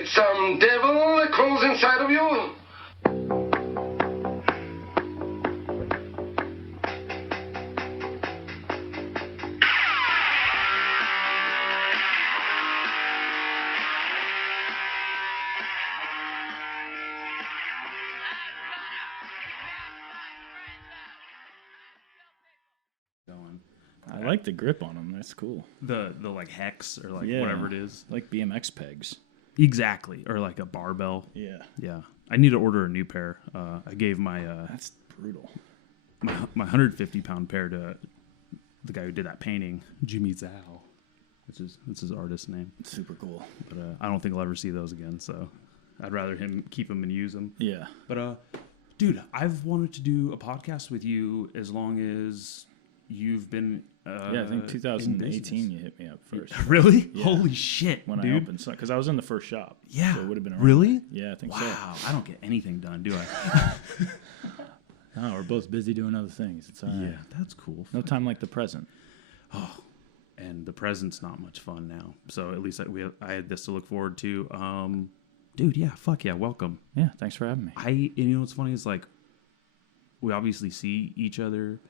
it some devil that crawls inside of you? I like the grip on them. That's cool. The like hex or like whatever it is. Like BMX pegs. Exactly. Or like a barbell. Yeah. Yeah. I need to order a new pair. I gave my That's brutal. my 150-pound pair to the guy who did that painting, Jimmy Zhao. That's his artist name. Super cool. But I don't think I'll ever see those again, so I'd rather him keep them and use them. Yeah. But dude, I've wanted to do a podcast with you as long as you've been I think 2018 you hit me up first. Really? Yeah. Holy shit, When dude. I opened, because I was in the first shop. Yeah. So it would have been around. Really? Yeah, I think so. Wow, I don't get anything done, do I? No, we're both busy doing other things. It's all right. Yeah, that's cool. No time like the present. And the present's not much fun now. So at least I had this to look forward to. Dude, yeah, fuck yeah, welcome. Yeah, thanks for having me. And you know what's funny is like we obviously see each other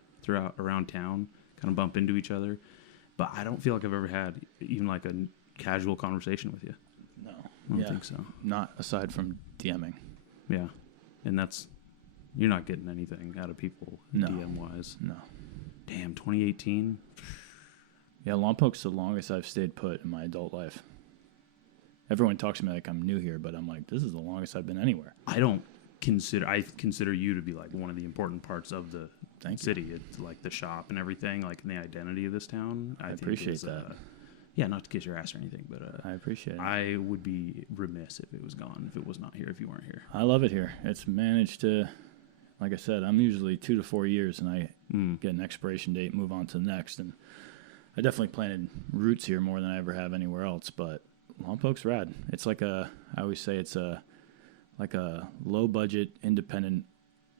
around town, kind of bump into each other, but I don't feel like I've ever had even like a casual conversation with you. No. I don't think so. Not aside from DMing. Yeah. And you're not getting anything out of people No. DM wise. No. Damn, 2018. Yeah, Lompoc's the longest I've stayed put in my adult life. Everyone talks to me like I'm new here, but I'm like, this is the longest I've been anywhere. I consider you to be like one of the important parts of the city. It's like the shop and everything, like the identity of this town. I think appreciate that. Yeah, not to kiss your ass or anything, but I appreciate it. I would be remiss if it was gone, if it was not here, if you weren't here. I love it here. It's managed to, like I said, I'm usually 2 to 4 years, and I get an expiration date, move on to the next. And I definitely planted roots here more than I ever have anywhere else. But Lompoc's rad. It's like I always say it's like a low budget, independent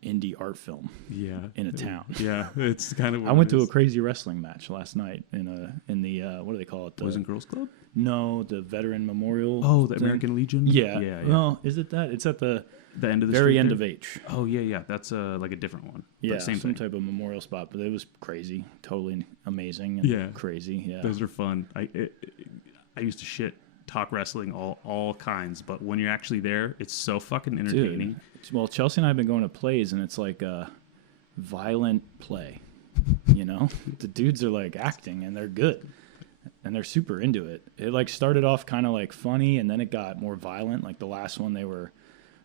indie art film. Yeah, in a town. Yeah, it's kind of. I went to a crazy wrestling match last night in the what do they call it? Boys and Girls Club. No, the Veteran Memorial. Oh, the thing. American Legion. Yeah. Well, is it that? It's at the end of the very street end there? of H. Oh yeah. That's like a different one. Yeah, but same some thing. type of memorial spot, but it was crazy, totally amazing. And crazy. Yeah, those are fun. I used to talk wrestling all kinds, but when you're actually there, it's so fucking entertaining. Dude, well, Chelsea and I have been going to plays, and it's like a violent play. You know, the dudes are like acting, and they're good, and they're super into it. It like started off kind of like funny, and then it got more violent. Like the last one, they were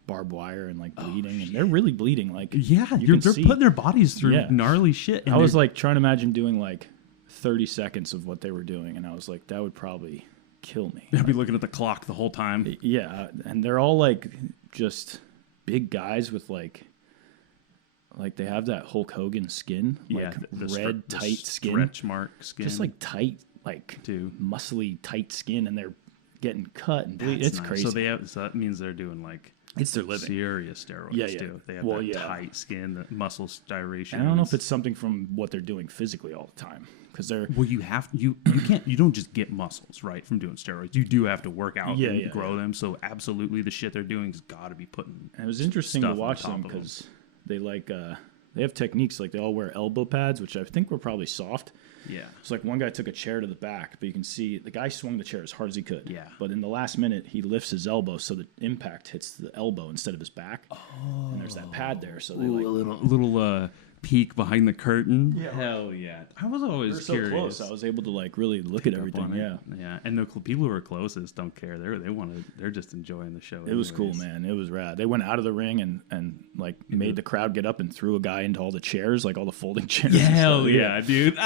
barbed wire and like bleeding, and they're really bleeding. Like they're putting their bodies through gnarly shit. I was like trying to imagine doing like 30 seconds of what they were doing, and I was like, that would probably kill me. I'd be looking at the clock the whole time. Yeah, and they're all like just big guys with like they have that Hulk Hogan skin, like red tight skin, stretch mark skin, just like tight, like muscly tight skin, and they're getting cut and bleed. It's nice. Crazy. So that means they're doing like it's their living. Serious steroids too. They have tight skin, the muscle styration. And I don't know if it's something from what they're doing physically all the time. Because they're you don't just get muscles right from doing steroids. You do have to work out and grow them. So absolutely, the shit they're doing has got to be putting. And it was interesting to watch them because they they have techniques like they all wear elbow pads, which I think were probably soft. Yeah. It's like one guy took a chair to the back, but you can see the guy swung the chair as hard as he could. Yeah. But in the last minute, he lifts his elbow so the impact hits the elbow instead of his back. Oh. And there's that pad there, so they a little peek behind the curtain. Yeah. Hell yeah. I was always curious. So close. I was able to like really look at everything. Yeah. Yeah. And the people who are closest don't care. They're just enjoying the show. It was cool, man. It was rad. They went out of the ring and like made the crowd get up and threw a guy into all the chairs, like all the folding chairs. Hell yeah, dude.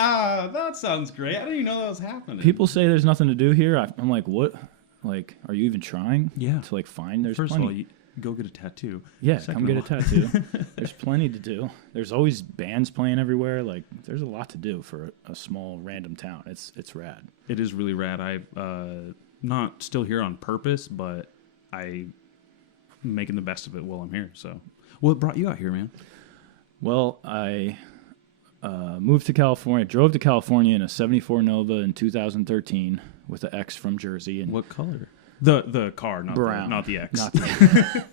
That sounds great. I didn't even know that was happening. People say there's nothing to do here. I'm like, what? Like, are you even trying? Yeah. To like find there's First plenty. of all, go get a tattoo. Yeah, come get a tattoo. There's plenty to do. There's always bands playing everywhere. Like, there's a lot to do for a small random town. It's rad. It is really rad. I'm not still here on purpose, but I'm making the best of it while I'm here. So, what brought you out here, man? Well, I moved to California. Drove to California in a '74 Nova in 2013 with an ex from Jersey. And what color? The car, not brown, not the X. not the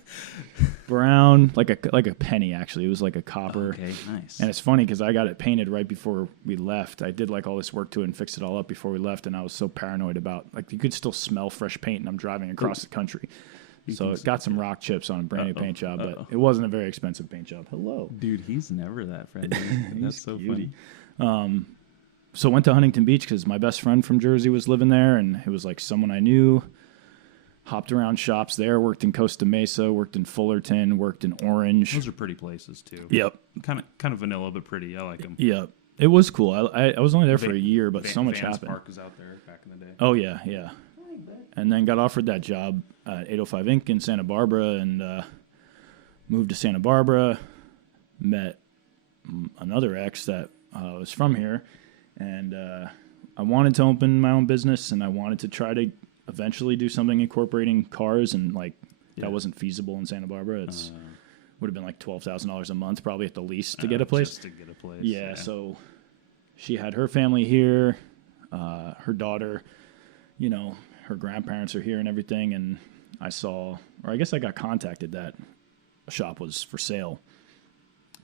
brown, like a penny. Actually, it was like a copper. Okay, nice. And it's funny because I got it painted right before we left. I did like all this work to it and fixed it all up before we left, and I was so paranoid about like you could still smell fresh paint, and I'm driving across the country. So it got some rock chips on a brand new paint job, but it wasn't a very expensive paint job. Hello, dude. He's never that friendly. That's so cutie. funny. So went to Huntington Beach because my best friend from Jersey was living there, and it was like someone I knew. Hopped around shops there, worked in Costa Mesa, worked in Fullerton, worked in Orange. Those are pretty places too. Yep. Kind of vanilla, but pretty. I like them. Yep. It was cool. I was only there for a year, but so much happened. Park was out there back in the day. Oh, yeah, yeah. And then got offered that job at 805 Inc. in Santa Barbara and moved to Santa Barbara, met another ex that was from here, and I wanted to open my own business, and I wanted to try to eventually do something incorporating cars, and that wasn't feasible in Santa Barbara. It's would have been like $12,000 a month probably at the least to get a place. Just to get a place. Yeah, so she had her family here, her daughter, her grandparents are here and everything, and I got contacted that a shop was for sale.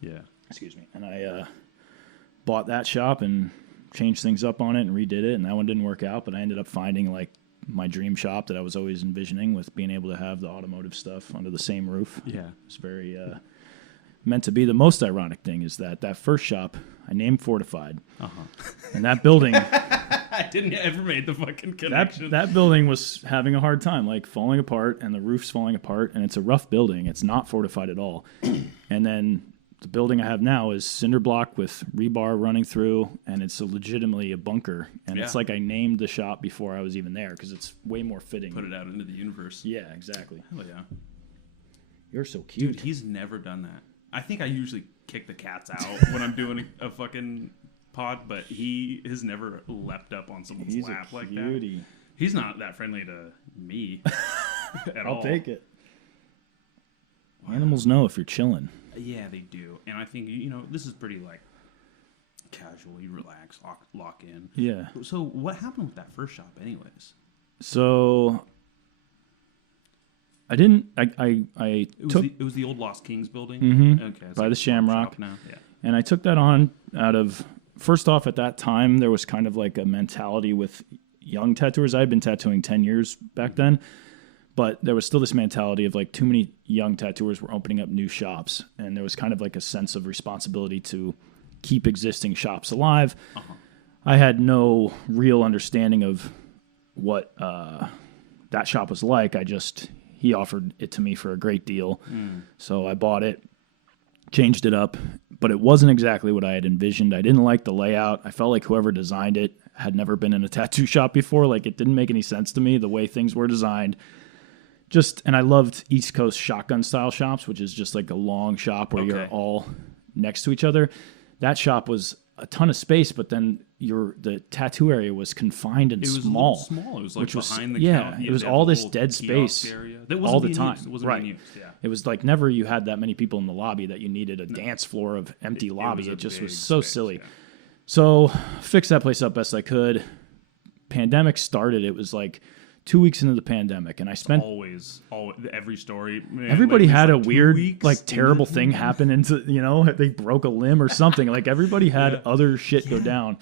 Yeah. Excuse me. And I bought that shop and changed things up on it and redid it, and that one didn't work out, but I ended up finding my dream shop that I was always envisioning with being able to have the automotive stuff under the same roof. Yeah. It's very meant to be. The most ironic thing is that first shop I named Fortified. And that building I didn't ever made the fucking connection. that building was having a hard time, like falling apart, and the roof's falling apart, and it's a rough building. It's not fortified at all. And then the building I have now is cinder block with rebar running through, and it's legitimately a bunker. And it's like I named the shop before I was even there because it's way more fitting. Put it out into the universe. Yeah, exactly. Hell yeah. You're so cute. Dude, he's never done that. I think I usually kick the cats out when I'm doing a fucking pod, but he has never leapt up on someone's lap like that. He's not that friendly to me at all. I'll take it. Animals know if you're chilling. Yeah, they do. And I think, this is pretty, casual. You relax, lock in. Yeah. So what happened with that first shop anyways? So I didn't, It was the old Lost Kings building? Mm-hmm. Okay. By the Shamrock. Now. Yeah. And I took that on out of, first off, at that time, there was kind of like a mentality with young tattooers. I had been tattooing 10 years back then. But there was still this mentality of too many young tattooers were opening up new shops. And there was kind of a sense of responsibility to keep existing shops alive. I had no real understanding of what that shop was like. He offered it to me for a great deal. So I bought it, changed it up, but it wasn't exactly what I had envisioned. I didn't like the layout. I felt like whoever designed it had never been in a tattoo shop before. It didn't make any sense to me, the way things were designed. And I loved East Coast shotgun style shops, which is just a long shop where you're all next to each other. That shop was a ton of space, but then the tattoo area was confined and small. Small. It was which behind was, the counter. Yeah, it was all this dead space all the time. It wasn't right. being used. Yeah. It was never you had that many people in the lobby that you needed a dance floor of empty lobby. It just was so silly. Yeah. So fixed that place up best I could. Pandemic started. It was 2 weeks into the pandemic, and I spent always every story. Man, everybody had a weird, weeks, terrible thing happen. They broke a limb or something. Everybody had other shit go down,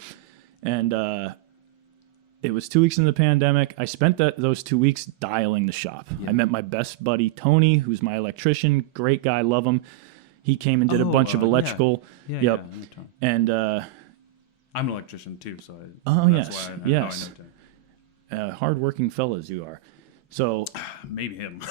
and it was 2 weeks into the pandemic. I spent those 2 weeks dialing the shop. Yeah. I met my best buddy Tony, who's my electrician. Great guy, love him. He came and did a bunch of electrical. Yeah. Yep. And I'm an electrician too, so yes. Why I know Tony. Hard-working fellas you are. So maybe him.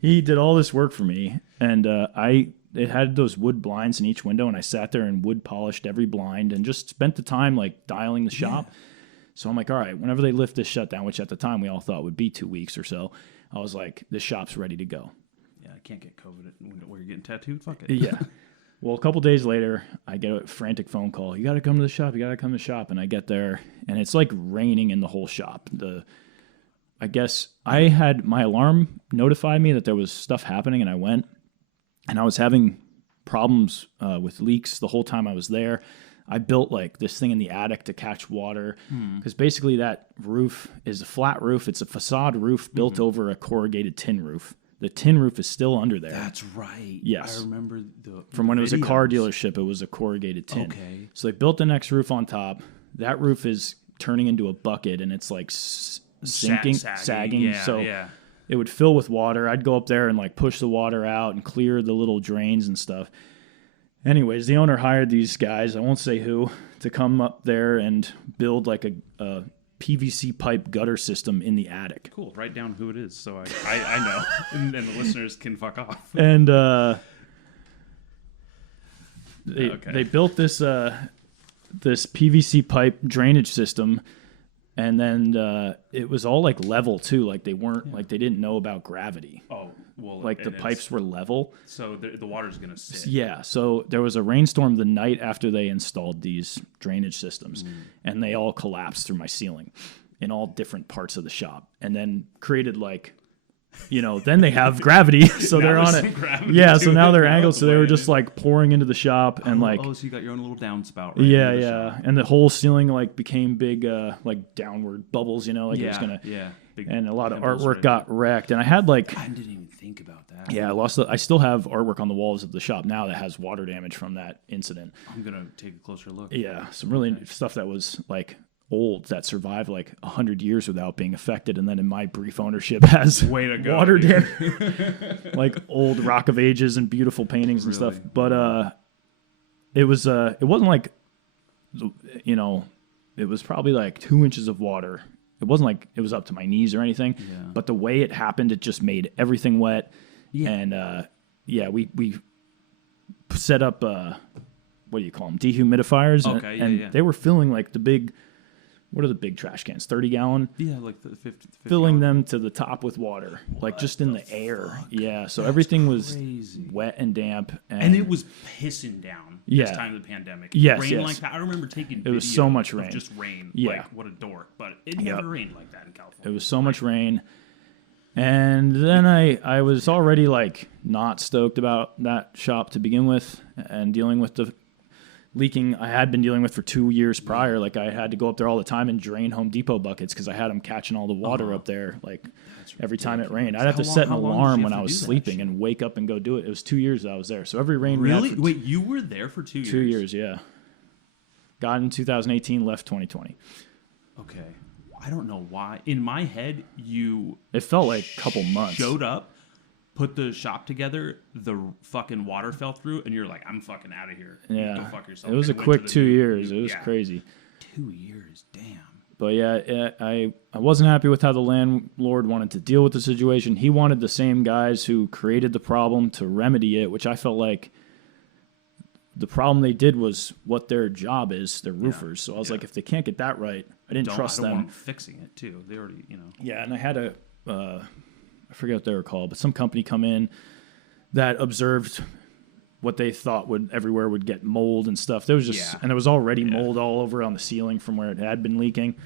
He did all this work for me, and it had those wood blinds in each window, and I sat there and wood polished every blind and just spent the time dialing the shop. So I'm all right, whenever they lift this shutdown, which at the time we all thought would be 2 weeks or so, I was this shop's ready to go. Yeah, I can't get COVID where you're getting tattooed. Fuck it. Yeah. Well, a couple days later, I get a frantic phone call. You got to come to the shop. You got to come to the shop. And I get there, and it's raining in the whole shop. I guess I had my alarm notify me that there was stuff happening, and I went. And I was having problems with leaks the whole time I was there. I built like this thing in the attic to catch water because basically that roof is a flat roof. It's a facade roof built over a corrugated tin roof. The tin roof is still under there. That's right. Yes. I remember from when it was a car dealership, it was a corrugated tin. Okay. So they built the next roof on top. That roof is turning into a bucket and it's like sinking, sagging. Yeah, so it would fill with water. I'd go up there and like push the water out and clear the little drains and stuff. Anyways, the owner hired these guys, I won't say who, to come up there and build like a PVC pipe gutter system in the attic. Cool. Write down who it is so I know. and the listeners can fuck off. And they built this PVC pipe drainage system, and then it was all like level too. Like they weren't like they didn't know about gravity. Oh, well, like the pipes were level. So the water's gonna sit. Yeah. So there was a rainstorm the night after they installed these drainage systems, and they all collapsed through my ceiling in all different parts of the shop, and then created like. Then they have gravity, so they're on it. Yeah, so now they're angled, so they were just like pouring into the shop and like. Oh, so you got your own little downspout. Right yeah, and the whole ceiling like became big, like downward bubbles. Like it was gonna. Yeah. Big and a lot of artwork got wrecked, and I had like. I didn't even think about that. Yeah, I still have artwork on the walls of the shop now that has water damage from that incident. I'm gonna take a closer look. Yeah, some really stuff that was like. Old that survived like 100 years without being affected, and then in my brief ownership has water damage, like old Rock of Ages and beautiful paintings and stuff. But it wasn't like it was probably like 2 inches of water. It wasn't like it was up to my knees or anything. Yeah. But the way it happened, it just made everything wet. Yeah. And we set up what do you call them, dehumidifiers? Okay, and they were filling like the big. What are the big trash cans? 30-gallon? Yeah, like the 50 filling them to the top with water, like just in the air. Yeah, so everything was wet and damp. And it was pissing down this time of the pandemic. Yes, rain like that. I remember taking it was so much rain. Just rain. Yeah. Like, what a dork. But it never rained like that in California. It was so much rain. And then I was already like not stoked about that shop to begin with and dealing with the leaking I had been dealing with for 2 years prior. Like I had to go up there all the time and drain Home Depot buckets because I had them catching all the water up there. Like every time it rained, I'd have to set an alarm when I was sleeping and wake up and go do it. It was 2 years that I was there. So every rain. Really? Wait, you were there for 2 years? 2 years, yeah. Got in 2018, left 2020. Okay. I don't know why. In my head, it felt like a couple months. Showed up. Put the shop together, the fucking water fell through, and you're like, I'm fucking out of here. Yeah. Go fuck yourself. It was a quick 2 years. It was crazy. 2 years, damn. But yeah, I wasn't happy with how the landlord wanted to deal with the situation. He wanted the same guys who created the problem to remedy it, which I felt like the problem they did was what their job is. They're roofers. So I was like, if they can't get that right, I didn't trust them. I don't want them fixing it, too. They already, Yeah, and I had I forget what they were called, but some company come in that observed what they thought everywhere would get mold and stuff. There was just, and there was already mold all over on the ceiling from where it had been leaking.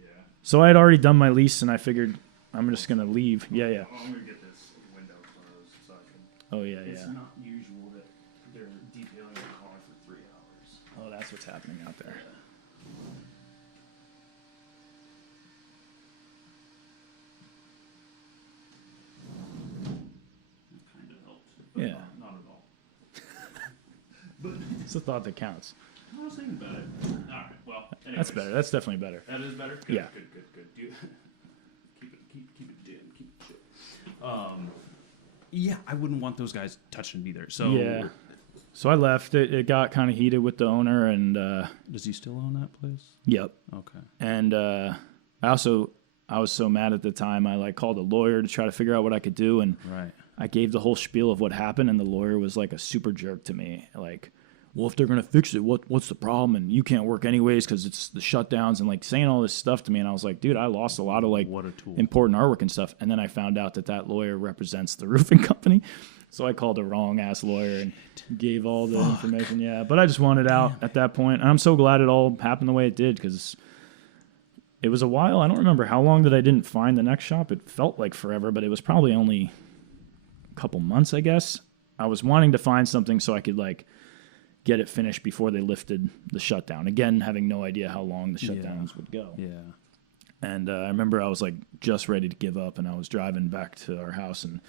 Yeah. So I had already done my lease, and I figured I'm just going to leave. Yeah. Well, I'm going to get this window closed so I can. Oh, yeah. It's not usual that they're detailing the car for 3 hours. Oh, that's what's happening out there. Yeah. Not at all. But it's the thought that counts. I was thinking about it. All right. Well, anyways. That's better. That's definitely better. That is better? Good, yeah. Good. Keep it dim. Keep it chill. Yeah, I wouldn't want those guys touching it either. So yeah. So I left. It got kind of heated with the owner, and does he still own that place? Yep. Okay. And I was so mad at the time. I called a lawyer to try to figure out what I could do, and I gave the whole spiel of what happened, and the lawyer was like a super jerk to me. Like, well, if they're going to fix it, what's the problem? And you can't work anyways because it's the shutdowns, and like saying all this stuff to me. And I was like, dude, I lost a lot of like important artwork and stuff. And then I found out that lawyer represents the roofing company. So I called a wrong ass lawyer and gave all the information. Yeah. But I just wanted out at that point. And I'm so glad it all happened the way it did because it was a while. I don't remember how long that I didn't find the next shop. It felt like forever, but it was probably only a couple months, I guess. I was wanting to find something so I could like get it finished before they lifted the shutdown. Again, having no idea how long the shutdowns would go. Yeah. And I remember I was like just ready to give up, and I was driving back to our house, and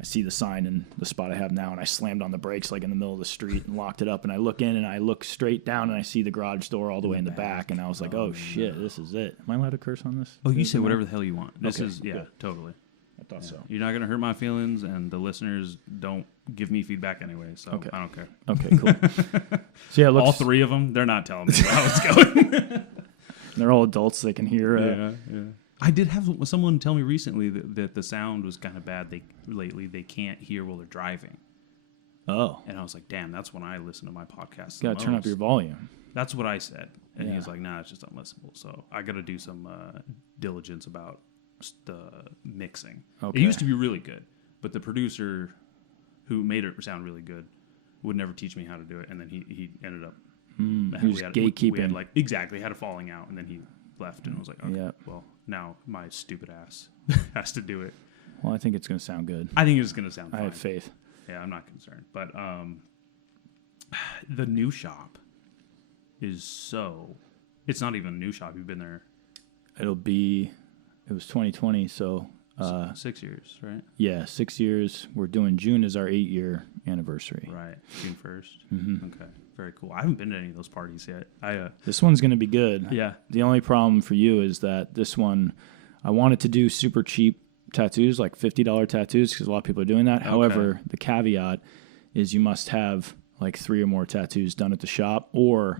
I see the sign in the spot I have now, and I slammed on the brakes like in the middle of the street and locked it up. And I look in, and I look straight down, and I see the garage door all the way in the back. And I was like, oh shit, this is it. Am I allowed to curse on this? Oh, you say whatever the hell you want. This okay, is, good. Totally. I thought so. You're not going to hurt my feelings, and the listeners don't give me feedback anyway, so I don't care. Okay, cool. So yeah, all three of them, they're not telling me how it's going. They're all adults. They can hear. Yeah. I did have someone tell me recently that the sound was kind of bad. They can't hear while they're driving. Oh. And I was like, damn, that's when I listen to my podcast. You got to turn up your volume. That's what I said. And he was like, nah, it's just unlistenable. So I got to do some diligence about the mixing. Okay. It used to be really good, but the producer who made it sound really good would never teach me how to do it. And then he ended up he was gatekeeping. We had had a falling out, and then he left, and I was like, okay, well, now my stupid ass has to do it. Well, I think it's going to sound good. I think it's going to sound fine. I have faith. Yeah, I'm not concerned. But the new shop is it's not even a new shop. You've been there. It was 2020, so 6 years, right? Yeah, 6 years. We're doing June is our 8-year anniversary. Right, June 1st. Mm-hmm. Okay, very cool. I haven't been to any of those parties yet. This one's going to be good. Yeah. The only problem for you is that this one, I wanted to do super cheap tattoos, like $50 tattoos, because a lot of people are doing that. Okay. However, the caveat is you must have like 3 or more tattoos done at the shop, or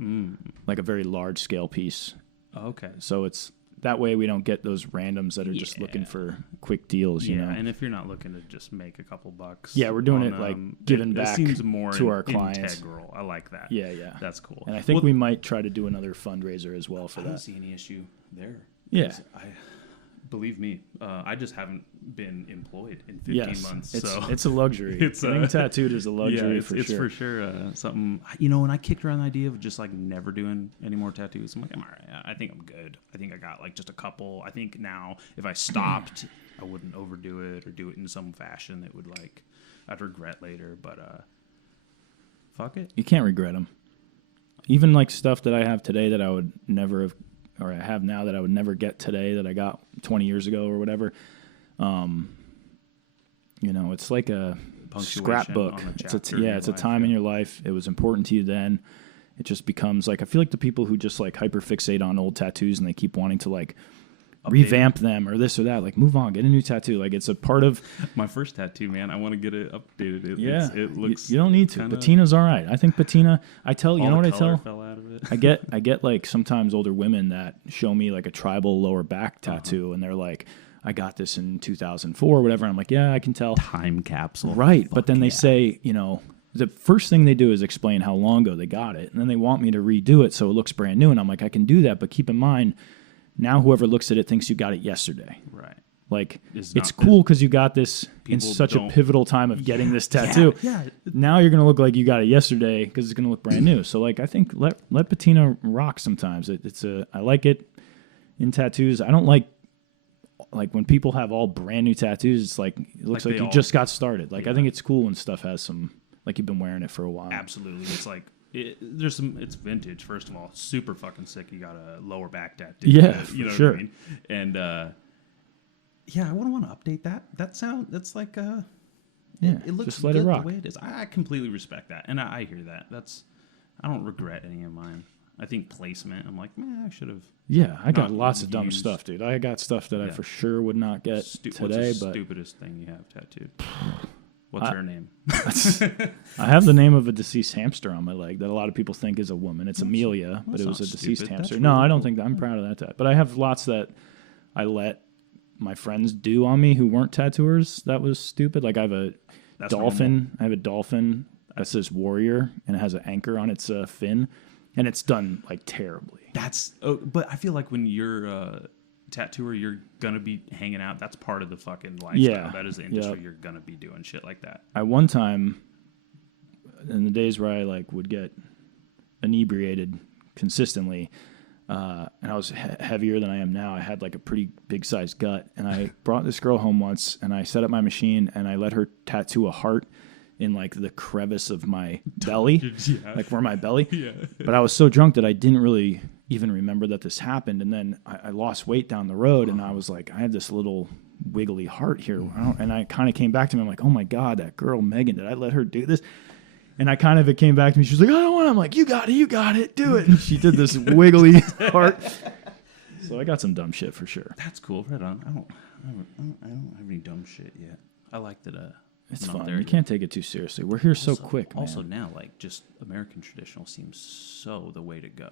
like a very large scale piece. Okay. So it's that way we don't get those randoms that are just looking for quick deals, you know. And if you're not looking to just make a couple bucks, we're doing it like giving back seems more to our clients. Integral. I like that. Yeah, that's cool. And I think we might try to do another fundraiser as well for that. I don't see any issue there. Yeah, believe me, I just haven't been employed in 15 months. It's a luxury. Getting tattooed is a luxury for sure. It's for sure something, you know, when I kicked around the idea of just like never doing any more tattoos, I'm like, I'm all right. I think I'm good. I think I got like just a couple. I think now if I stopped, I wouldn't overdo it or do it in some fashion that would like, I'd regret later. But fuck it. You can't regret them. Even like stuff that I have today that I would never have, or I have now that I would never get today that I got 20 years ago or whatever. You know, it's like a scrapbook. It's a time in your life. It was important to you then. It just becomes like, I feel like the people who just like hyperfixate on old tattoos and they keep wanting to like revamp them or this or that, like move on, get a new tattoo. Like it's a part of my first tattoo, man. I want to get it updated. It looks. You don't need to. Patina's all right. I think patina. I tell you know what I tell. Fell out of it. I get like sometimes older women that show me like a tribal lower back tattoo, and they're like, I got this in 2004 or whatever. And I'm like, yeah, I can tell. Time capsule. Right. But then they say, you know, the first thing they do is explain how long ago they got it. And then they want me to redo it so it looks brand new. And I'm like, I can do that. But keep in mind, now whoever looks at it thinks you got it yesterday. Right. Like, it's cool because you got this in such a pivotal time of getting this tattoo. Yeah. Now you're going to look like you got it yesterday because it's going to look brand new. So, like, I think let patina rock sometimes. I like it in tattoos. I don't like when people have all brand new tattoos. It's like, it looks like you just got started. Like, I think it's cool when stuff has some, like you've been wearing it for a while. Absolutely. It's like, it's vintage, first of all. Super fucking sick. You got a lower back tattoo. Yeah, you know sure. What I mean? And I wouldn't want to update that. That's like it looks just let good it rock. The way it is. I completely respect that, and I hear that. I don't regret any of mine. I think placement. I'm like, man, I should have. Yeah, I got lots of dumb stuff, dude. I got stuff that I for sure would not get today. What's the stupidest thing you have tattooed? What's her name? I have the name of a deceased hamster on my leg that a lot of people think is a woman. It's Amelia, but it was a deceased hamster. Really no, I don't think that. I'm proud of that. But I have lots that I let my friends do on me who weren't tattooers. That was stupid. Like I have a dolphin. Normal. I have a dolphin that says warrior, and it has an anchor on its fin, and it's done like terribly. But I feel like when you're a tattooer, you're gonna be hanging out. That's part of the fucking lifestyle. Yeah. That is the industry. You're gonna be doing shit like that. I one time, in the days where I like would get inebriated consistently, and I was heavier than I am now. I had like a pretty big sized gut, and I brought this girl home once, and I set up my machine, and I let her tattoo a heart in like the crevice of my belly, Yeah. like where my belly. Yeah. But I was so drunk that I didn't really even remember that this happened. And then I lost weight down the road, and I was like, I have this little wiggly heart here. And I kind of came back to me. I'm like, oh my God, that girl Megan, did I let her do this? And it came back to me. She was like, I don't want it. I'm like, you got it, do it. And she did this wiggly heart. So I got some dumb shit for sure. That's cool. Right on. I don't have any dumb shit yet. I like that. It's fun. You can't take it too seriously. We're here so quick, man. Also now, like, just American traditional seems so the way to go.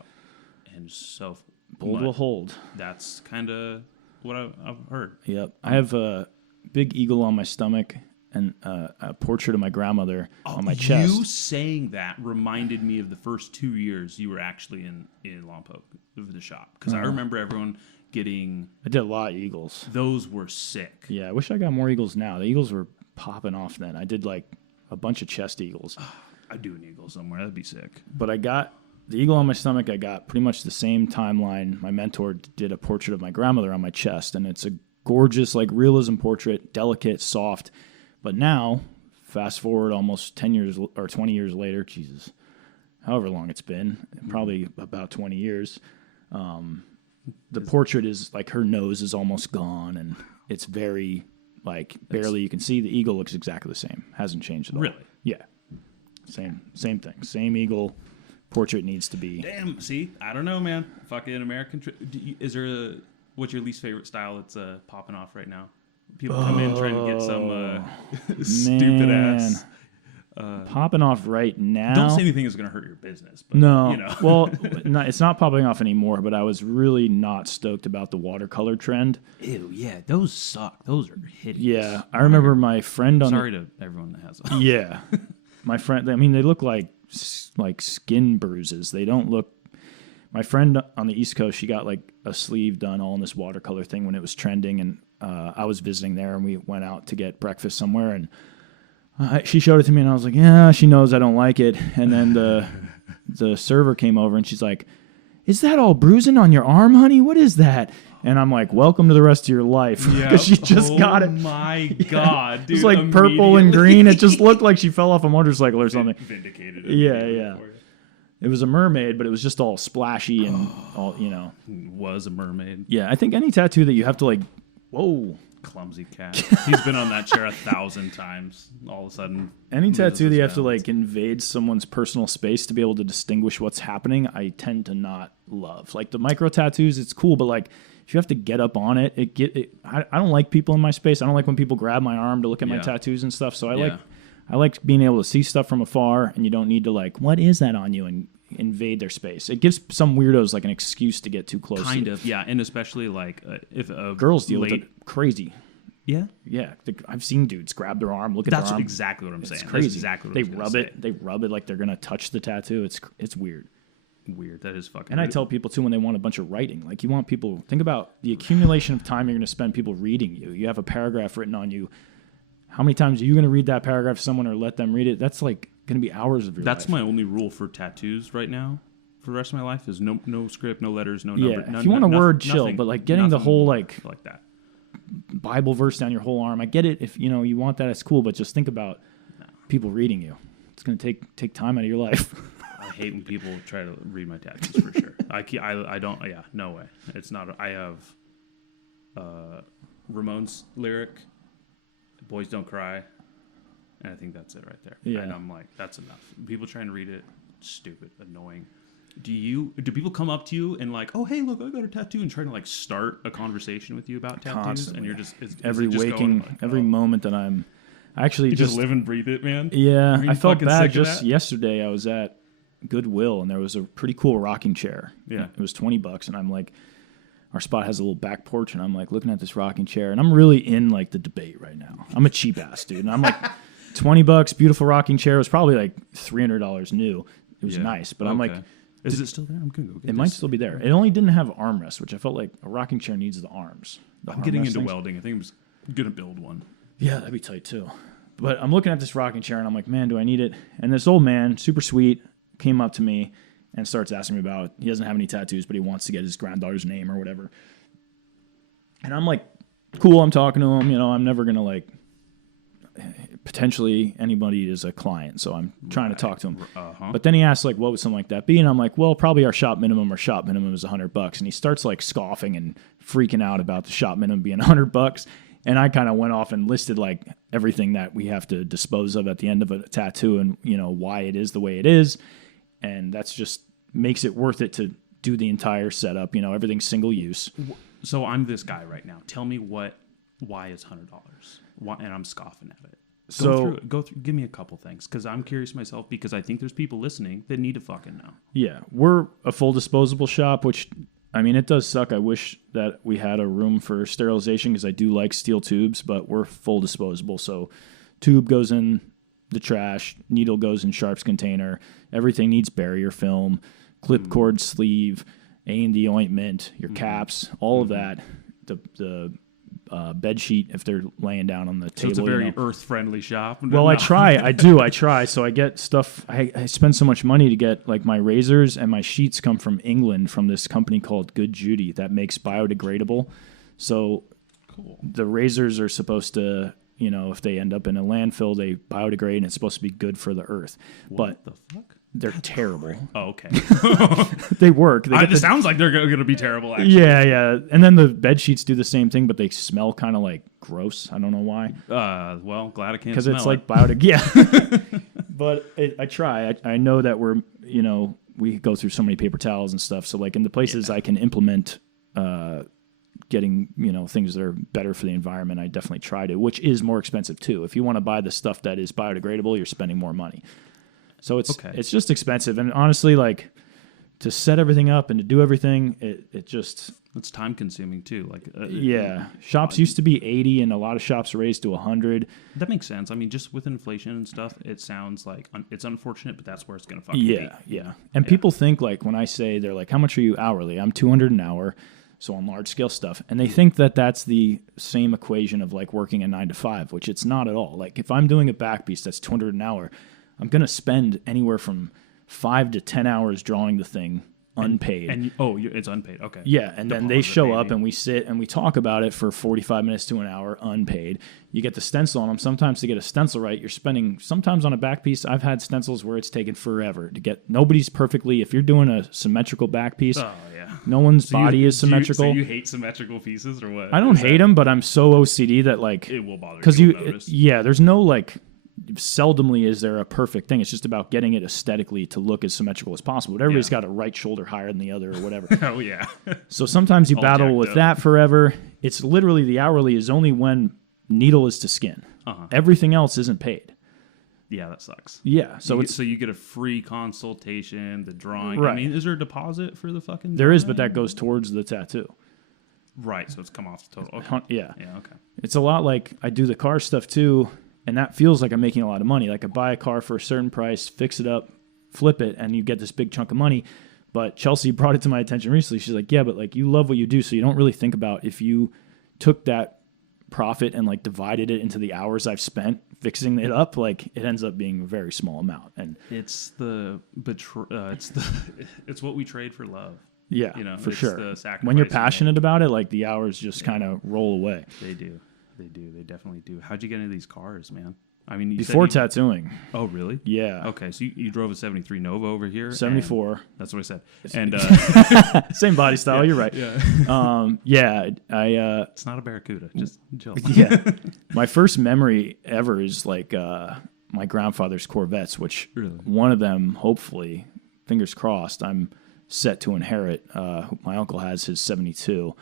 And so... Bold will hold. That's kind of what I've heard. Yep. I have a big eagle on my stomach and a portrait of my grandmother on my chest. You saying that reminded me of the first 2 years you were actually in Lompoc, the shop. Because I remember everyone getting... I did a lot of eagles. Those were sick. Yeah, I wish I got more eagles now. The eagles were popping off then. I did like a bunch of chest eagles. I'd do an eagle somewhere. That'd be sick. But I got the eagle on my stomach. I got pretty much the same timeline. My mentor did a portrait of my grandmother on my chest, and it's a gorgeous, like, realism portrait, delicate, soft. But now, fast forward almost 10 years or 20 years later, Jesus, however long it's been, probably about 20 years, the portrait is like her nose is almost gone, and it's very, like, barely you can see. The eagle looks exactly the same. Hasn't changed at all. Really? Yeah. Same thing. Same eagle. Portrait needs to be. Damn, see? I don't know, man. Fucking American... is there what's your least favorite style that's popping off right now? People come in trying to get some stupid ass... popping off right now. Don't say anything that's going to hurt your business. But, no. You know. Well, it's not popping off anymore, but I was really not stoked about the watercolor trend. Ew, yeah. Those suck. Those are hideous. Yeah. I remember my friend on... Sorry to everyone that has them. Yeah. My friend... I mean, they look like skin bruises. They don't look... My friend on the East Coast, she got like a sleeve done all in this watercolor thing when it was trending, and I was visiting there, and we went out to get breakfast somewhere, and she showed it to me, and I was like, yeah, she knows I don't like it. And then the server came over, and she's like, is that all bruising on your arm, honey? What is that? And I'm like, welcome to the rest of your life. Because she just got it. Oh, my God, dude. It's like purple and green. It just looked like she fell off a motorcycle or something. Vindicated it. Yeah. It was a mermaid, but it was just all splashy and all, Was a mermaid. Yeah, I think any tattoo that you have to like, whoa. Clumsy cat. He's been on that chair 1,000 times. All of a sudden. Any tattoo that you have to like invade someone's personal space to be able to distinguish what's happening, I tend to not love. Like the micro tattoos, it's cool, but like if you have to get up on it, I don't like people in my space. I don't like when people grab my arm to look at my tattoos and stuff. So I like being able to see stuff from afar, and you don't need to like, what is that on you, and invade their space. It gives some weirdos like an excuse to get too close. Kind of, yeah, and especially like if girls deal with it crazy. Yeah, I've seen dudes grab their arm, look at their arm. That's exactly what I'm saying. It's crazy. That's exactly what they rub it. They rub it like they're gonna touch the tattoo. It's weird. Weird. That is fucking. And weird. I tell people too when they want a bunch of writing, like you want people think about the accumulation of time you're gonna spend people reading you. You have a paragraph written on you. How many times are you gonna read that paragraph to someone or let them read it? That's like gonna be hours of your life. That's my only rule for tattoos right now. For the rest of my life is no script, no letters, no number. Yeah, if you want a word, chill. Nothing, but like getting the whole like that Bible verse down your whole arm, I get it. If you want that, it's cool. But just think about people reading you. It's gonna take time out of your life. I hate when people try to read my tattoos for sure. I don't. Yeah, no way. It's not. I have Ramones lyric, "Boys Don't Cry," and I think that's it right there. Yeah. And I'm like, that's enough. People trying to read it, stupid, annoying. Do people come up to you and like, oh hey, look, I got a tattoo, and trying to like start a conversation with you about tattoos? Constantly. And you're just every waking, like, every moment that I'm actually you just live and breathe it, man. Yeah, I felt bad just yesterday. I was at Goodwill and there was a pretty cool rocking chair. Yeah, it was $20, and I'm like, our spot has a little back porch, and I'm like looking at this rocking chair, and I'm really in like the debate right now. I'm a cheap ass dude, and I'm like, $20, beautiful rocking chair. It was probably like $300 new. It was nice, but I'm like. Is it still there? I'm gonna go get it. Might still be there. It only didn't have armrests, which I felt like a rocking chair needs the arms. I'm getting into welding. I think I'm gonna build one. Yeah, that'd be tight too. But I'm looking at this rocking chair, and I'm like, man, do I need it? And this old man, super sweet, came up to me and starts asking me about, he doesn't have any tattoos, but he wants to get his granddaughter's name or whatever. And I'm like, cool, I'm talking to him. I'm never going to like potentially anybody is a client, so I'm trying to talk to him. But then he asks, like, what would something like that be? And I'm like, well, probably our shop minimum is $100. And he starts like scoffing and freaking out about the shop minimum being $100. And I kind of went off and listed like everything that we have to dispose of at the end of a tattoo and, you know, why it is the way it is. And that's just makes it worth it to do the entire setup. You know, everything's single use. So I'm this guy right now. Tell me why is $100? Why, and I'm scoffing at it. Go through. Give me a couple things because I'm curious myself because I think there's people listening that need to fucking know. Yeah, we're a full disposable shop, which I mean it does suck. I wish that we had a room for sterilization because I do like steel tubes, but we're full disposable. So tube goes in the trash, needle goes in Sharp's container. Everything needs barrier film, clip cord sleeve, A&D ointment, your caps, all of that. The bed sheet if they're laying down on the table. So it's a very earth-friendly shop. Well, I try. So I get stuff. I spend so much money to get like my razors and my sheets come from England from this company called Good Judy that makes biodegradable. So cool. The razors are supposed to, you know, if they end up in a landfill, they biodegrade and it's supposed to be good for the earth. What the fuck? They're terrible. Oh, okay. They work. It sounds like they're going to be terrible, actually. Yeah. And then the bed sheets do the same thing, but they smell kind of like gross. I don't know why. Well, glad I can't smell it. Because it's like biodegradable. Yeah. But I try. I know that we're, you know, we go through so many paper towels and stuff. So like in the places I can implement getting, you know, things that are better for the environment, I definitely try to, which is more expensive too. If you want to buy the stuff that is biodegradable, you're spending more money. So it's just expensive. And honestly, like to set everything up and to do everything, it's time consuming too. Like shops used to be 80 and a lot of shops raised to 100. That makes sense. I mean, just with inflation and stuff, it sounds like it's unfortunate, but that's where it's going to fucking be. Yeah. And people think like when I say, they're like, how much are you hourly? I'm $200 an hour. So on large scale stuff. And they think that that's the same equation of like working a 9 to 5, which it's not at all. Like if I'm doing a back piece that's $200 an hour, I'm going to spend anywhere from 5 to 10 hours drawing the thing unpaid. It's unpaid. Okay. Yeah. And then they show up and we sit and we talk about it for 45 minutes to an hour unpaid. You get the stencil on them. Sometimes to get a stencil right, you're spending sometimes on a back piece. I've had stencils where it's taken forever to get. Nobody's perfectly. If you're doing a symmetrical back piece, no one's body is symmetrical. So you hate symmetrical pieces or what? I don't hate them, but I'm so OCD that like it will bother you. There's no like. Seldomly is there a perfect thing. It's just about getting it aesthetically to look as symmetrical as possible. But everybody's got a right shoulder higher than the other or whatever. Oh, yeah. So sometimes you battle with that forever. It's literally the hourly is only when needle is to skin. Everything else isn't paid. Yeah, that sucks. Yeah. So you get a free consultation, the drawing. Right. I mean, is there a deposit for the fucking There is, but that goes towards the tattoo. Right, so it's come off the total. Okay. Yeah. Yeah, okay. It's a lot like I do the car stuff too. And that feels like I'm making a lot of money. Like I buy a car for a certain price, fix it up, flip it, and you get this big chunk of money. But Chelsea brought it to my attention recently. She's like, yeah, but like you love what you do, so you don't really think about if you took that profit and like divided it into the hours I've spent fixing it up, like it ends up being a very small amount. And it's it's what we trade for love. Yeah, you know, for sure. When you're passionate about it, like the hours just kind of roll away. They do. They definitely do. How'd you get into these cars, man? I mean, before tattooing. Oh, really? Yeah. Okay, so you drove a 73 Nova over here? 74. That's what I said. And same body style. You're right. Yeah. It's not a Barracuda. Just chill. Yeah. My first memory ever is like my grandfather's Corvettes, which one of them, hopefully, fingers crossed, I'm set to inherit. My uncle has his 72,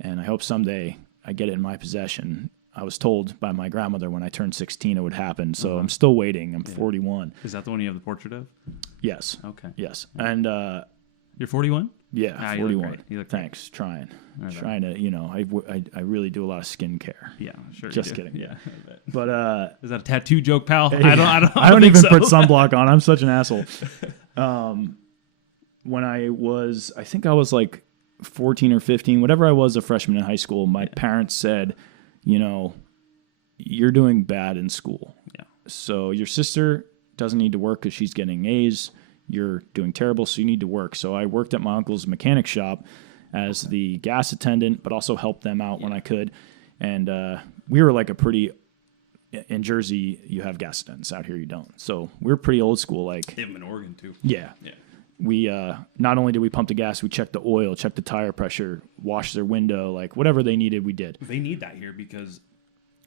and I hope someday I get it in my possession. I was told by my grandmother when I turned 16 it would happen, so I'm still waiting. I'm 41. Is that the one you have the portrait of? Yes. Okay. Yes. And you're 41? Yeah, 41. You look Thanks. Trying to, you know, I really do a lot of skincare. Yeah, sure. Just kidding. Yeah. But is that a tattoo joke, pal? I don't even put sunblock on. I'm such an asshole. When I think I was like 14 or 15, whatever I was, a freshman in high school, my parents said, you know, you're doing bad in school. Yeah. So your sister doesn't need to work because she's getting A's. You're doing terrible, so you need to work. So I worked at my uncle's mechanic shop as the gas attendant, but also helped them out when I could. And we were like a pretty in Jersey, you have gas stands. Out here, you don't. So we're pretty old school. Like they have them in Oregon too. Yeah. We not only did we pump the gas, we checked the oil, checked the tire pressure, washed their window, like whatever they needed, we did. They need that here because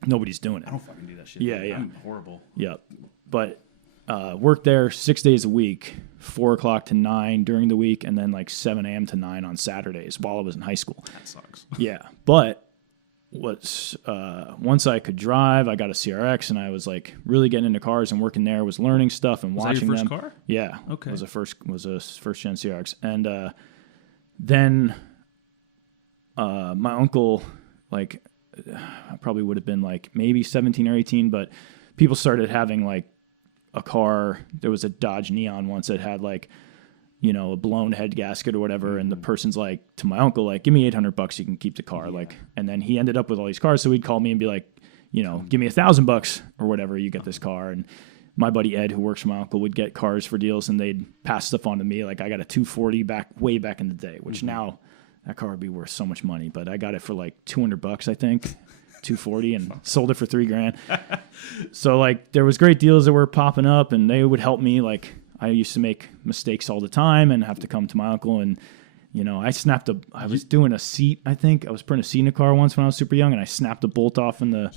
nobody's doing it. I don't fucking do that shit. Yeah, dude. yeah. I'm horrible. Yeah, but worked there 6 days a week, 4 o'clock to 9 during the week, and then like 7 a.m. to 9 on Saturdays while I was in high school. That sucks. Yeah, but once I could drive, I got a CRX, and I was like really getting into cars and working there. Was learning stuff and watching them. Was that your first car? Yeah. Okay. Was a first gen CRX, and then my uncle, like, I probably would have been like maybe 17 or 18, but people started having like a car. There was a Dodge Neon once that had like, you know, a blown head gasket or whatever. And the person's like, to my uncle, like, give me $800, you can keep the car. Like, and then he ended up with all these cars. So he'd call me and be like, you know, give me $1,000 or whatever, you get this car. And my buddy Ed, who works for my uncle, would get cars for deals, and they'd pass stuff on to me. Like, I got a 240 way back in the day, which now that car would be worth so much money, but I got it for like $200, I think, 240, and sold it for $3,000. So like, there was great deals that were popping up, and they would help me. Like, I used to make mistakes all the time and have to come to my uncle, and you know, I was doing a seat. I think I was putting a seat in a car once when I was super young, and I snapped a bolt off in the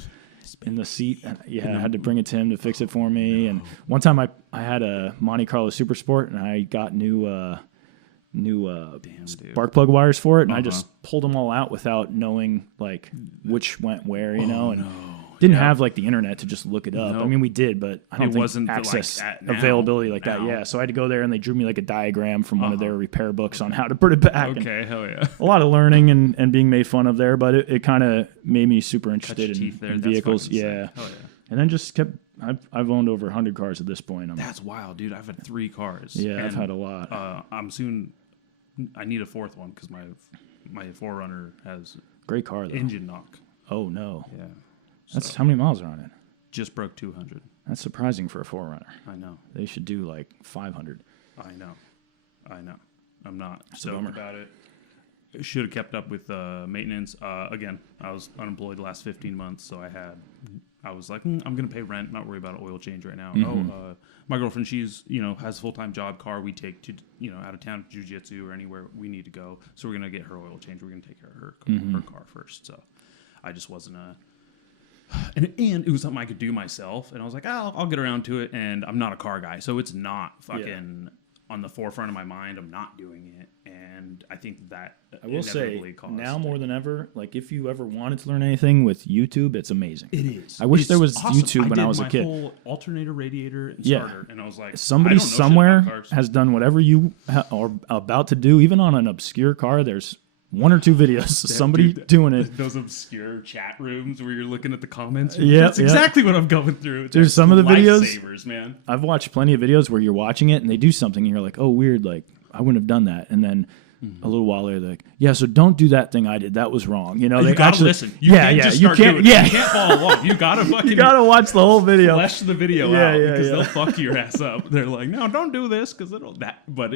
seat. And I had to bring it to him to fix it for me. And one time I had a Monte Carlo Super Sport, and I got new spark plug wires for it, and I just pulled them all out without knowing like which went where, you know, and didn't have like the internet to just look it up. I mean, we did, but I don't think wasn't access like that availability like that. Yeah, so I had to go there, and they drew me like a diagram from one of their repair books on how to put it back. Okay, hell yeah. A lot of learning and being made fun of there, but it kind of made me super interested in vehicles. Yeah. Hell yeah. And then just kept. I've owned over 100 cars at this point. That's wild, dude. I've had 3 cars. Yeah, I've had a lot. I need a 4th one because my 4Runner has great car though. Engine knock. Oh no. Yeah. That's how many miles are on it? Just broke 200. That's surprising for a 4Runner. I know. They should do like 500. I know. I'm not stoked about it. Should have kept up with maintenance. Again, I was unemployed the last 15 months, so I was like, I'm going to pay rent, not worry about an oil change right now. My girlfriend, she's, you know, has a full-time job, car we take to, you know, out of town, jiu-jitsu or anywhere we need to go. So we're going to get her oil change. We're going to take care of her car first. So I just wasn't and it was something I could do myself. And I was like, I'll get around to it. And I'm not a car guy, so it's not fucking on the forefront of my mind. I'm not doing it. And I think that I will say now more than ever, like if you ever wanted to learn anything with YouTube, it's amazing. It is. I wish there was awesome. YouTube when I was a kid. Whole alternator, radiator, and starter, and I was like, somebody somewhere has done whatever you are about to do, even on an obscure car. There's 1 or 2 videos of somebody doing it. Those obscure chat rooms where you're looking at the comments. Yeah, that's exactly what I'm going through. It's There's some of the videos. Lifesavers, man. I've watched plenty of videos where you're watching it and they do something and you're like, oh, weird. Like I wouldn't have done that. And then a little while later, they're like, yeah, so don't do that thing I did. That was wrong. You know, you gotta listen. You can't just start doing it. You can't follow along. You gotta fucking. You gotta watch the whole video. Flesh the video out because they'll fuck your ass up. They're like, no, don't do this because it'll that. But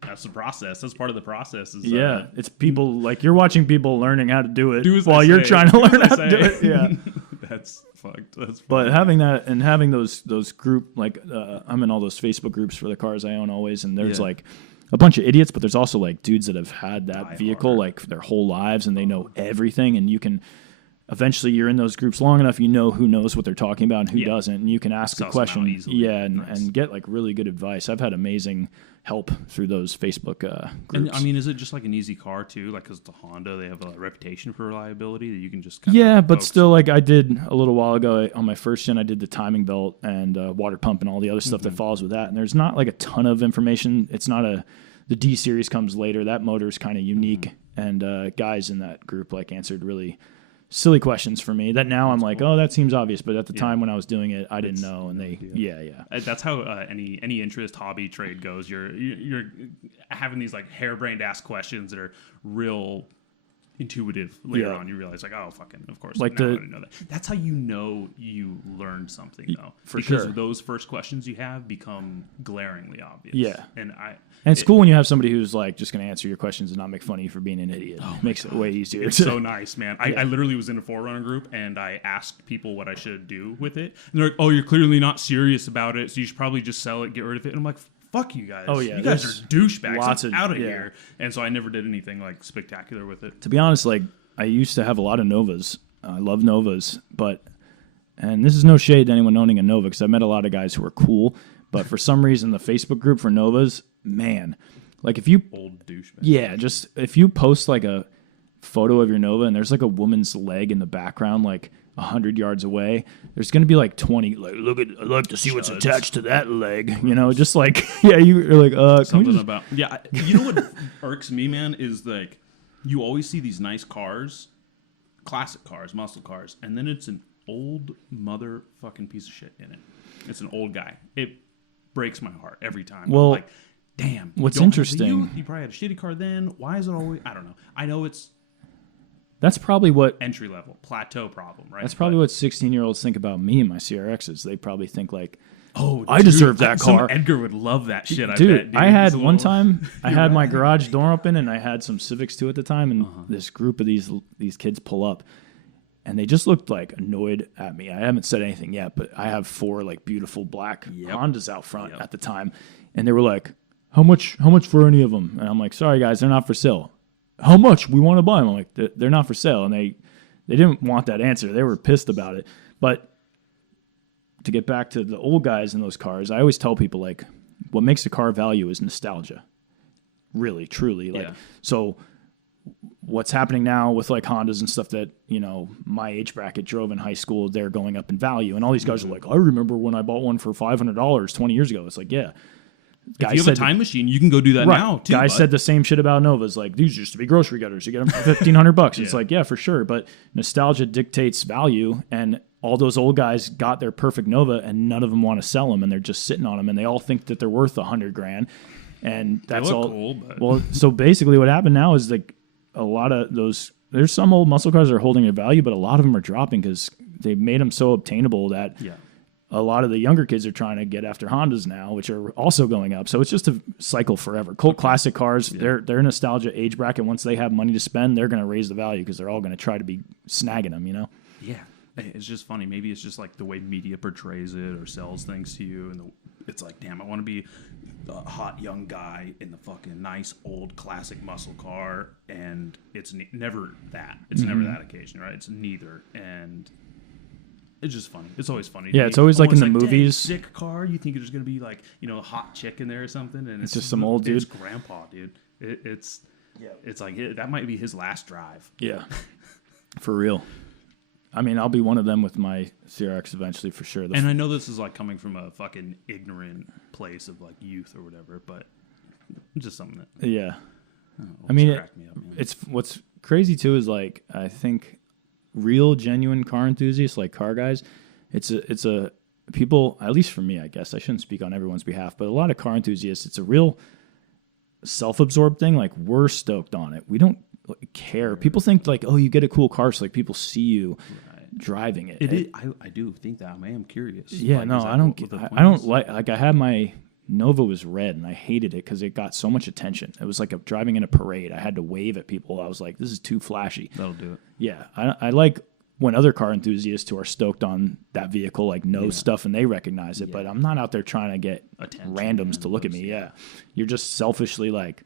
that's the process. That's part of the process. Is, it's people like you're watching people learning how to do it while you're trying to learn how to do it. Yeah, that's fucked. That's funny. But having that and having those group like I'm in all those Facebook groups for the cars I own always, and there's like a bunch of idiots, but there's also like dudes that have had that vehicle like their whole lives and they know everything, and you can eventually you're in those groups long enough, you know who knows what they're talking about and who doesn't, and you can ask a question and get like really good advice. I've had amazing help through those Facebook groups. And I mean, is it just like an easy car too? Like, because the Honda, they have a reputation for reliability that you can just kind of but still, like I did a little while ago on my first gen, I did the timing belt and water pump and all the other stuff that follows with that. And there's not like a ton of information. It's not the D series comes later. That motor is kind of unique, and guys in that group like answered really silly questions for me that now I'm like, oh, that seems obvious. But at the time when I was doing it, I didn't know. And they, That's how any interest, hobby, trade goes. You're having these like harebrained ass questions that are real, intuitive later on. You realize like, oh, fucking, of course, like now I know that. That's how you know you learned something though, because those first questions you have become glaringly obvious. Yeah, and it's cool when you have somebody who's like just going to answer your questions and not make fun of you for being an idiot. Makes it way easier. It's so nice, man. I literally was in a Forerunner group and I asked people what I should do with it, and they're like, "Oh, you're clearly not serious about it, so you should probably just sell it, get rid of it." And I'm like, fuck you guys. Oh, yeah. You guys are douchebags. I'm out of here. And so I never did anything like spectacular with it. To be honest, like I used to have a lot of Novas. I love Novas, and this is no shade to anyone owning a Nova because I've met a lot of guys who are cool, but for some reason the Facebook group for Novas, man, like if you old douchebag. Yeah, just if you post like a photo of your Nova and there's like a woman's leg in the background, like 100 yards away, there's going to be like 20, like, look at, I'd like to see what's attached to that leg, you know, just like, yeah, you're like, something about, yeah, you know what irks me, man, is like, you always see these nice cars, classic cars, muscle cars, and then it's an old motherfucking piece of shit in it. It's an old guy. It breaks my heart every time. Well, I'm like, damn. What's interesting, you probably had a shitty car then. Why is it always, I don't know. I know it's, that's probably what entry level plateau problem, right? That's probably what 16-year-olds think about me and my CRXs. They probably think like, "Oh, I deserve that car." Edgar would love that shit. I bet, dude. I had one time. I had my garage door open, and I had some Civics too at the time, and this group of these kids pull up, and they just looked like annoyed at me. I haven't said anything yet, but I have 4 like beautiful black Hondas out front at the time, and they were like, "How much for any of them?" And I'm like, "Sorry guys, they're not for sale." How much? We want to buy them. I'm like, they're not for sale. And they didn't want that answer. They were pissed about it. But to get back to the old guys in those cars, I always tell people, like, what makes a car value is nostalgia. Really, truly. Like, so what's happening now with like Hondas and stuff that, you know, my age bracket drove in high school, they're going up in value. And all these guys are like, I remember when I bought one for $500 20 years ago. It's like, yeah. If you have a time machine, you can go do that now, too. Guys said the same shit about Novas. Like, these used to be grocery gutters. You get them for $1,500. It's like, yeah, for sure. But nostalgia dictates value. And all those old guys got their perfect Nova, and none of them want to sell them. And they're just sitting on them. And they all think that they're worth $100,000. And that's all. Cool, but... Well, so basically what happened now is like a lot of those. There's some old muscle cars that are holding their value, but a lot of them are dropping because they made them so obtainable that. Yeah. A lot of the younger kids are trying to get after Hondas now, which are also going up. So it's just a cycle forever. Cult classic cars, they're nostalgia age bracket. Once they have money to spend, they're going to raise the value because they're all going to try to be snagging them, you know? Yeah. It's just funny. Maybe it's just like the way media portrays it or sells things to you. And it's like, damn, I want to be a hot young guy in the fucking nice old classic muscle car. And it's never that. It's never that occasion, right? It's neither. And... it's just funny. It's always funny. Yeah, it's always like in the movies. Sick car. You think there's gonna be like, you know, a hot chick in there or something, and it's just some old dude. It's grandpa, dude. It's like that might be his last drive. Yeah, for real. I mean, I'll be one of them with my CRX eventually for sure. And I know this is like coming from a fucking ignorant place of like youth or whatever, but just something that. Yeah, I mean, it's what's crazy too is like I think. Real genuine car enthusiasts, like car guys, it's a people, at least for me, I guess I shouldn't speak on everyone's behalf, but a lot of car enthusiasts, it's a real self-absorbed thing. Like we're stoked on it. We don't care. People think like, oh, you get a cool car, so like people see you driving it. I do think that. I am curious. Yeah, like, no, I don't like I had my Nova was red, and I hated it because it got so much attention. It was like driving in a parade. I had to wave at people. I was like, this is too flashy. That'll do it. Yeah, I like when other car enthusiasts who are stoked on that vehicle like know stuff and they recognize it, but I'm not out there trying to get randoms to look at me. Yeah, you're just selfishly like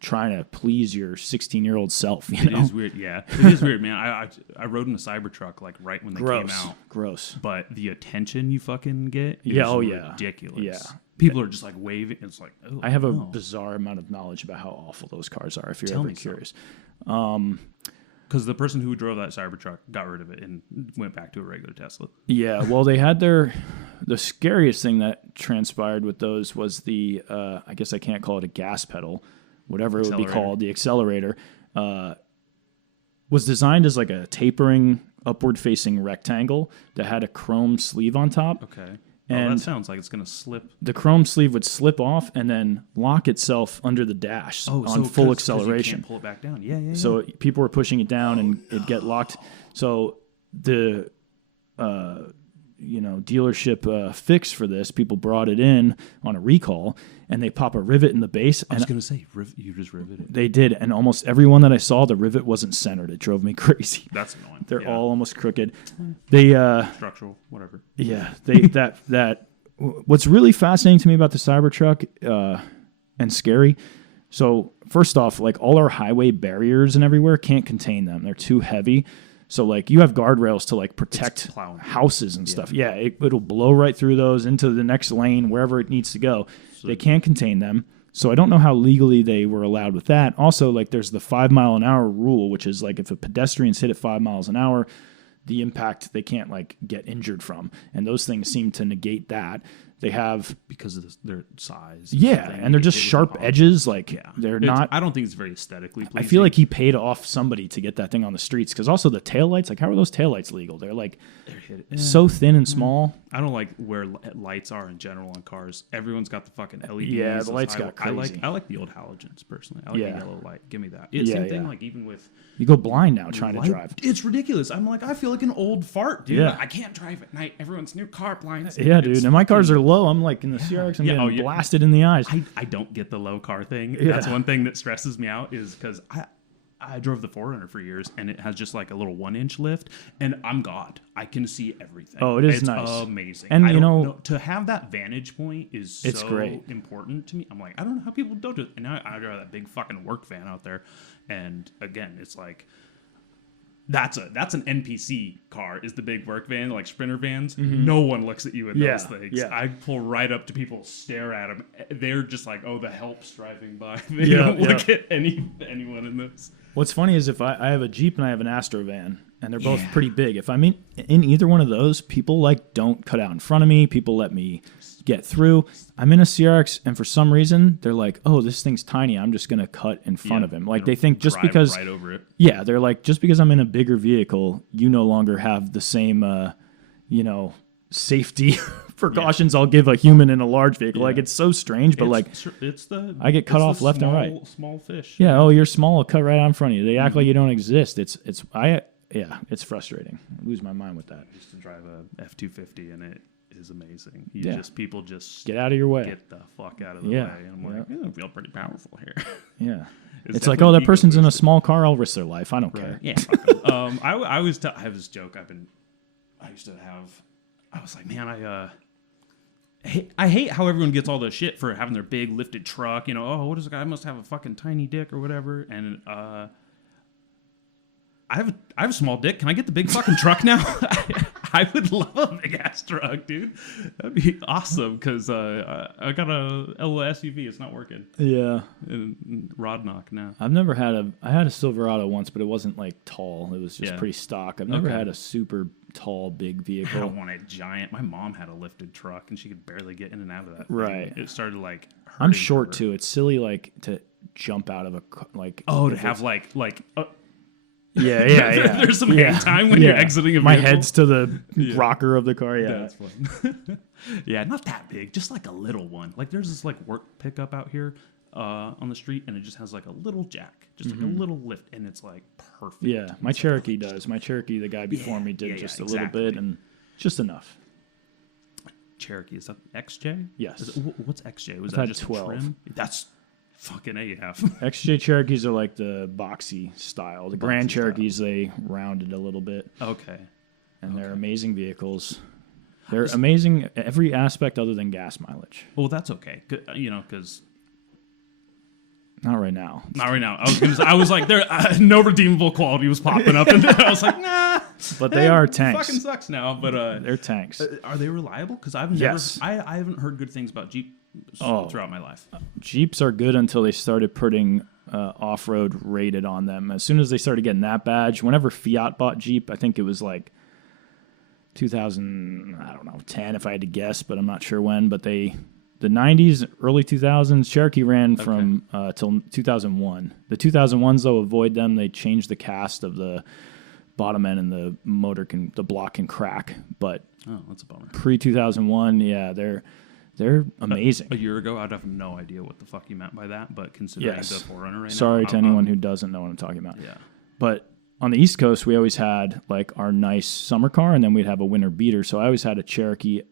trying to please your 16-year-old self. You know? It is weird. Yeah, it is weird, man. I rode in a Cybertruck like right when they came out. Gross. But the attention you fucking get is ridiculous. Yeah. People are just like waving. It's like, oh, I have a bizarre amount of knowledge about how awful those cars are. If you're ever curious, because the person who drove that Cybertruck got rid of it and went back to a regular Tesla. Yeah, well, they had the scariest thing that transpired with those was the I guess I can't call it a gas pedal, whatever it would be called, the accelerator, was designed as like a tapering upward facing rectangle that had a chrome sleeve on top. Okay. And that sounds like it's going to slip. The chrome sleeve would slip off and then lock itself under the dash on full acceleration. You can't pull it back down. Yeah. So people were pushing it down and it'd get locked. So the dealership fix for this, people brought it in on a recall, and they pop a rivet in the base. I was going to say, you just riveted it. They did, and almost everyone that I saw, the rivet wasn't centered. It drove me crazy. That's annoying. They're all almost crooked. They structural, whatever. Yeah, that. What's really fascinating to me about the Cybertruck and scary. So first off, like all our highway barriers and everywhere can't contain them. They're too heavy. So like you have guardrails to like protect houses and stuff. Yeah, it'll blow right through those into the next lane, wherever it needs to go. They can't contain them. So I don't know how legally they were allowed with that. Also, like there's the 5 mile an hour rule, which is like if a pedestrian's hit at 5 miles an hour, the impact they can't like get injured from. And those things seem to negate that. They have because of their size. And they're just sharp edges. Like they're not. I don't think it's very aesthetically pleasing. I feel like he paid off somebody to get that thing on the streets. Because also the taillights, like how are those taillights legal? They're like so thin and small. I don't like where lights are in general on cars. Everyone's got the fucking LEDs. Yeah, the lights got crazy. I like the old halogens personally. I like the yellow light. Give me that. Same thing. Like even with you go blind now trying to drive. It's ridiculous. I'm like I feel like an old fart, dude. I can't drive at night. Everyone's new car blinds. Yeah, dude. And my cars are low. I'm like in the CRX. I'm getting blasted in the eyes. I don't get the low car thing. That's one thing that stresses me out is because I drove the 4Runner for years, and it has just like a little 1-inch lift, and I'm God. I can see everything. Oh, it's nice. Amazing. And you know, to have that vantage point is so great. Important to me. I'm like, I don't know how people don't do it. And now I drive that big fucking work van out there, and again, it's like that's an NPC car is the big work van, like Sprinter vans. Mm-hmm. No one looks at you in those things. Yeah. I pull right up to people, stare at them. They're just like, oh, the help's driving by. They don't look at anyone in this. What's funny is if I have a Jeep and I have an Astro van, and they're both pretty big. If I'm in either one of those, people like don't cut out in front of me. People let me get through. I'm in a CRX, and for some reason, they're like, oh, this thing's tiny. I'm just going to cut in front of him. Like they think just because... right over it. Yeah, they're like, just because I'm in a bigger vehicle, you no longer have the same, safety precautions I'll give a human in a large vehicle. Like it's so strange, but I get cut off left and right. Small fish. Yeah. Oh, you're small. I'll cut right out in front of you. They act like you don't exist. It's frustrating. I lose my mind with that. I used to drive a F-250 and it is amazing. People just get out of your way. Get the fuck out of the way. And I'm like, I feel pretty powerful here. Yeah. It's like, oh, that person's in a small car. I'll risk their life. I don't care. Yeah. I have this joke I was like, man, I hate how everyone gets all the shit for having their big lifted truck. You know, oh, what is the guy? Must have a fucking tiny dick or whatever. And I have a small dick. Can I get the big fucking truck now? I would love a big ass truck, dude. That'd be awesome because I got a little SUV. It's not working. Yeah. Rod knock now. I had a Silverado once, but it wasn't like tall. It was just pretty stock. I've never had a super tall, big vehicle. I don't want a giant. My mom had a lifted truck and she could barely get in and out of that. Right. It started like hurting I'm short too. It's silly like to jump out of a like. Oh, to have like. Yeah. There's some hang time when you're exiting a vehicle. My head's to the rocker of the car. Yeah, that's fun. Yeah, not that big, just like a little one. Like there's this like work pickup out here on the street, and it just has like a little jack, just like a little lift, and it's like perfect. Yeah, my Cherokee does. My Cherokee, the guy before me did just a little bit, and just enough. Cherokee, is that XJ? Yes. What's XJ? Was that just 12? Trim? That's fucking AF. XJ Cherokees are like the boxy style. The Grand Cherokees, they rounded a little bit. Okay. And they're amazing vehicles. They're amazing every aspect other than gas mileage. Well, that's okay. You know, because... Not right now. Not right now. I was like, there, no redeemable quality was popping up, and I was like, nah. But they are tanks. Fucking sucks now, but they're tanks. Are they reliable? Because I haven't heard good things about Jeep throughout my life. Jeeps are good until they started putting off-road rated on them. As soon as they started getting that badge, whenever Fiat bought Jeep, I think it was like 2010 if I had to guess, but I'm not sure when. But the 90s, early 2000s, Cherokee ran from till 2001. The 2001s, though, avoid them. They changed the cast of the bottom end and the motor the block can crack. But that's a bummer. Pre-2001, yeah, they're amazing. A year ago, I'd have no idea what the fuck you meant by that, but considering the 4Runner right Sorry now. to anyone who doesn't know what I'm talking about. Yeah. But on the East Coast, we always had like our nice summer car, and then we'd have a winter beater. So I always had a Cherokee,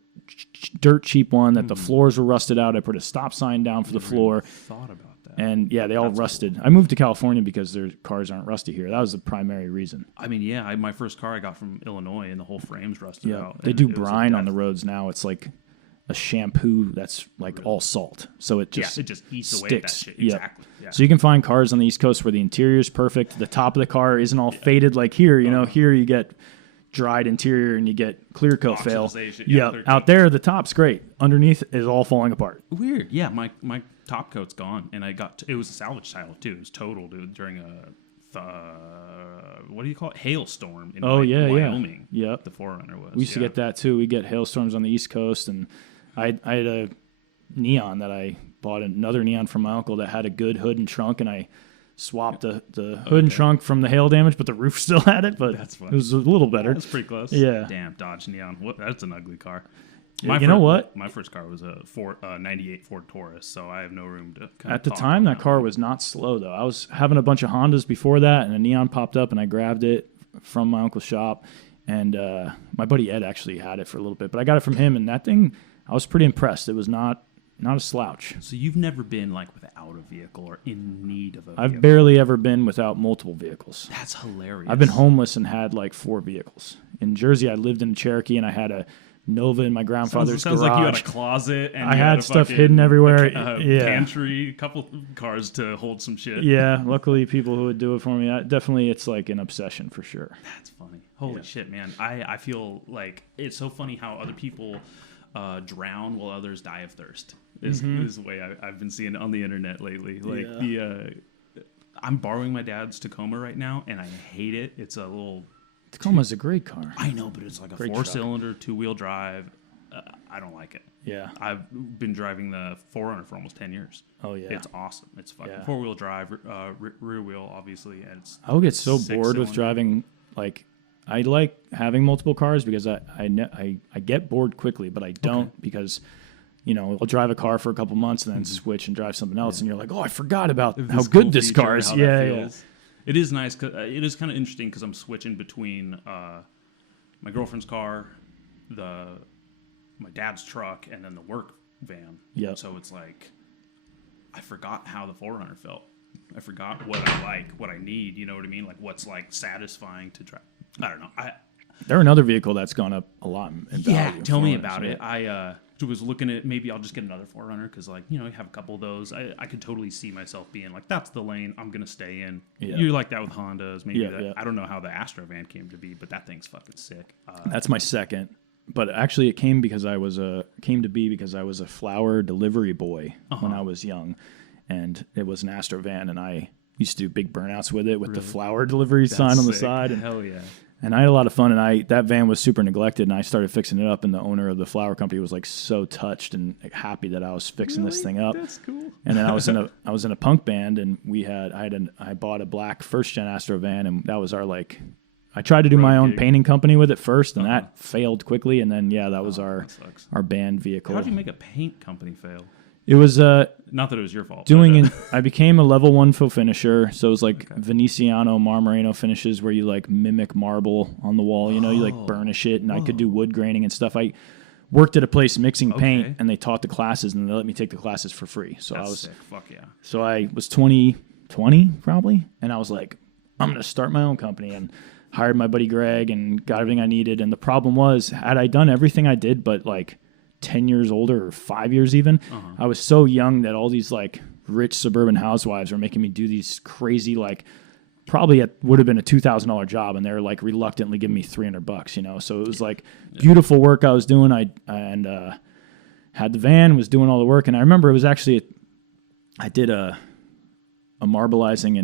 dirt cheap one that the floors were rusted out. I put a stop sign down for the floor. Thought about that. And yeah, they all rusted. Cool. I moved to California because their cars aren't rusty here. That was the primary reason. I mean, yeah, my first car I got from Illinois, and the whole frame's rusted out. They do brine on the roads now. It's like a shampoo that's like all salt. So it just eats sticks. away at that shit. Exactly. Yeah. So you can find cars on the East Coast where the interior is perfect. The top of the car isn't all faded like here. You know, here you get dried interior and you get clear coat fail. Yeah. Out there, the top's great. Underneath is all falling apart. Weird. Yeah. My top coat's gone, and it was a salvage title too. It was totaled during a what do you call it? Hailstorm in Wyoming. Yeah. Yep. The 4Runner was. We used to get that too. We get hailstorms on the East Coast, and I had a neon that I bought, another neon from my uncle that had a good hood and trunk, and I swapped the hood and trunk from the hail damage, but the roof still had it. But it was a little better. That's pretty close. Yeah. Damn, Dodge Neon. That's an ugly car. You know what? My first car was a 98 Ford Taurus, so I have no room to. At the time, that car was not slow though. I was having a bunch of Hondas before that, and a neon popped up, and I grabbed it from my uncle's shop, and my buddy Ed actually had it for a little bit, but I got it from him, and that thing, I was pretty impressed. It was not a slouch. So you've never been like without a vehicle or in need of a vehicle? I've barely ever been without multiple vehicles. That's hilarious. I've been homeless and had like 4 vehicles. In Jersey, I lived in a Cherokee, and I had a Nova in my grandfather's sounds garage. Like you had a closet. And I had stuff hidden everywhere. Pantry, a couple cars to hold some shit. Yeah, luckily people who would do it for me. Definitely, it's like an obsession for sure. That's funny. Holy shit, man. I feel like it's so funny how other people drown while others die of thirst. Is the way I've been seeing it on the internet lately. Like I'm borrowing my dad's Tacoma right now, and I hate it. It's a little... Tacoma's a great car. I know, but it's like a 4-cylinder, 2-wheel drive. I don't like it. Yeah. I've been driving the 4Runner for almost 10 years. Oh, yeah. It's awesome. It's fucking 4-wheel drive, rear wheel, obviously. And it's I would get so bored with driving. Like, I like having multiple cars because I get bored quickly, but I don't because... You know, I'll drive a car for a couple months and then switch and drive something else, and you're like, oh, I forgot about how good this car is. Yeah. It is nice. It is kind of interesting because I'm switching between my girlfriend's car, my dad's truck, and then the work van. Yeah. So it's like I forgot how the 4Runner felt. I forgot what I like, what I need. You know what I mean? Like what's like satisfying to drive. I don't know. They're another vehicle that's gone up a lot in value. Yeah, tell me about it. I was looking at maybe I'll just get another 4Runner because, like, you know, you have a couple of those. I could totally see myself being like, that's the lane I'm gonna stay in. Yeah. You like that with Hondas, maybe. I don't know how the Astro van came to be, but that thing's fucking sick. That's my second, but actually it came because I was a flower delivery boy when I was young, and it was an Astro van, and I used to do big burnouts with it with the flower delivery sign on the side. And, hell yeah. And I had a lot of fun, and that van was super neglected, and I started fixing it up, and the owner of the flower company was like so touched and happy that I was fixing this thing up. That's cool. And then I was in a punk band, and I bought a black first gen Astro van, and that was our like. I tried to do my own painting company with it first, and that failed quickly, and then that was our band vehicle. How did you make a paint company fail? It was not that it was your fault. I became a level 1 faux finisher, so it was like Venetiano, Marmoreno finishes where you like mimic marble on the wall. You know, you like burnish it, and I could do wood graining and stuff. I worked at a place mixing paint, and they taught the classes, and they let me take the classes for free. So That's sick. Fuck yeah. So I was 20 probably, and I was like, I'm gonna start my own company, and hired my buddy Greg and got everything I needed. And the problem was, had I done everything I did, but like 10 years older or 5 years even, I was so young that all these like rich suburban housewives were making me do these crazy, like probably it would have been a $2,000 job, and they're like reluctantly giving me $300, you know? So it was like beautiful work I was doing. I had the van, was doing all the work. And I remember it was actually, I did a marbleizing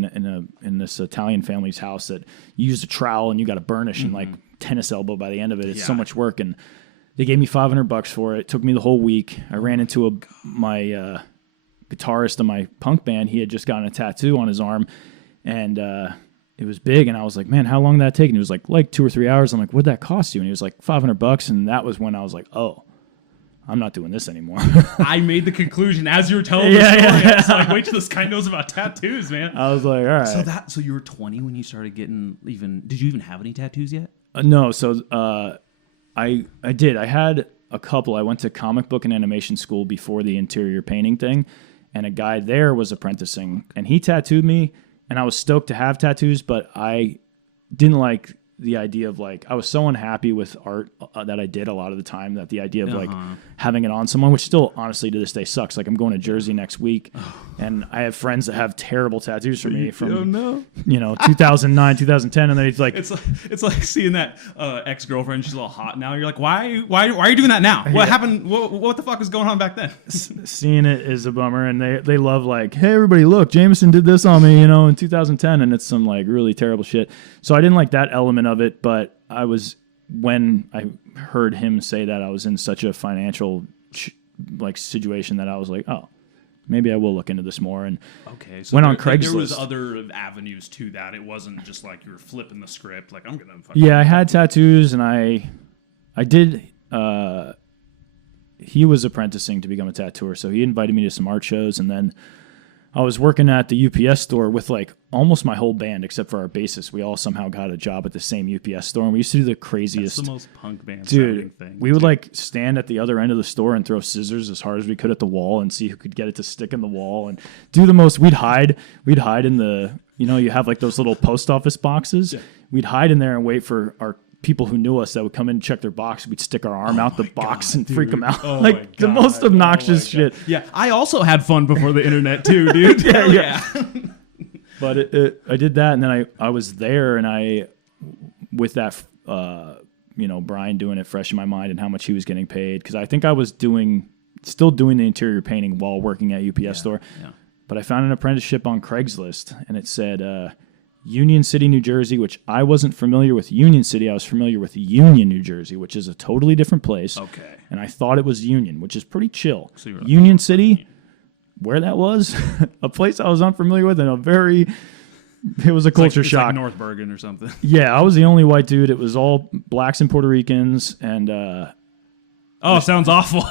in this Italian family's house that you used a trowel and you got to burnish and like tennis elbow by the end of it. It's so much work. And they gave me $500 for it. It took me the whole week. I ran into my guitarist in my punk band. He had just gotten a tattoo on his arm, and it it was big, and I was like, man, how long did that take? And he was like 2 or 3 hours. I'm like, what'd that cost you? And he was like, $500. And that was when I was like, oh, I'm not doing this anymore. I made the conclusion as you were telling the story. I was like, wait till this guy knows about tattoos, man. I was like, all right. So you were 20 when you started getting did you even have any tattoos yet? No. So I did. I had a couple. I went to comic book and animation school before the interior painting thing, and a guy there was apprenticing, and he tattooed me, and I was stoked to have tattoos, but I didn't like the idea of like, I was so unhappy with art that I did a lot of the time, that the idea of like having it on someone, which still honestly to this day sucks. Like I'm going to Jersey next week and I have friends that have terrible tattoos for me from, 2009, 2010. And then it's like seeing that ex-girlfriend, she's a little hot now. You're like, why are you doing that now? What happened? What the fuck was going on back then? Seeing it is a bummer. And they love like, hey, everybody look, Jamison did this on me, in 2010. And it's some like really terrible shit. So I didn't like that element of it, but when I heard him say that, I was in such a financial situation that I was like, oh, maybe I will look into this more. And okay, so went on Craigslist. There was other avenues to that. It wasn't just like you were flipping the script. Like I'm gonna. Yeah, I had tattoos, and I did. He was apprenticing to become a tattooer, so he invited me to some art shows, and then I was working at the UPS store with like almost my whole band except for our bassist. We all somehow got a job at the same UPS store, and we used to do the craziest. That's the most punk band thing. We would like stand at the other end of the store and throw scissors as hard as we could at the wall and see who could get it to stick in the wall and do the most. We'd hide in the, you have like those little post office boxes. Yeah. We'd hide in there and wait for our people who knew us that would come in and check their box. We'd stick our arm out the box and freak them out. Like the most obnoxious shit. Yeah, I also had fun before the internet too, dude. yeah. But I did that, and then I was there, and with that, Brian doing it fresh in my mind and how much he was getting paid, because I think I was still doing the interior painting while working at UPS store. Yeah. But I found an apprenticeship on Craigslist, and it said Union City, New Jersey, which I wasn't familiar with Union City. I was familiar with Union, New Jersey, which is a totally different place. Okay. And I thought it was Union, which is pretty chill. So like, Union City, where that was, a place I was unfamiliar with, and it was a culture shock. It's like North Bergen or something. Yeah, I was the only white dude. It was all blacks and Puerto Ricans, and sounds awful.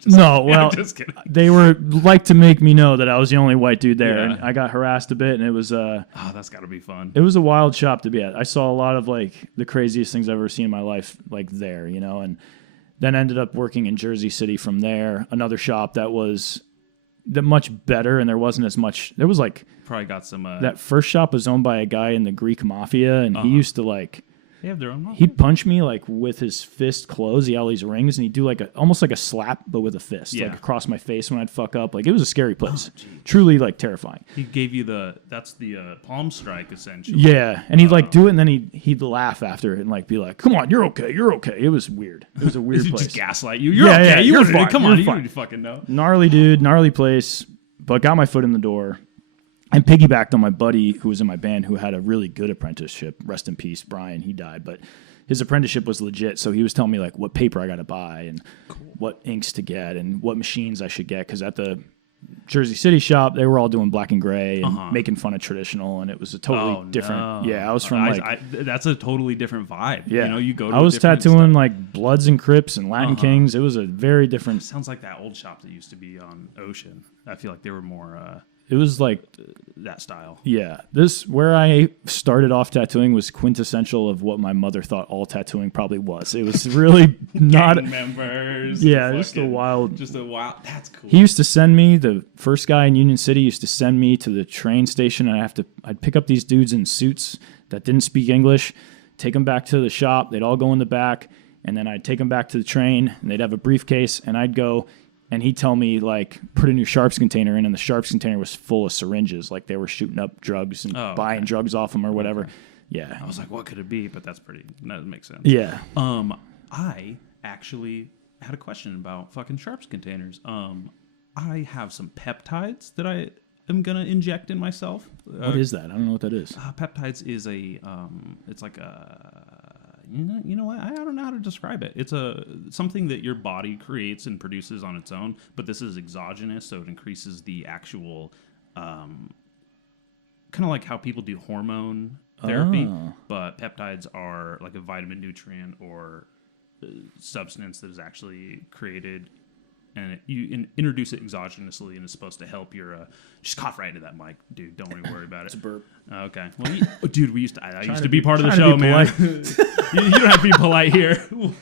Just kidding. They were like to make me know that I was the only white dude there, and I got harassed a bit, and it was that's got to be fun. It was a wild shop to be at. I saw a lot of like the craziest things I've ever seen in my life, like there, and then ended up working in Jersey City from there. Another shop that was much better, and there wasn't as much. There was like probably got some. That first shop was owned by a guy in the Greek mafia, and he used to like. They have their own mafia? He'd punch me like with his fist closed. He had all these rings, and he'd do like almost like a slap, but with a fist, like across my face when I'd fuck up. Like it was a scary place, truly like terrifying. He gave you that's the palm strike essentially. Yeah, and he'd like do it, and then he'd laugh after it and like be like, "Come on, you're okay, you're okay." It was weird. It was a weird place. Just gaslight you. You're okay. Yeah, you're fine. Come on, you don't fucking know. Gnarly dude, gnarly place, but got my foot in the door. And piggybacked on my buddy who was in my band who had a really good apprenticeship. Rest in peace, Brian. He died, but his apprenticeship was legit. So he was telling me like what paper I got to buy and what inks to get and what machines I should get. Because at the Jersey City shop, they were all doing black and gray and making fun of traditional, and it was a totally different. No. Yeah, I was from that's a totally different vibe. Yeah, you go. To I was tattooing like Bloods and Crips and Latin Kings. It was a very different. Sounds like that old shop that used to be on Ocean. I feel like they were more. It was like that style. Yeah. Where I started off tattooing was quintessential of what my mother thought all tattooing probably was. It was really not gang members. Yeah, just a wild. That's cool. He used to send me, the first guy in Union City used to send me to the train station, and I'd pick up these dudes in suits that didn't speak English, take them back to the shop. They'd all go in the back, and then I'd take them back to the train, and they'd have a briefcase, and I'd go. And he'd tell me, like, put a new Sharps container in, and the Sharps container was full of syringes. Like, they were shooting up drugs and buying drugs off them or whatever. Okay. Yeah. I was like, what could it be? But that makes sense. Yeah. I actually had a question about fucking Sharps containers. I have some peptides that I am going to inject in myself. What is that? I don't know what that is. Peptides is it's like a... You know what? I don't know how to describe it. It's something that your body creates and produces on its own, but this is exogenous, so it increases the actual kind of like how people do hormone therapy, but peptides are like a vitamin, nutrient, or substance that is actually created, and you introduce it exogenously, and it's supposed to help your. Just cough right into that mic, dude. Don't even worry about it. It's a burp. Okay. Well, dude, we used to. I used to be part of the show, man. You don't have to be polite here. You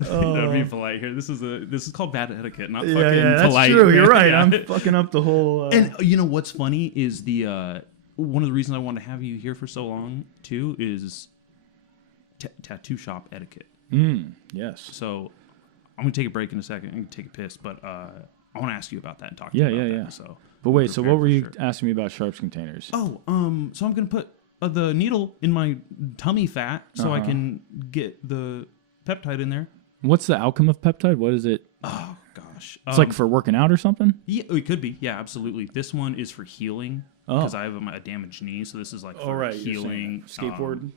don't have to be polite here. This is called bad etiquette, not fucking that's polite. True. You're right. I'm fucking up the whole. And you know what's funny is the one of the reasons I wanted to have you here for so long too is tattoo shop etiquette. Yes. So I'm gonna take a break in a second. I'm gonna take a piss, but I want to ask you about that and talk to you about that. So, but wait, so what were you asking me about sharps containers? Oh, so I'm gonna put the needle in my tummy fat so I can get the peptide in there. What's the outcome of peptide? What is it? Oh gosh, it's like for working out or something. Yeah, it could be. Yeah, absolutely. This one is for healing because I have a damaged knee, so this is like for healing. Skateboard.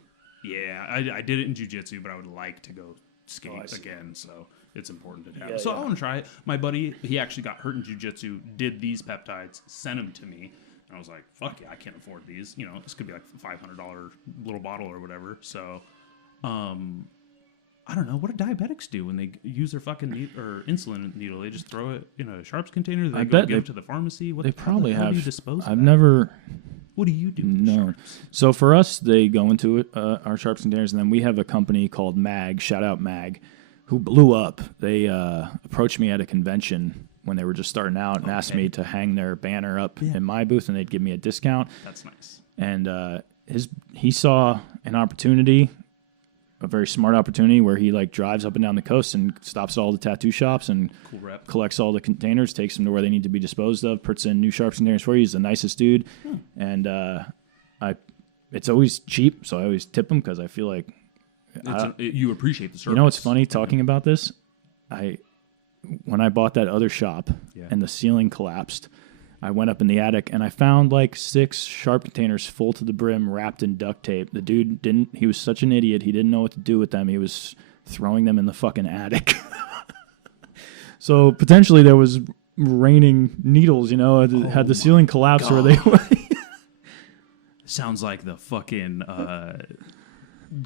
Yeah, I did it in jiu-jitsu, but I would like to go skate again, so it's important to have. I want to try it. My buddy, he actually got hurt in jiu-jitsu, did these peptides, sent them to me, and I was like, fuck yeah, I can't afford these. You know, this could be like a $500 little bottle or whatever. So, I don't know. What do diabetics do when they use their fucking insulin needle? They just throw it in a sharps container? They give it to the pharmacy? They probably have. How do you dispose of that? never... What do you do? No. So for us, they go into it, our sharps containers, and then we have a company called Mag, shout out Mag, who blew up. They approached me at a convention when they were just starting out and asked me to hang their banner up in my booth, and they'd give me a discount. That's nice. And he saw an opportunity, a very smart opportunity, where he like drives up and down the coast and stops at all the tattoo shops and collects all the containers, takes them to where they need to be disposed of, puts in new sharps containers for you. He's the nicest dude, and it's always cheap, so I always tip him because I feel like you appreciate the service. You know what's funny talking about this? When I bought that other shop and the ceiling collapsed, I went up in the attic and I found like 6 sharp containers full to the brim wrapped in duct tape. The dude he was such an idiot. He didn't know what to do with them. He was throwing them in the fucking attic. So potentially there was raining needles, you know, had the ceiling collapsed where they were. Sounds like the fucking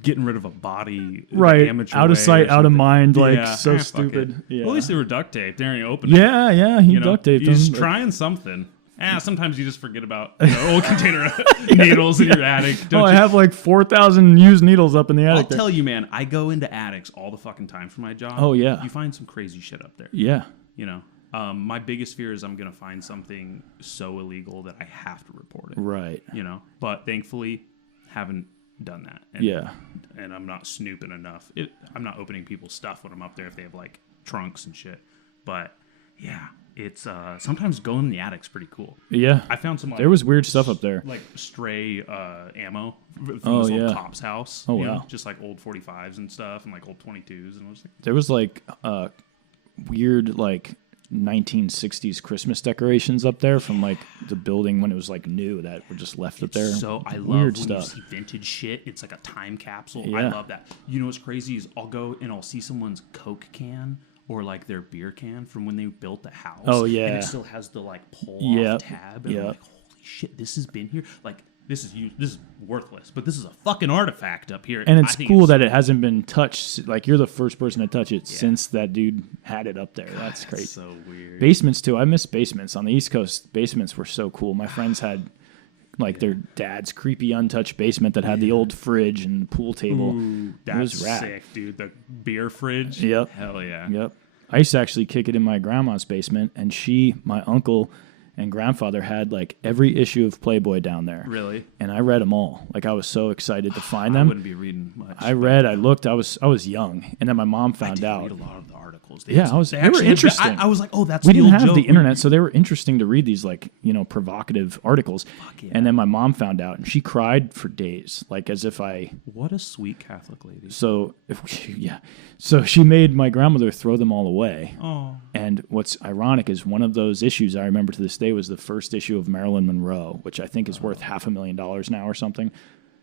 getting rid of a body, right? Out of sight, out of mind, like so stupid. Yeah. Well, at least they were duct taped. They ain't open. Yeah, he duct taped them. He's trying something. Sometimes you just forget about old container of needles in your attic. I have like 4,000 used needles up in the attic. I'll tell you, man. I go into attics all the fucking time for my job. Oh yeah, you find some crazy shit up there. Yeah, you know. My biggest fear is I'm going to find something so illegal that I have to report it. Right. You know, but thankfully, haven't done that. And I'm not snooping enough. I'm not opening people's stuff when I'm up there if they have like trunks and shit. But yeah, it's sometimes going in the attic's pretty cool. Yeah. I found some. There was weird stuff up there, like stray ammo from this old cop's house. Oh wow. Know, just like old 45s and stuff, and like old 22s, and I was like, there was like weird like 1960s Christmas decorations up there from like the building when it was like new that were just left up there. So I love when you see vintage shit. It's like a time capsule. Yeah. I love that. You know what's crazy is I'll go and I'll see someone's Coke can or like their beer can from when they built the house. Oh yeah, and it still has the like pull off tab. And I'm like, holy shit, this has been here. Like this is worthless, but this is a fucking artifact up here. And it's cool that it hasn't been touched. Like you're the first person to touch it since that dude had it up there. That's crazy. So weird. Basements too. I miss basements on the East Coast. Basements were so cool. My friends had like their dad's creepy untouched basement that had the old fridge and pool table. Ooh, that's sick, dude. The beer fridge. Yep. Hell yeah. Yep. I used to actually kick it in my grandma's basement, and my uncle and grandfather had like every issue of Playboy down there. Really? And I read them all. Like I was so excited to find them. I wouldn't be reading much. I looked. I was young, and then my mom found out. I did read a lot of the articles. They were interesting. I was like, oh, that's we the didn't old have joke. the internet, so they were interesting to read these like provocative articles. Fuck yeah. And then my mom found out, and she cried for days, like as if I. What a sweet Catholic lady. So so she made my grandmother throw them all away. Oh. And what's ironic is one of those issues I remember to this day was the first issue of Marilyn Monroe, which I think is worth $500,000 now or something.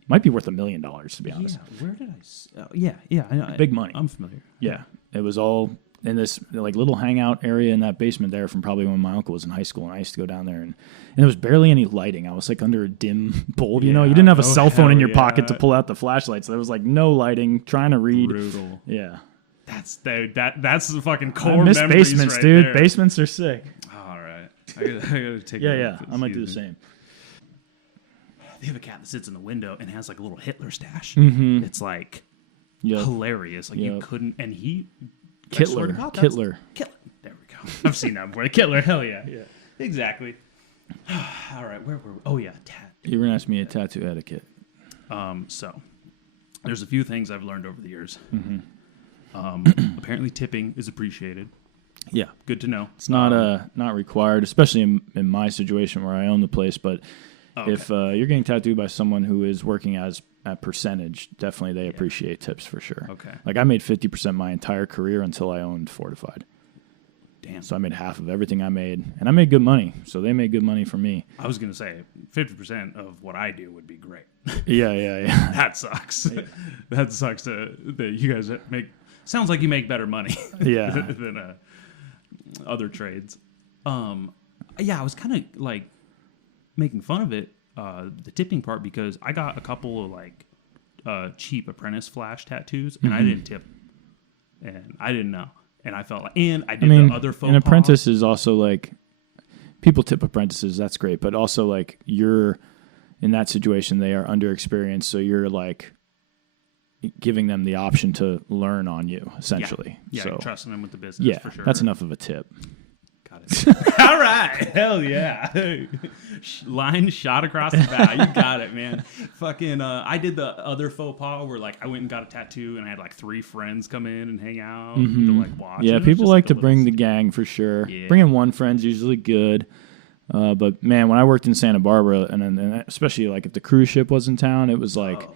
Might be worth $1 million to be honest. Yeah, where did I? Yeah. Big money. I'm familiar. Yeah, it was all in this like little hangout area in that basement there from probably when my uncle was in high school, and I used to go down there, and there was barely any lighting. I was like under a dim bulb, you know. You didn't have a cell phone in your pocket to pull out the flashlight, so there was like no lighting. Trying to read. Brutal. Yeah. That's the fucking core. I miss basements, right dude. There. Basements are sick. All right, I gotta take. Yeah. I might do the same. They have a cat that sits in the window and has like a little Hitler stash. Mm-hmm. It's like hilarious. Like you couldn't, and he Kittler. There we go. I've seen that before. Kittler. Hell yeah. Yeah. Exactly. All right. Where were we? Oh yeah, You were gonna ask me a tattoo etiquette. So there's a few things I've learned over the years. Mm-hmm. Apparently, tipping is appreciated. Yeah, good to know. It's not required, especially in my situation where I own the place. But if you're getting tattooed by someone who is working at percentage, definitely they appreciate tips for sure. Okay. Like I made 50% my entire career until I owned Fortified. Damn. So I made half of everything I made, and I made good money. So they made good money for me. I was gonna say 50% of what I do would be great. Yeah. That sucks. Yeah. That sucks that you guys make. Sounds like you make better money. Yeah. than other trades. I was kind of like making fun of it, the tipping part, because I got a couple of like cheap apprentice flash tattoos, and I didn't tip, and I didn't know. And I felt like, and I did the other faux an apprentice is also like, people tip apprentices, that's great, but also like you're in that situation, they are underexperienced, so you're like giving them the option to learn on you, essentially. Yeah, so, you're trusting them with the business, for sure. That's enough of a tip. Got it. All right, hell yeah. Line shot across the bow. You got it, man. Fucking, I did the other faux pas where like I went and got a tattoo and I had like 3 friends come in and hang out to like watch. Yeah, people like to bring the gang for sure. Yeah. Bringing one friend's usually good. But man, when I worked in Santa Barbara, and especially like if the cruise ship was in town, it was like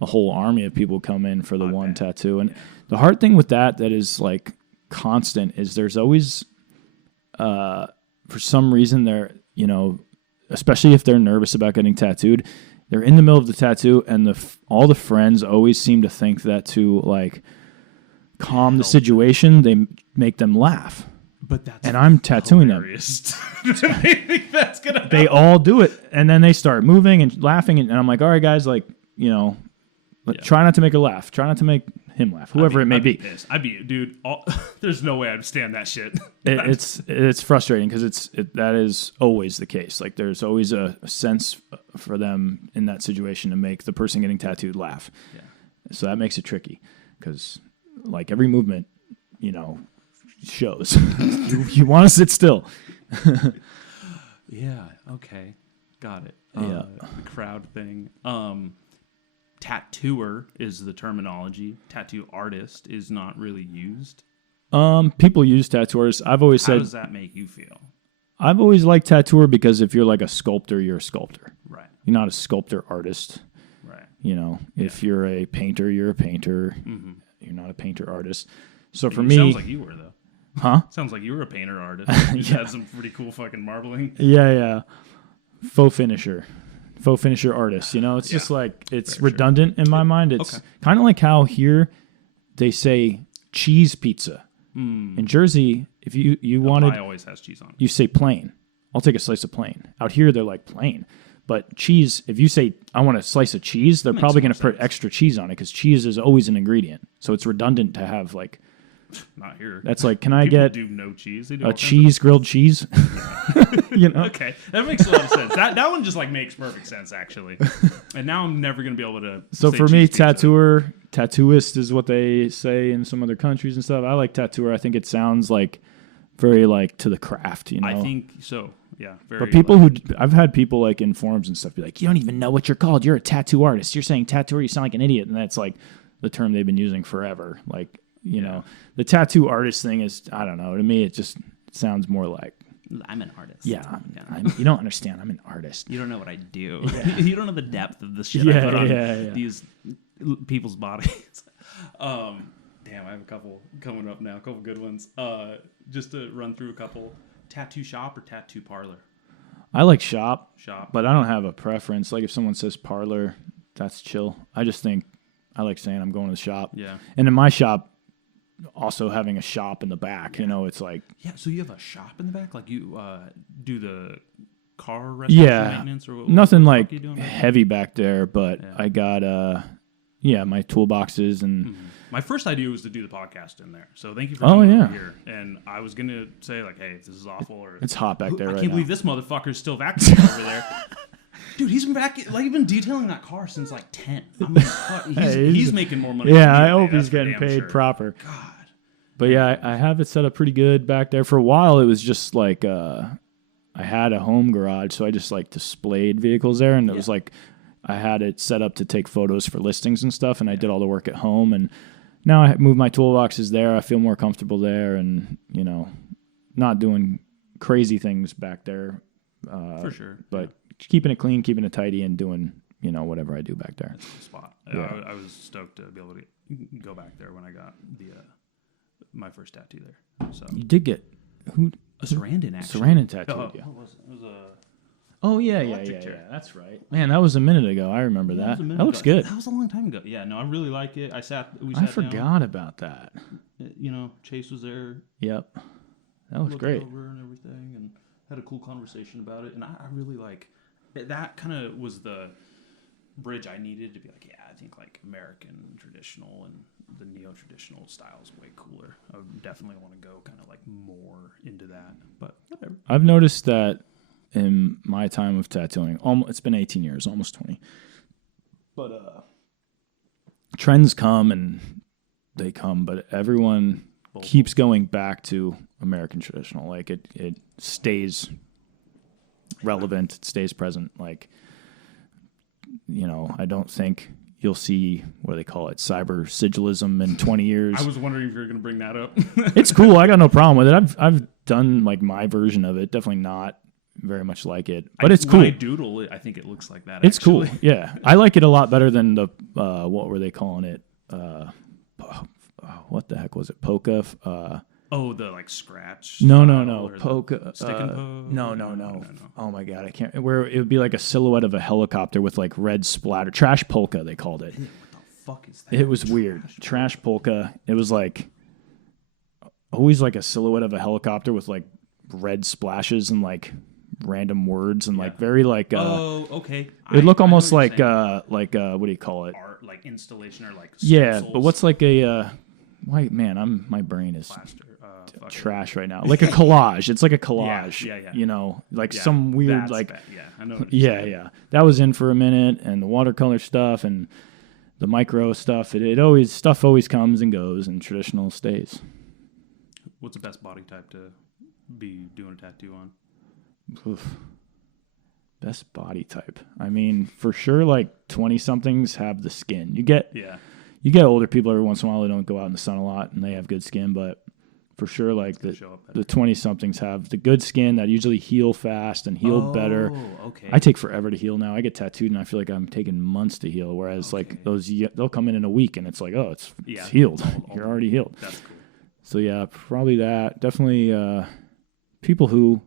a whole army of people come in for the one tattoo. And the hard thing with that is like constant is there's always, for some reason they're, especially if they're nervous about getting tattooed, they're in the middle of the tattoo, and all the friends always seem to think that to like calm the situation, they make them laugh. But that's and I'm tattooing hilarious. Them. I think that's gonna happen. They all do it, and then they start moving and laughing, and I'm like, all right, guys, like try not to make her laugh, try not to make him laugh, whoever it may be. I'd be, dude. There's no way I'd stand that shit. It's frustrating because that is always the case. Like there's always a sense for them in that situation to make the person getting tattooed laugh. Yeah. So that makes it tricky because like every movement, shows. you want to sit still. Yeah. Okay. Got it. Yeah. The crowd thing. Tattooer is the terminology. Tattoo artist is not really used. People use tattooers. I've always said. How does that make you feel? I've always liked tattooer because if you're like a sculptor, you're a sculptor. Right. You're not a sculptor artist. Right. If you're a painter, you're a painter. Mm-hmm. You're not a painter artist. So for me, sounds like you were though. Huh? Sounds like you were a painter artist. You had some pretty cool fucking marbling. Yeah. Faux finisher artist. It's just like it's redundant in my mind. It's kind of like how here they say cheese pizza. In Jersey, if you wanted, pie always has cheese on it. You say plain. I'll take a slice of plain. Out here they're like plain. But cheese, if you say I want a slice of cheese, they're probably going to put extra cheese on it because cheese is always an ingredient. So it's redundant to have like. Not here. That's like, can I get do no cheese? They do a cheese grilled cheese? Okay, that makes a lot of sense. That one just like makes perfect sense actually. And now I'm never gonna be able to. So for me, tattooist is what they say in some other countries and stuff. I like tattooer. I think it sounds like very like to the craft. I think so. Yeah. But people I've had people like in forums and stuff be like, you don't even know what you're called. You're a tattoo artist. You're saying tattooer. You sound like an idiot, and that's like the term they've been using forever. Like. The tattoo artist thing is, I don't know. To me, it just sounds more like I'm an artist. Yeah, you don't understand. I'm an artist. You don't know what I do. Yeah. You don't know the depth of the shit I put on these people's bodies. Damn, I have a couple coming up now. A couple good ones. Just to run through a couple. Tattoo shop or tattoo parlor? I like shop, Shop. but I don't have a preference. Like if someone says parlor, that's chill. I just think I like saying I'm going to the shop. Yeah. And in my shop, also having a shop in the back. You know, it's like So you have a shop in the back, like you do the car restoration maintenance, or nothing like heavy back there. But I got my toolboxes and. My first idea was to do the podcast in there. So thank you for coming over here. And I was gonna say like, hey, if this is awful or it's hot back there. I can't believe this motherfucker's still vacuuming over there. Dude, he's been detailing that car since like 10. I'm like, fuck, he's making more money. Yeah, I hope he's getting paid proper. God. But yeah, I have it set up pretty good back there. For a while, it was just like I had a home garage, so I just like displayed vehicles there, and it was like I had it set up to take photos for listings and stuff, and I did all the work at home. And now I move my toolboxes there. I feel more comfortable there, and not doing crazy things back there. For sure, but keeping it clean, keeping it tidy, and doing whatever I do back there. That's a cool spot. Yeah. I was stoked to be able to go back there when I got my first tattoo there. So you did get a Sarandon, actually. Sarandon tattoo. What was it? It was a. Oh yeah. That's right. Man, that was a minute ago. I remember that. That looks good. That was a long time ago. Yeah, no, I really like it. I forgot down. About that. Chase was there. Yep. That looks great. Over and everything, and had a cool conversation about it. And I really like that. Kind of was the bridge I needed to be like, I think like American traditional and the neo-traditional style is way cooler. I would definitely want to go kind of like more into that. But whatever. I've noticed that. In my time of tattooing, it's been 18 years, almost 20. But trends come and they come, but everyone keeps going back to American traditional. Like it stays relevant, it stays present. Like, I don't think you'll see, what do they call it, cyber sigilism in 20 years. I was wondering if you were going to bring that up. It's cool. I got no problem with it. I've done like my version of it. Definitely not very much like it, but it's cool. When I doodle it, I think it looks like that. It's cool. Yeah, I like it a lot better than the what were they calling it? What the heck was it? Polka. The like scratch. No. Polka. Stick and poke. No. Oh my god, I can't. Where it would be like a silhouette of a helicopter with like red splatter. Trash polka, they called it. What the fuck is that? It was weird. Trash polka. It was like always like a silhouette of a helicopter with like red splashes and like random words and like very like okay. It look almost like what do you call it? Art, like installation or like but what's like a white man? My brain is trash right now. Like a collage. It's like a collage. Yeah. Some weird I know. Yeah. That was in for a minute, and the watercolor stuff and the micro stuff. It always comes and goes, and traditional stays. What's the best body type to be doing a tattoo on? Oof. Best body type. I mean, for sure, like 20-somethings have the skin. You get older people every once in a while that don't go out in the sun a lot, and they have good skin. But for sure, like the 20-somethings have the good skin that usually heal fast and heal better. Okay. I take forever to heal now. I get tattooed, and I feel like I'm taking months to heal. Whereas like those, they'll come in a week, and it's like, it's healed. You're already healed. That's cool. So yeah, probably that. Definitely people who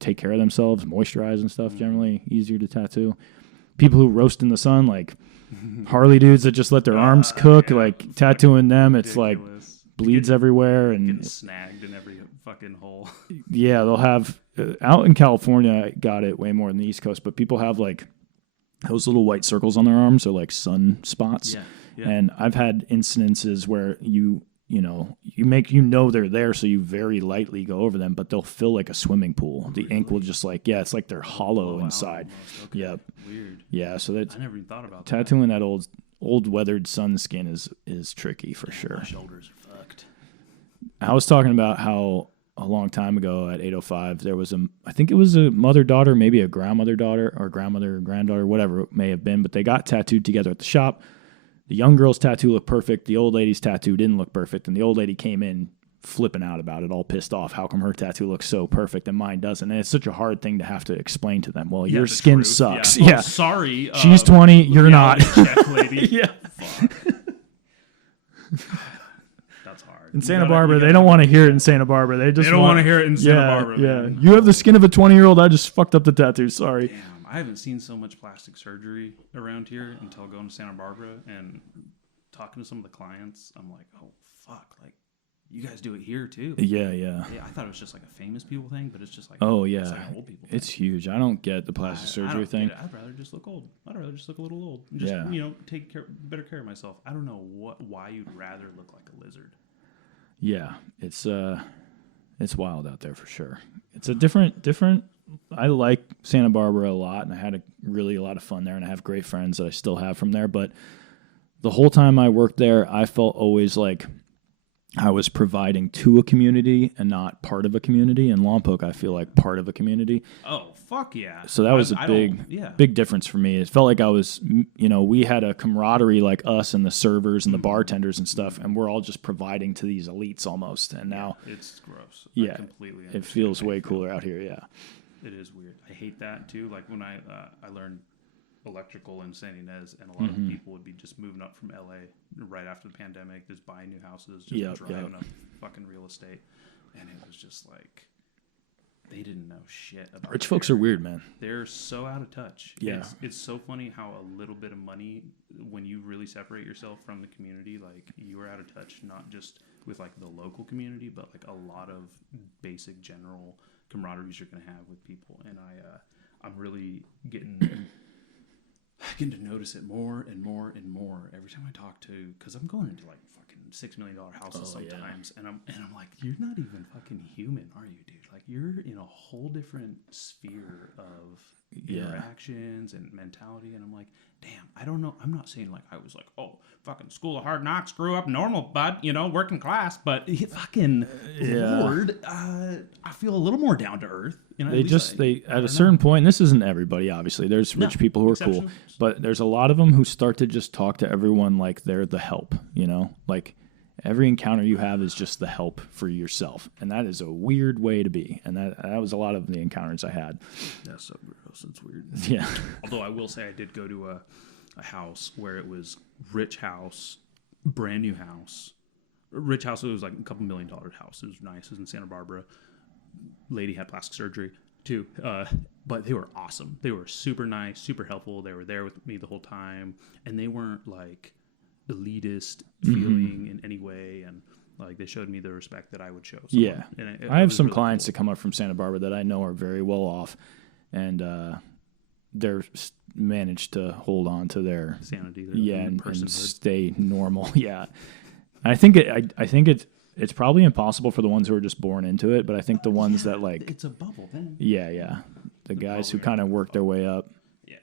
take care of themselves, moisturize and stuff, generally easier to tattoo. People who roast in the sun, like Harley dudes that just let their arms cook, like tattooing them, it's like bleeds everywhere and getting snagged in every fucking hole. Yeah, they'll have out in California, I got it way more than the East Coast, but people have like those little white circles on their arms are like sun spots. Yeah. And I've had incidences where you they're there, so you very lightly go over them, but they'll fill like a swimming pool. The ink will just like, it's like they're hollow inside. Okay. Yep. Weird. Yeah, so that's I never even thought about tattooing that old weathered sun skin is tricky for sure. My shoulders are fucked. I was talking about how a long time ago at 805 there was I think it was a mother-daughter, maybe a grandmother-daughter or grandmother-granddaughter, whatever it may have been, but they got tattooed together at the shop. The young girl's tattoo looked perfect. The old lady's tattoo didn't look perfect. And the old lady came in flipping out about it, all pissed off. How come her tattoo looks so perfect and mine doesn't? And it's such a hard thing to have to explain to them. Well, your skin truth sucks. Yeah. Sorry. She's 20. You're not. Check, lady. Yeah. Fuck. That's hard. In Santa Barbara, they don't want to hear it in Santa Barbara. They don't want to hear it in Santa Barbara. Yeah. Man. You have the skin of a 20-year-old. I just fucked up the tattoo. Sorry. Damn. I haven't seen so much plastic surgery around here until going to Santa Barbara and talking to some of the clients. I'm like, oh fuck, like you guys do it here too. Yeah. I thought it was just like a famous people thing, but it's just like oh it's yeah, like an old people it's thing. huge. I don't get the plastic surgery thing. I'd rather just look old. I'd rather just look a little old. Just take better care of myself. I don't know why you'd rather look like a lizard. Yeah, it's wild out there for sure. It's a different. I like Santa Barbara a lot, and I had a lot of fun there, and I have great friends that I still have from there. But the whole time I worked there, I felt always like I was providing to a community and not part of a community. In Lompoc, I feel like part of a community. Oh, fuck yeah. So that was a big difference for me. It felt like I was, we had a camaraderie like us and the servers and the bartenders and stuff, and we're all just providing to these elites almost. And now it's gross. Yeah, it feels way cooler out here, yeah. It is weird. I hate that too. Like when I learned electrical in San Ynez, and a lot of people would be just moving up from LA right after the pandemic, just buying new houses, just driving up fucking real estate, and it was just like they didn't know shit about rich folks are weird, man. They're so out of touch. Yeah, it's so funny how a little bit of money, when you really separate yourself from the community, like you are out of touch, not just with like the local community, but like a lot of basic general camaraderies you're going to have with people. And I'm really getting to notice it more and more and more every time I talk to, because I'm going into like fucking $6 million houses sometimes, and I'm like, you're not even fucking human, are you, dude? Like you're in a whole different sphere of interactions and mentality, and I'm like, damn, I don't know. I'm not saying like I was like, oh, fucking School of Hard Knocks, grew up normal, bud, working class, but fucking Lord, I feel a little more down to earth. They at a certain point, and this isn't everybody, obviously. There's rich people who are cool, but there's a lot of them who start to just talk to everyone like they're the help, like every encounter you have is just the help for yourself, and that is a weird way to be, and that was a lot of the encounters I had. That's so gross. It's weird. Yeah. Although I will say I did go to a house where it was rich house, brand new house. Rich house, it was like a couple $1 million house. It was nice. It was in Santa Barbara. Lady had plastic surgery too, but they were awesome. They were super nice, super helpful. They were there with me the whole time, and they weren't like elitist feeling in any way, and like they showed me the respect that I would show someone. Yeah, and I have some really clients that come up from Santa Barbara that I know are very well off, and they're managed to hold on to their sanity, and stay normal. Yeah, I think it's probably impossible for the ones who are just born into it, but I think the ones that like it's a bubble then. Yeah, the guys who kind of work their way up. Yeah,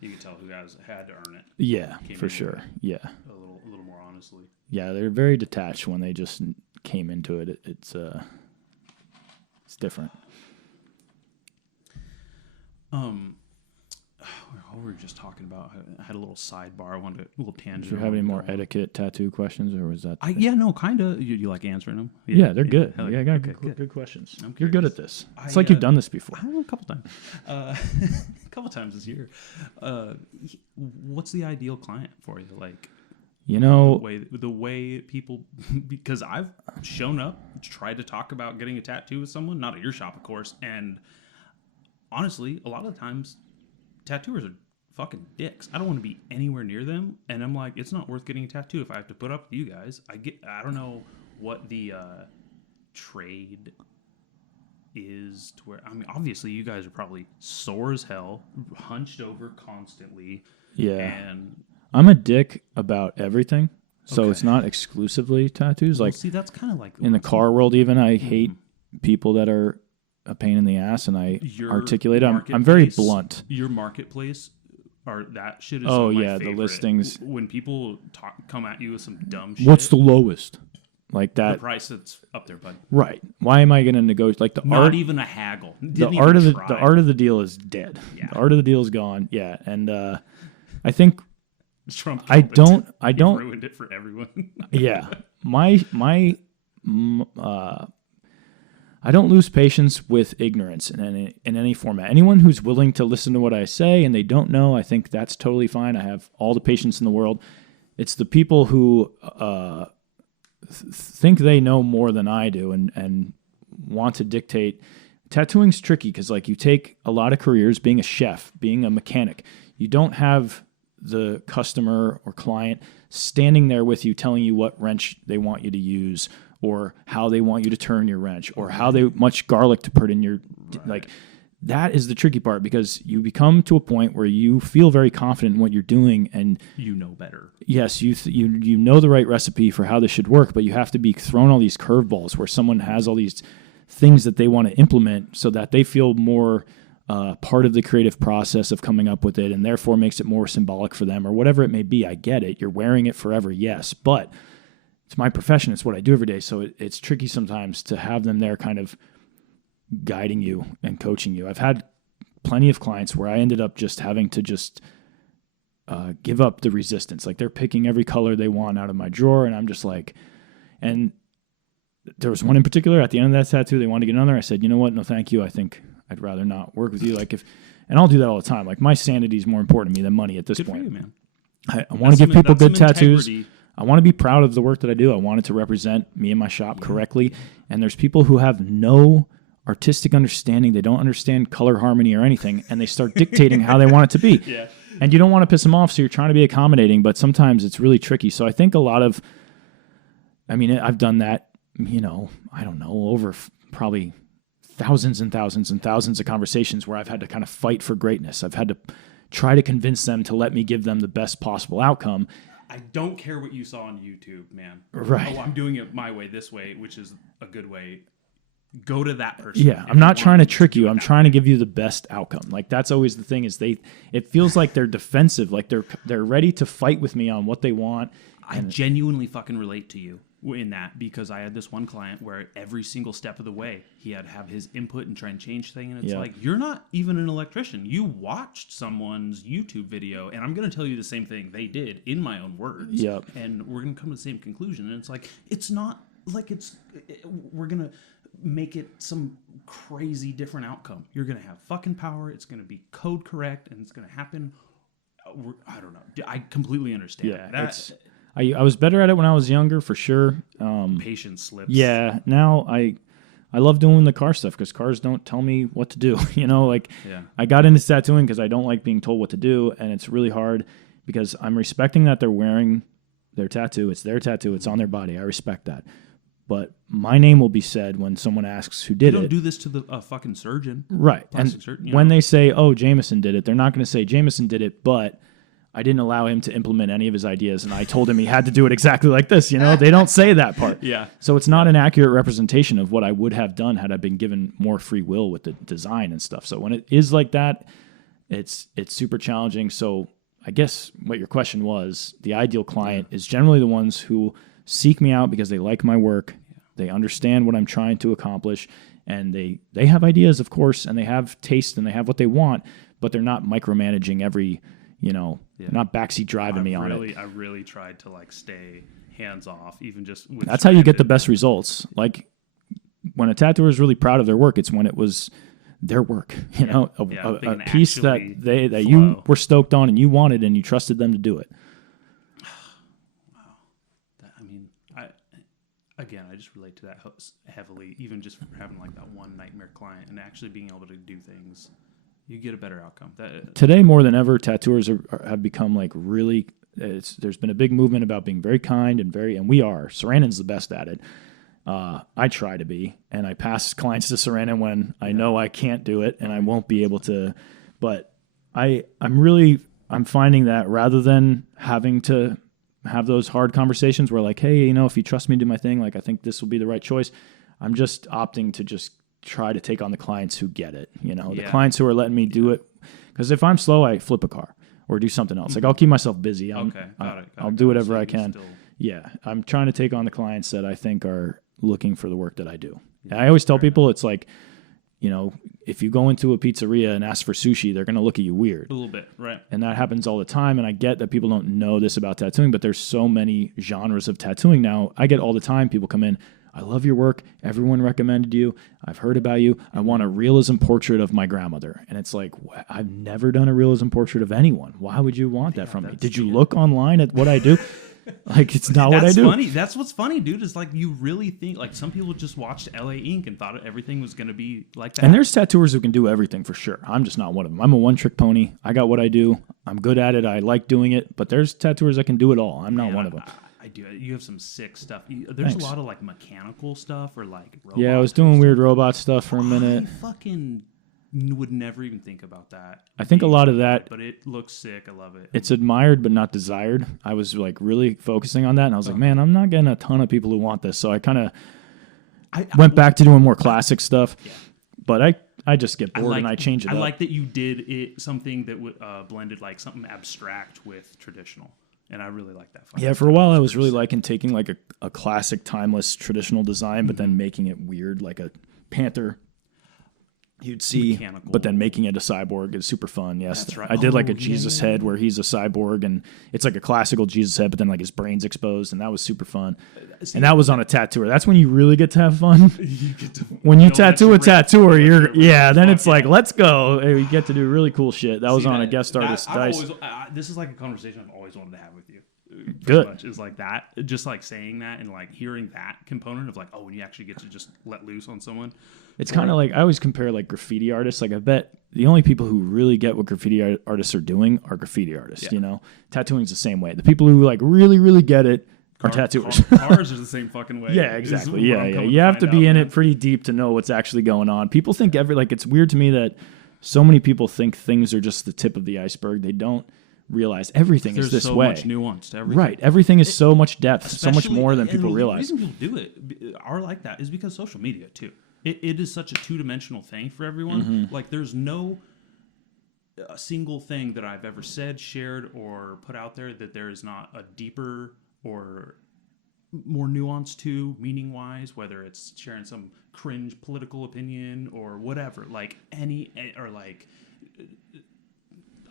you can tell who guys had to earn it. Yeah, for sure. Yeah, a little more honestly. Yeah, they're very detached when they just came into it. It's different. What were we just talking about? I had a little sidebar. I wanted a little tangent. Do you have any more etiquette tattoo questions, or was that? Kind of. You like answering them? Yeah, they're good. I got good questions. You're good at this. It's like you've done this before. A couple times. A couple times this year. What's the ideal client for you? Like, the way people, because I've shown up, tried to talk about getting a tattoo with someone, not at your shop, of course, and honestly, a lot of the times, tattooers are fucking dicks. I don't want to be anywhere near them, and I'm like, it's not worth getting a tattoo if I have to put up with you guys. I don't know what the trade is to where, I mean, obviously you guys are probably sore as hell, hunched over constantly. Yeah. And I'm a dick about everything, so it's not exclusively tattoos. Like, see, that's kind of like in the car world, even I hate people that are a pain in the ass, and I articulate. I'm very blunt. Your marketplace, or that shit is. Oh my yeah, favorite. the listings. When people come at you with some dumb shit. What's the lowest? Like that. The price that's up there, bud. Right. Why am I going to negotiate? Like not even a haggle. The art of the deal is dead. Yeah. The art of the deal is gone. Yeah, and I think. Trump I don't ruined it for everyone. Yeah. I don't lose patience with ignorance in any format. Anyone who's willing to listen to what I say and they don't know, I think that's totally fine. I have all the patience in the world. It's the people who think they know more than I do and want to dictate. Tattooing's tricky because like you take a lot of careers, being a chef, being a mechanic. You don't have the customer or client standing there with you telling you what wrench they want you to use or how they want you to turn your wrench, or how much garlic to put in your like. That is the tricky part, because you become to a point where you feel very confident in what you're doing, and you know better. Yes, you know the right recipe for how this should work, but you have to be thrown all these curveballs where someone has all these things that they want to implement so that they feel more part of the creative process of coming up with it, and therefore makes it more symbolic for them, or whatever it may be. I get it. You're wearing it forever, yes, but it's my profession. It's what I do every day, so it's tricky sometimes to have them there kind of guiding you and coaching you. I've had plenty of clients where I ended up just having to give up the resistance. Like, they're picking every color they want out of my drawer, and I'm just like, and there was one in particular at the end of that tattoo, they wanted to get another. I said, you know what? No, thank you. I think I'd rather not work with you. And I'll do that all the time. Like, my sanity is more important to me than money at this point. Good for you, man. I want to give people good tattoos. I want to be proud of the work that I do. I want it to represent me and my shop correctly. And there's people who have no artistic understanding. They don't understand color harmony or anything, and they start dictating how they want it to be. Yeah. And you don't want to piss them off, so you're trying to be accommodating, but sometimes it's really tricky. So I think I've done that, I don't know, over probably thousands and thousands and thousands of conversations where I've had to kind of fight for greatness. I've had to try to convince them to let me give them the best possible outcome. I don't care what you saw on YouTube, man. Right. Oh, I'm doing it my way, this way, which is a good way. Go to that person. Yeah, I'm not trying to trick you. I'm trying to give you the best outcome. Like, that's always the thing, is it feels like they're defensive, like they're ready to fight with me on what they want. I genuinely fucking relate to you in that, because I had this one client where every single step of the way he had to have his input and try and change things, and it's like, you're not even an electrician. You watched someone's YouTube video, and I'm going to tell you the same thing they did in my own words. Yep. And we're going to come to the same conclusion, and it's like, it's not like we're going to make it some crazy different outcome. You're going to have fucking power. It's going to be code correct, and it's going to happen. I don't know. I completely understand. Yeah, I was better at it when I was younger, for sure. Patience slips. Yeah. Now I love doing the car stuff, because cars don't tell me what to do. I got into tattooing because I don't like being told what to do, and it's really hard because I'm respecting that they're wearing their tattoo. It's their tattoo. It's on their body. I respect that. But my name will be said when someone asks who did it. You don't do this to the fucking surgeon. Right. And surgeon, when they say, oh, Jamison did it, they're not going to say Jamison did it, but I didn't allow him to implement any of his ideas, and I told him he had to do it exactly like this. They don't say that part. Yeah. So it's not an accurate representation of what I would have done had I been given more free will with the design and stuff. So when it is like that, it's super challenging. So I guess what your question was, the ideal client is generally the ones who seek me out because they like my work, they understand what I'm trying to accomplish, and they have ideas, of course, and they have taste, and they have what they want, but they're not micromanaging every, not backseat driving me on it. I really tried to stay hands off, even just with That's how you get the best results. Like, when a tattooer is really proud of their work, it's when it was their work, a piece that you were stoked on and you wanted, and you trusted them to do it. Again, I just relate to that heavily, even just for having that one nightmare client and actually being able to do things, you get a better outcome. Today, more than ever, tattooers have become really, there's been a big movement about being very kind and we are. Sarandon's the best at it. I try to be, and I pass clients to Sarandon when I know I can't do it and I won't be able to, but I'm finding that rather than having to have those hard conversations where hey, if you trust me to do my thing, I think this will be the right choice. I'm just opting to just try to take on the clients who get it, the clients who are letting me do it. Because if I'm slow, I flip a car or do something else. I'll keep myself busy. I'll do whatever I can. Yeah. I'm trying to take on the clients that I think are looking for the work that I do. And I always tell people it's if you go into a pizzeria and ask for sushi, they're going to look at you weird. A little bit, right. And that happens all the time. And I get that people don't know this about tattooing, but there's so many genres of tattooing now. I get all the time people come in, I love your work. Everyone recommended you. I've heard about you. I want a realism portrait of my grandmother. And it's I've never done a realism portrait of anyone. Why would you want that from me? Did you look online at what I do? It's not what I do. Funny. That's what's funny, dude, is you really think, some people just watched LA Ink and thought everything was going to be like that. And there's tattooers who can do everything for sure. I'm just not one of them. I'm a one-trick pony. I got what I do. I'm good at it. I like doing it. But there's tattooers that can do it all. I'm not one of them. I do. You have some sick stuff. There's Thanks. a lot of like mechanical stuff or like robot Yeah, I was doing weird robot stuff for a minute. I fucking would never even think about that. I think a lot of that, but it looks sick. I love it. It's admired but not desired. I was like really focusing on that, and I was like, man, I'm not getting a ton of people who want this. So I kind of went back to doing more classic stuff. Yeah. But I just get bored and I change it up. I like that you did something that blended like something abstract with traditional. And I really like that. Yeah, for a while I was really liking taking like a classic, timeless, traditional design, but then making it weird, like a Panther you'd see, mechanical. But then making it a cyborg is super fun. Yes, that's right. I did like a Jesus head where he's a cyborg, and it's like a classical Jesus head, but then like his brain's exposed, and that was super fun. And that was on a tattooer. That's when you really get to have fun. When you tattoo a tattooer, then it's like, let's go. Hey, we get to do really cool shit. That was on a guest artist Dice. This is like a conversation I've always wanted to have with you. Good. Much is like that, just like saying that and like hearing that component of like, oh, when you actually get to just let loose on someone. It's kind of like, I always compare like graffiti artists. Like I bet the only people who really get what graffiti artists are doing are graffiti artists, you know? Tattooing's the same way. The people who like really, really get it are tattooers. Cars are the same fucking way. Yeah, exactly. Yeah. You have to be in it pretty deep to know what's actually going on. People think it's weird to me that so many people think things are just the tip of the iceberg. They don't realize everything is this way. There's so much nuance to everything. Right. Everything is so much depth, so much more than people realize. The reason people do it are like that is because social media too. It is such a two-dimensional thing for everyone. Mm-hmm. Like there's no a single thing that I've ever said, shared, or put out there that there is not a deeper or more nuance to, meaning-wise, whether it's sharing some cringe political opinion or whatever, like or like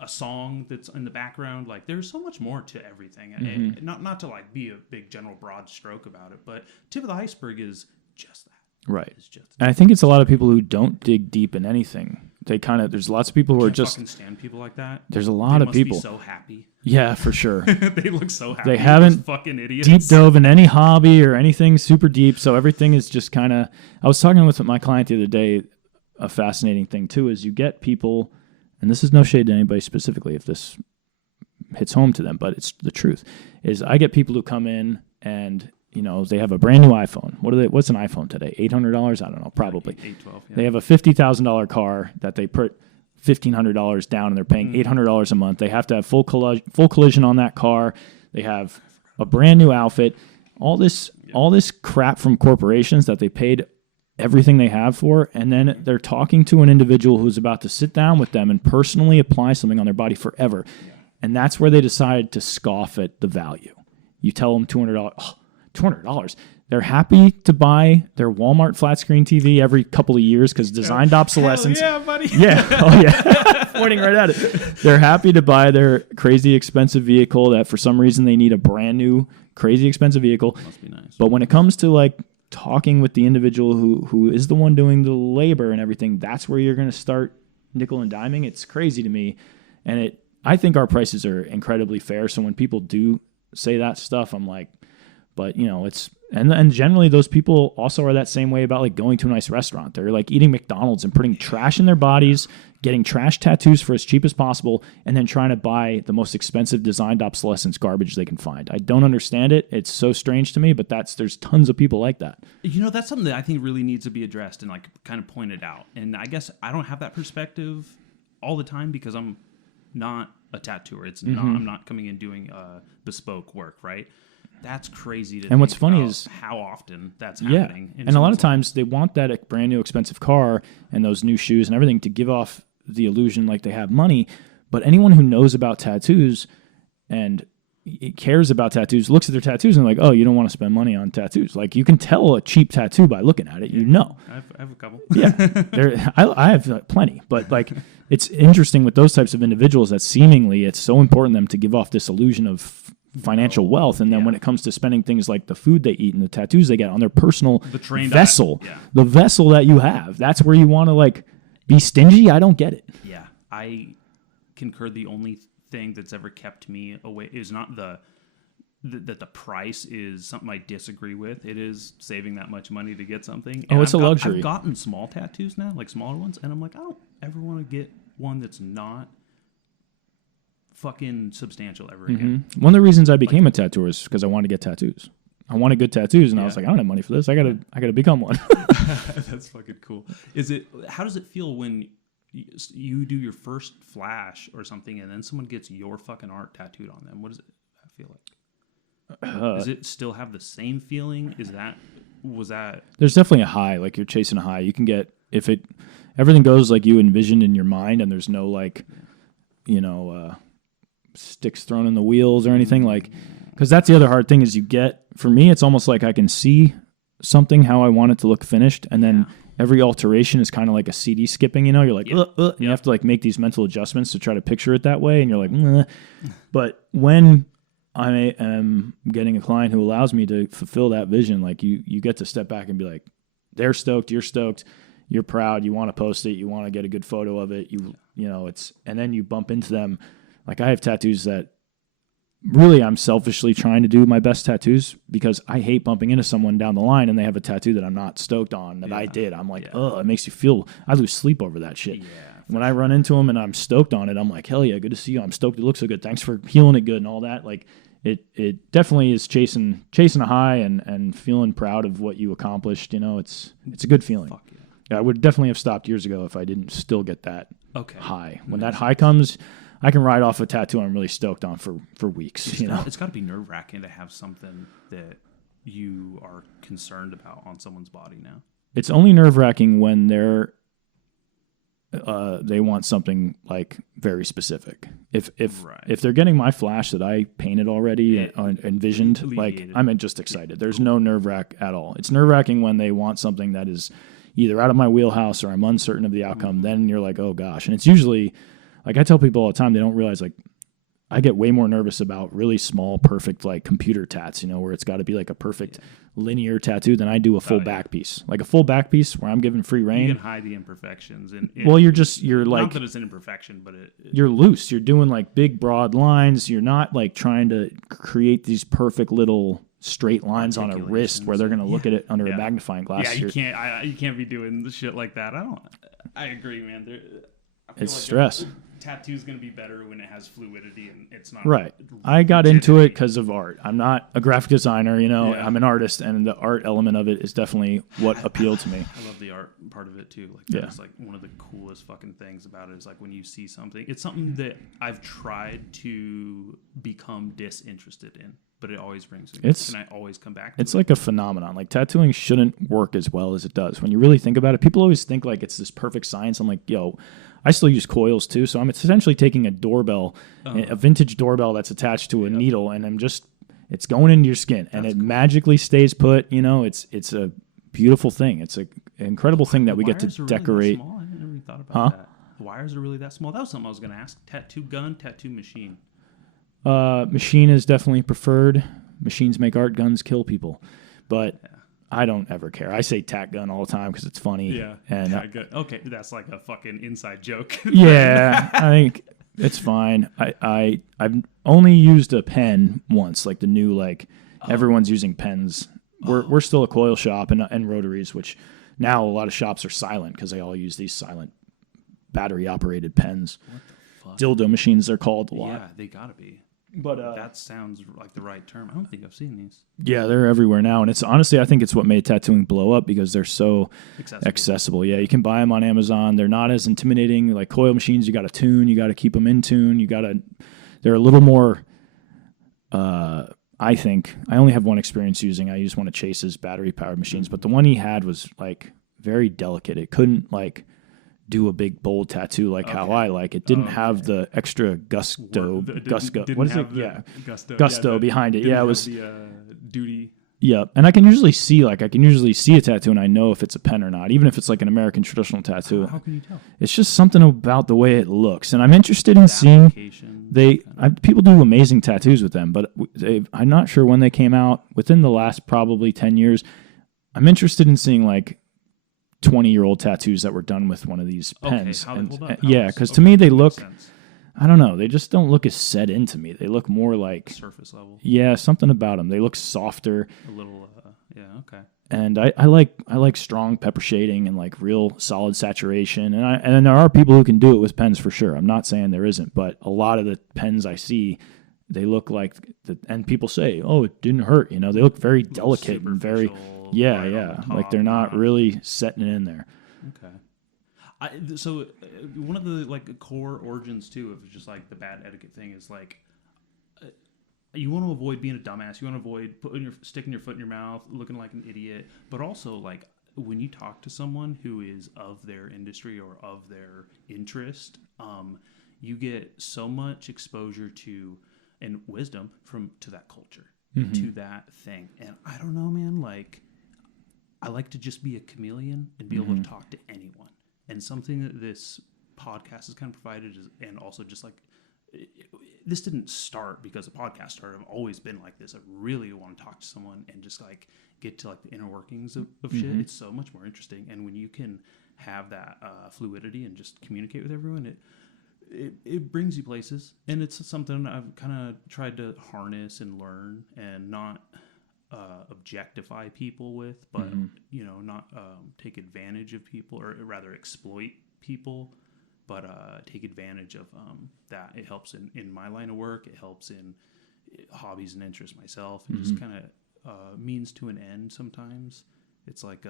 a song that's in the background. Like there's so much more to everything. Mm-hmm. And not to like be a big general broad stroke about it, but tip of the iceberg is just that. Right. And I think it's a lot of people who don't dig deep in anything. They there's lots of people who are just fucking stand people like that. There's a lot of people. Be so happy. Yeah, for sure. They look so happy. They haven't fucking idiots. deep dove in any hobby or anything super deep. So everything is just kind of. I was talking with my client the other day. A fascinating thing too is you get people, and this is no shade to anybody specifically if this hits home to them, but it's the truth. Is I get people who come in and they have a brand new iPhone. What's an iPhone today? $800? I don't know, probably. $812. Yeah. They have a $50,000 car that they put $1,500 down, and they're paying $800 a month. They have to have full collision on that car. They have a brand new outfit. All this crap from corporations that they paid everything they have for, and then they're talking to an individual who's about to sit down with them and personally apply something on their body forever. Yeah. And that's where they decide to scoff at the value. You tell them $200. Oh, $200. They're happy to buy their Walmart flat screen TV every couple of years because designed obsolescence. Hell yeah, buddy. Yeah. Oh, yeah. Pointing right at it. They're happy to buy their crazy expensive vehicle that for some reason they need a brand new crazy expensive vehicle. Must be nice. But when it comes to like talking with the individual who is the one doing the labor and everything, that's where you're going to start nickel and diming. It's crazy to me. And I think our prices are incredibly fair. So when people do say that stuff, I'm like, but it's and generally those people also are that same way about like going to a nice restaurant. They're like eating McDonald's and putting trash in their bodies, getting trash tattoos for as cheap as possible, and then trying to buy the most expensive designed obsolescence garbage they can find. I don't understand it. It's so strange to me, but there's tons of people like that. That's something that I think really needs to be addressed and like kind of pointed out. And I guess I don't have that perspective all the time because I'm not a tattooer. I'm not coming in doing bespoke work, right? That's crazy to And what's funny is how often that's happening. And a lot of times they want that brand new expensive car and those new shoes and everything to give off the illusion like they have money. But anyone who knows about tattoos and cares about tattoos looks at their tattoos and like, oh, you don't want to spend money on tattoos. Like you can tell a cheap tattoo by looking at it. I have a couple. Yeah, I have plenty. But like, it's interesting with those types of individuals that seemingly it's so important to them to give off this illusion of financial wealth, and then when it comes to spending things like the food they eat and the tattoos they get on their personal vessel, the vessel that you have, that's where you want to like be stingy. I don't get it. Yeah, I concur. The only thing that's ever kept me away is not that the price is something I disagree with. It is saving that much money to get something. And it's a luxury. I've gotten small tattoos now, like smaller ones, and I'm like, I don't ever want to get one that's not fucking substantial ever again. One of the reasons I became a tattooer is because I wanted to get tattoos. I wanted good tattoos, and I was like, I don't have money for this. I gotta become one. That's fucking cool. How does it feel when you do your first flash or something, and then someone gets your fucking art tattooed on them? What does it feel like? Does it still have the same feeling? Was that? There's definitely a high. Like you're chasing a high. You can get everything goes like you envisioned in your mind, and there's no sticks thrown in the wheels or anything like. Because that's the other hard thing is for me, it's almost like I can see something how I want it to look finished, and then every alteration is kind of like a CD skipping, you're like, and you have to like make these mental adjustments to try to picture it that way, and you're like, but when I am getting a client who allows me to fulfill that vision, like you get to step back and be like, they're stoked, you're stoked, you're proud, you want to post it, you want to get a good photo of it, and then you bump into them. Like I have tattoos that really I'm selfishly trying to do my best tattoos because I hate bumping into someone down the line and they have a tattoo that I'm not stoked on that I did. I'm like, it makes you feel, I lose sleep over that shit. Yeah, when I run into them and I'm stoked on it, I'm like, hell yeah, good to see you. I'm stoked. It looks so good. Thanks for healing it good and all that. Like it definitely is chasing a high and feeling proud of what you accomplished. It's a good feeling. Fuck yeah. I would definitely have stopped years ago if I didn't still get that high. When that high comes, I can ride off a tattoo I'm really stoked on for weeks. It's got to be nerve-wracking to have something that you are concerned about on someone's body now. It's only nerve-wracking when they want something like very specific. If they're getting my flash that I painted already and envisioned, like I'm just excited. There's no nerve-wrack at all. It's nerve-wracking when they want something that is either out of my wheelhouse or I'm uncertain of the outcome. Then you're like, oh gosh. And it's usually, like I tell people all the time, they don't realize like I get way more nervous about really small, perfect like computer tats, where it's got to be like a perfect linear tattoo than I do a full back piece. Like a full back piece where I'm given free reign. You can hide the imperfections. You're like, not that it's an imperfection, but you're loose. You're doing like big, broad lines. You're not like trying to create these perfect little straight lines on a wrist where they're going to look at it under a magnifying glass. Yeah, you can't be doing the shit like that. I agree, man. It's like stress. Tattoo's going to be better when it has fluidity and it's not right. I got into it because of art. I'm not a graphic designer, I'm an artist, and the art element of it is definitely what appealed to me. I love the art part of it too. Like that's like one of the coolest fucking things about it is like when you see something. It's something that I've tried to become disinterested in, but it always brings me back, and I always come back to it's like a phenomenon. Like tattooing shouldn't work as well as it does. When you really think about it, people always think like it's this perfect science. I'm like, I still use coils too, so I'm essentially taking a doorbell, a vintage doorbell that's attached to a needle, and it's going into your skin, and it magically stays put. It's a beautiful thing. It's an incredible thing that we get to decorate. Really I never even thought about that. The wires are really that small. That was something I was going to ask. Tattoo gun, tattoo machine. Machine is definitely preferred. Machines make art, guns kill people, but. I don't ever care. I say tack gun all the time because it's funny. Yeah. And okay, that's like a fucking inside joke. Yeah, I think it's fine. I've only used a pen once, like the new everyone's using pens. We're still a coil shop and rotaries, which now a lot of shops are silent because they all use these silent battery operated pens. What the fuck? Dildo machines they're called a lot. Yeah, they gotta be. But that sounds like the right term. I don't think I've seen these. Yeah, they're everywhere now, and it's honestly, I think it's what made tattooing blow up because they're so accessible. Yeah, you can buy them on Amazon. They're not as intimidating. Like coil machines, you got to tune. You got to keep them in tune. They're a little more. I think I only have one experience using. I used one of Chase's battery powered machines, but the one he had was like very delicate. It couldn't like do a big bold tattoo like how I like. It didn't have the extra gusto. What is it? Yeah, gusto behind it. Yeah, it was duty. Yeah, and I can usually see a tattoo and I know if it's a pen or not, even if it's like an American traditional tattoo. How can you tell? It's just something about the way it looks, and I'm interested in seeing. People do amazing tattoos with them, but I'm not sure when they came out. Within the last probably 10 years, I'm interested in seeing like 20-year-old tattoos that were done with one of these pens. Because to me they look, I don't know, they just don't look as set into me. They look more like surface level. Yeah, something about them. They look softer. A little, okay. And I like strong pepper shading and like real solid saturation. And there are people who can do it with pens for sure. I'm not saying there isn't, but a lot of the pens I see, they look like and people say, "Oh, it didn't hurt." You know, they look very delicate and very like they're not really setting it in there. Okay. So one of the like core origins too of just like the bad etiquette thing is like you want to avoid being a dumbass. You want to avoid sticking your foot in your mouth, looking like an idiot. But also, like, when you talk to someone who is of their industry or of their interest, you get so much exposure to and wisdom to that culture, to that thing. And I don't know, man. Like, I like to just be a chameleon and be able to talk to anyone. And something that this podcast has kind of provided is, and also just like, this didn't start because a podcast started. I've always been like this. I really want to talk to someone and just like get to like the inner workings of shit. It's so much more interesting. And when you can have that fluidity and just communicate with everyone, it brings you places. And it's something I've kind of tried to harness and learn and not objectify people with, but you know, not take advantage of people, or rather exploit people. But take advantage of that. It helps in my line of work. It helps in hobbies and interests myself. It just kind of means to an end sometimes. It's like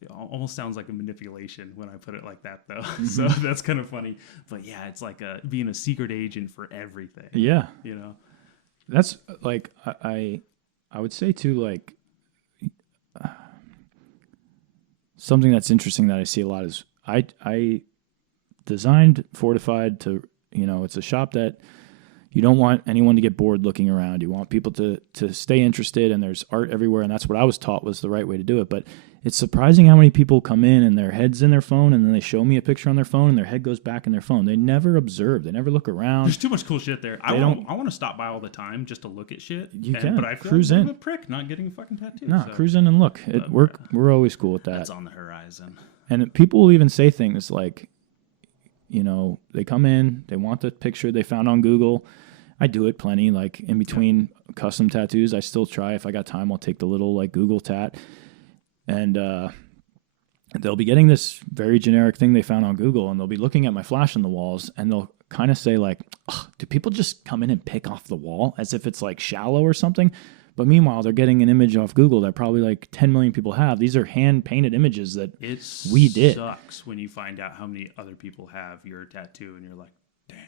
it almost sounds like a manipulation when I put it like that, though. So that's kind of funny. But yeah, it's like being a secret agent for everything. Yeah. You know? That's like, I would say too, like, something that's interesting that I see a lot is, I designed Fortified to, you know, it's a shop that you don't want anyone to get bored looking around. You want people to stay interested, and there's art everywhere, and that's what I was taught was the right way to do it. But it's surprising how many people come in and their head's in their phone, and then they show me a picture on their phone, and their head goes back in their phone. They never observe. They never look around. There's too much cool shit there. I want to stop by all the time just to look at shit. But I feel cruise like in. I'm a prick not getting a fucking tattoo. No, cruise in and look. We're always cool with that. That's on the horizon. And people will even say things like, you know, they come in, they want the picture they found on Google. I do it plenty, like in between custom tattoos. I still try. If I got time, I'll take the little like Google tat. And they'll be getting this very generic thing they found on Google, and they'll be looking at my flash on the walls, and they'll kind of say like, do people just come in and pick off the wall as if it's like shallow or something? But meanwhile, they're getting an image off Google that probably like 10 million people have. These are hand-painted images that we did. It sucks when you find out how many other people have your tattoo, and you're like, damn.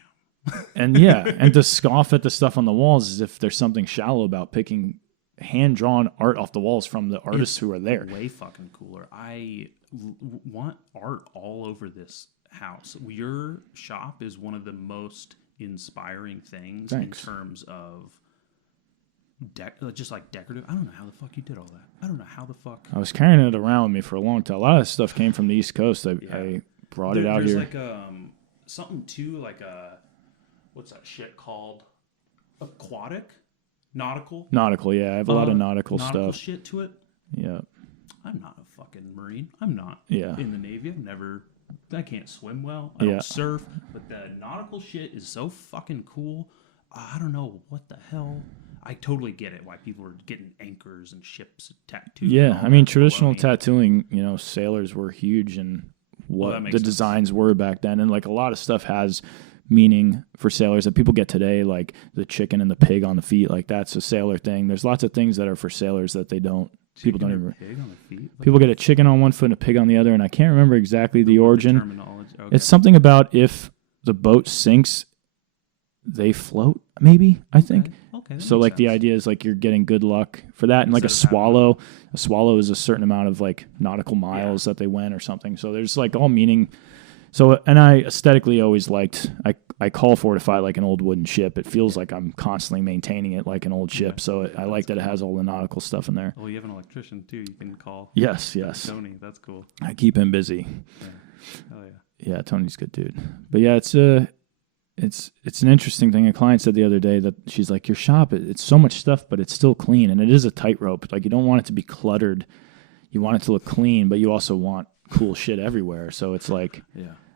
And and to scoff at the stuff on the walls as if there's something shallow about picking hand-drawn art off the walls from the artists who are there. Way fucking cooler. I want art all over this house. Your shop is one of the most inspiring things in terms of just like decorative. I don't know how the fuck you did all that. I don't know how the fuck. I was carrying it around with me for a long time. A lot of that stuff came from the East Coast. I brought it out here. There's like something too, like what's that shit called? Aquatic? Nautical? Nautical, yeah. I have a lot of nautical stuff. Shit to it? Yeah. I'm not a fucking Marine. I'm not in the Navy. I can't swim well. I don't surf. But the nautical shit is so fucking cool. I don't know what the hell. I totally get it why people are getting anchors and ships and tattoos. Yeah, I mean, traditional tattooing, you know, sailors were huge in what the designs were back then. And like a lot of stuff has meaning for sailors that people get today, like the chicken and the pig on the feet. Like that's a sailor thing. There's lots of things that are for sailors that they don't. People don't even. Pig on the feet? People get a chicken on one foot and a pig on the other, and I can't remember exactly the origin. Terminology. Okay. It's something about if the boat sinks, they float. Maybe I think. Okay. So like the idea is like you're getting good luck for that, and like a swallow is a certain amount of like nautical miles that they went or something. So there's like all meaning. So, and I aesthetically always liked, I call Fortified like an old wooden ship. It feels like I'm constantly maintaining it like an old ship. So I like that it has all the nautical stuff in there. Well, you have an electrician too. You can call. Yes. Tony, that's cool. I keep him busy. Yeah. Oh yeah. Yeah, Tony's a good dude. But yeah, it's an interesting thing. A client said the other day that she's like, your shop, it's so much stuff, but it's still clean. And it is a tightrope. Like you don't want it to be cluttered. You want it to look clean, but you also want cool shit everywhere. So it's like,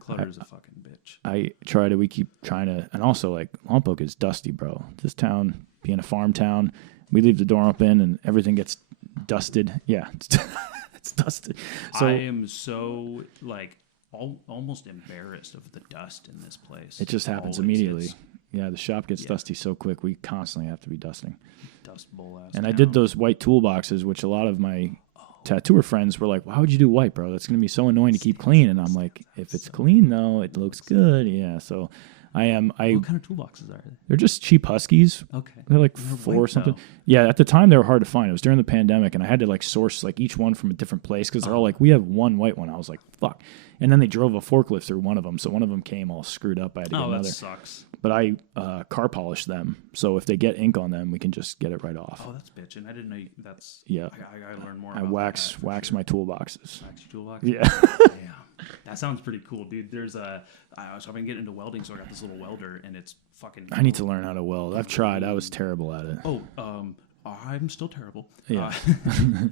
clutter's a fucking bitch. We keep trying to, and also like Lompoc is dusty, bro. This town being a farm town, we leave the door open and everything gets dusted. Yeah, it's dusted. So I am so like almost embarrassed of the dust in this place. It just happens immediately. Yeah, the shop gets dusty so quick. We constantly have to be dusting. Dust bowl ass. And I did those white toolboxes, which a lot of my tattooer friends were like, "Why would you do white, bro? That's going to be so annoying to keep clean." And I'm like, "If it's clean though, it looks good." Yeah, so I am. What kind of toolboxes are they? They're just cheap Huskies. Okay. They're like $4 or something. Though. Yeah, at the time they were hard to find. It was during the pandemic, and I had to like source like each one from a different place because they're all like, "We have one white one." I was like, "Fuck." And then they drove a forklift through one of them, so one of them came all screwed up. I had to get another. That sucks. But I car polish them, so if they get ink on them, we can just get it right off. Oh, that's bitchin'. I didn't know that's. Yeah. I gotta learn more. I wax my toolboxes. Wax your toolbox. Yeah. Damn. That sounds pretty cool, dude. There's I was hoping to get into welding, so I got this little welder, and it's fucking. I need to learn how to weld. I've tried. I was terrible at it. Oh, I'm still terrible. Yeah.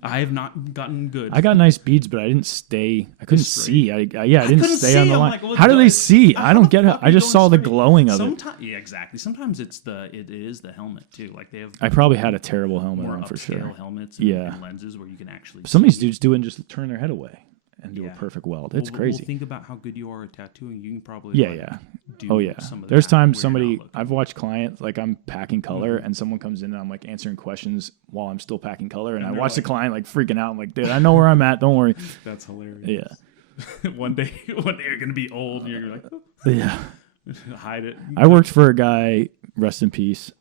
I have not gotten good. I got nice beads, but I didn't stay. I couldn't see. I didn't stay on the line. Like, well, how do they see? I don't get it. I just saw the glowing of it. Yeah, exactly. Sometimes it is the helmet too. Like they have. I probably had a terrible helmet more on for sure. Helmets. And lenses where you can actually. Some of these dudes do it and just turn their head away and do a perfect weld. It's crazy. Well, think about how good you are at tattooing. You can probably do some of There's times I've watched clients, like I'm packing color and someone comes in and I'm like answering questions while I'm still packing color and I watch the client like freaking out. I'm like, dude, I know where I'm at. Don't worry. That's hilarious. Yeah. one day you're gonna be old and you're like, yeah, hide it. I worked for a guy, rest in peace.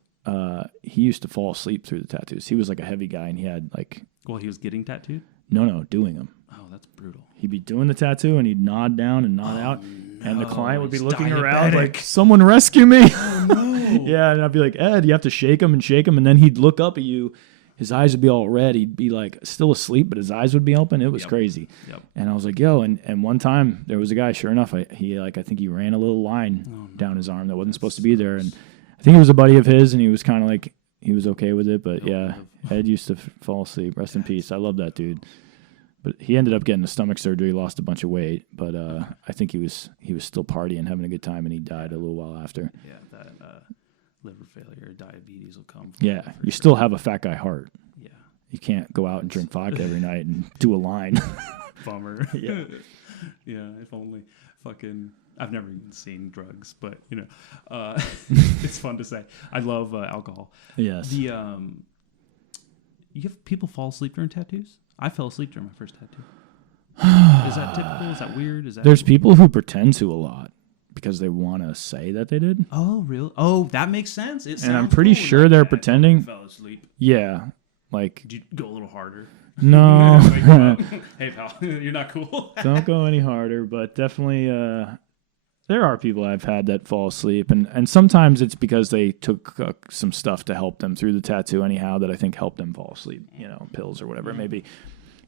He used to fall asleep through the tattoos. He was like a heavy guy and he had like. Well, he was getting tattooed? No, doing them. Oh, that's brutal. He'd be doing the tattoo and he'd nod down and nod out. No. And the client would be looking around like, someone rescue me. Oh, no. Yeah, and I'd be like, Ed, you have to shake him. And then he'd look up at you. His eyes would be all red. He'd be like still asleep, but his eyes would be open. It was crazy. Yep. And I was like, yo, and one time there was a guy, sure enough, I think he ran a little line down his arm that wasn't supposed to be there. And I think it was a buddy of his, and he was kind of like, he was okay with it. But yeah, Ed used to fall asleep. Rest in peace. I love that dude. But he ended up getting a stomach surgery, lost a bunch of weight. But I think he was still partying, having a good time, and he died a little while after. Yeah, that liver failure, diabetes will come. Yeah, you still have a fat guy heart. Yeah. You can't go out and drink vodka every night and do a line. Bummer. Yeah. Yeah, if only fucking... I've never even seen drugs, but, it's fun to say. I love alcohol. Yes. You have people fall asleep during tattoos? I fell asleep during my first tattoo. Is that typical? Is that weird? There's people who pretend to a lot because they want to say that they did. Oh, really? Oh, that makes sense. And I'm pretty sure they're pretending. Fell asleep. Yeah. Like. Did you go a little harder? No. Hey, pal, you're not cool. Don't go any harder, but definitely there are people I've had that fall asleep. And sometimes it's because they took some stuff to help them through the tattoo anyhow that I think helped them fall asleep, pills or whatever it may be.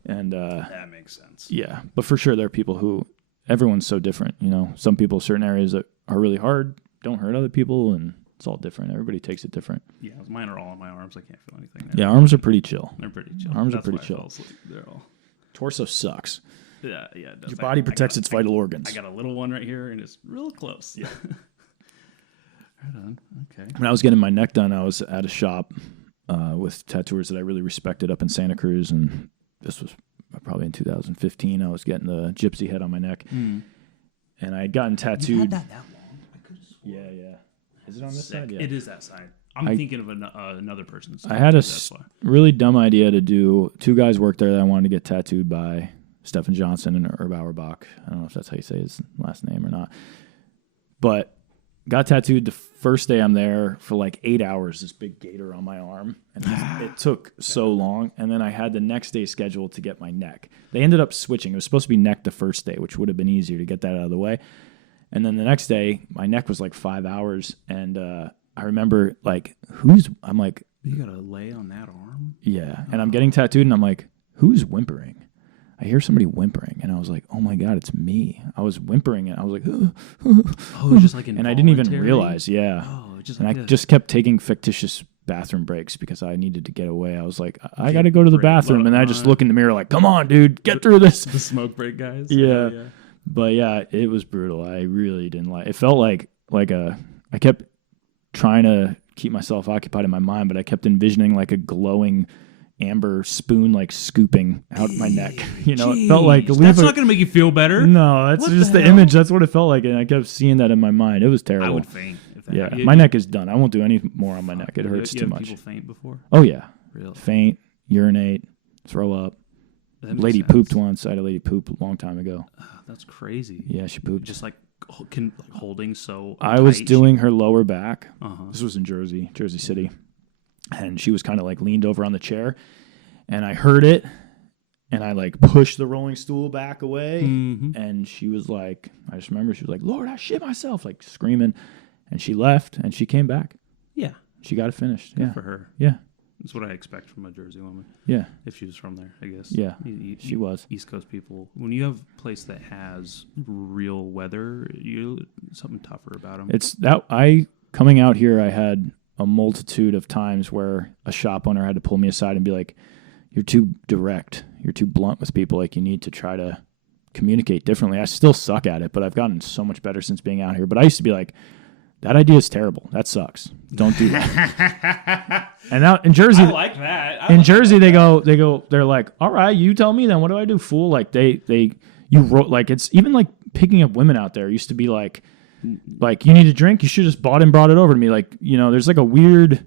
And that makes sense. Yeah, but for sure there are people who, everyone's so different, Some people, certain areas that are really hard don't hurt other people, and it's all different. Everybody takes it different. Yeah, mine are all on my arms. I can't feel anything. Yeah, arms are pretty chill. They're pretty chill. Arms are pretty chill. They're all. Torso sucks. Yeah, it does. Your body protects its vital organs. I got a little one right here, and it's real close. Yeah. Right on. Okay. When I was getting my neck done, I was at a shop with tattooers that I really respected up in Santa Cruz, and this was probably in 2015. I was getting the gypsy head on my neck, and I had gotten tattooed. You had that long? I could have sworn. Yeah. Is it on this side? Yeah. It is that side. I'm thinking of another person's. I had a really dumb idea to do. Two guys worked there that I wanted to get tattooed by. Stephen Johnson and Herb Auerbach. I don't know if that's how you say his last name or not. But got tattooed the first day I'm there for like 8 hours, this big gator on my arm. And it took so long. And then I had the next day scheduled to get my neck. They ended up switching. It was supposed to be neck the first day, which would have been easier to get that out of the way. And then the next day, my neck was like 5 hours. And I remember I'm like... You got to lay on that arm? Yeah. And I'm getting tattooed and I'm like, who's whimpering? I hear somebody whimpering, and I was like, "Oh my god, it's me!" I was whimpering, and I was like, "Oh, just like involuntary?" And I didn't even realize, yeah. Oh, just and like I just kept taking fictitious bathroom breaks because I needed to get away. I was like, "I got to go to the bathroom," and I just look in the mirror like, "Come on, dude, get through this." The smoke break guys. Yeah. But yeah, it was brutal. I really didn't like. It felt like I kept trying to keep myself occupied in my mind, but I kept envisioning like a glowing amber spoon like scooping out my neck. You know, it felt like that's not going to make you feel better. No, that's just the image. That's what it felt like, and I kept seeing that in my mind. It was terrible. I would faint. If that happened. My neck is done. I won't do any more on my neck. It hurts too much. People faint before? Oh yeah, really? Faint, urinate, throw up. Lady pooped once. I had a lady poop a long time ago. That's crazy. Yeah, she pooped. Just like holding so I was doing her lower back. This was in Jersey City. And she was kind of like leaned over on the chair. And I heard it. And I like pushed the rolling stool back away. And she was like, I just remember she was like, Lord, I shit myself. Like screaming. And she left and she came back. Yeah. She got it finished. Good for her. Yeah. That's what I expect from a Jersey woman. Yeah. If she was from there, I guess. Yeah. She was. East Coast people. When you have a place that has real weather, something tougher about them. It's that coming out here, I had a multitude of times where a shop owner had to pull me aside and be like, you're too direct. You're too blunt with people. Like, you need to try to communicate differently. I still suck at it, but I've gotten so much better since being out here. But I used to be like, that idea is terrible. That sucks. Don't do that. And out in Jersey, I like that. In Jersey, they're like, all right, you tell me then. What do I do, fool? Like you wrote, like, it's even like picking up women out there. It used to be like you need a drink. You should have just bought and brought it over to me. Like, you know, there's like a weird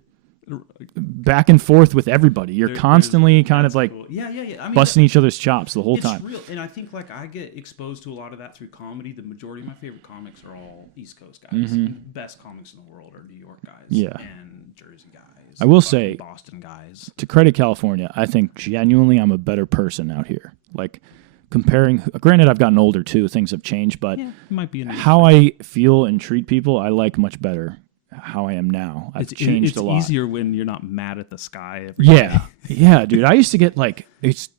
back and forth with everybody. You're constantly kind of like I mean, busting each other's chops the whole time. It's real, and I think like I get exposed to a lot of that through comedy. The majority of my favorite comics are all East Coast guys. And the best comics in the world are New York guys, and Jersey guys. I will say, Boston guys. To credit California, I think genuinely I'm a better person out here. Like comparing, granted I've gotten older too, things have changed, but it might be how I feel and treat people, I like much better. How I am now. I've changed a lot. It's easier when you're not mad at the sky every day. Yeah, dude. I used to get like,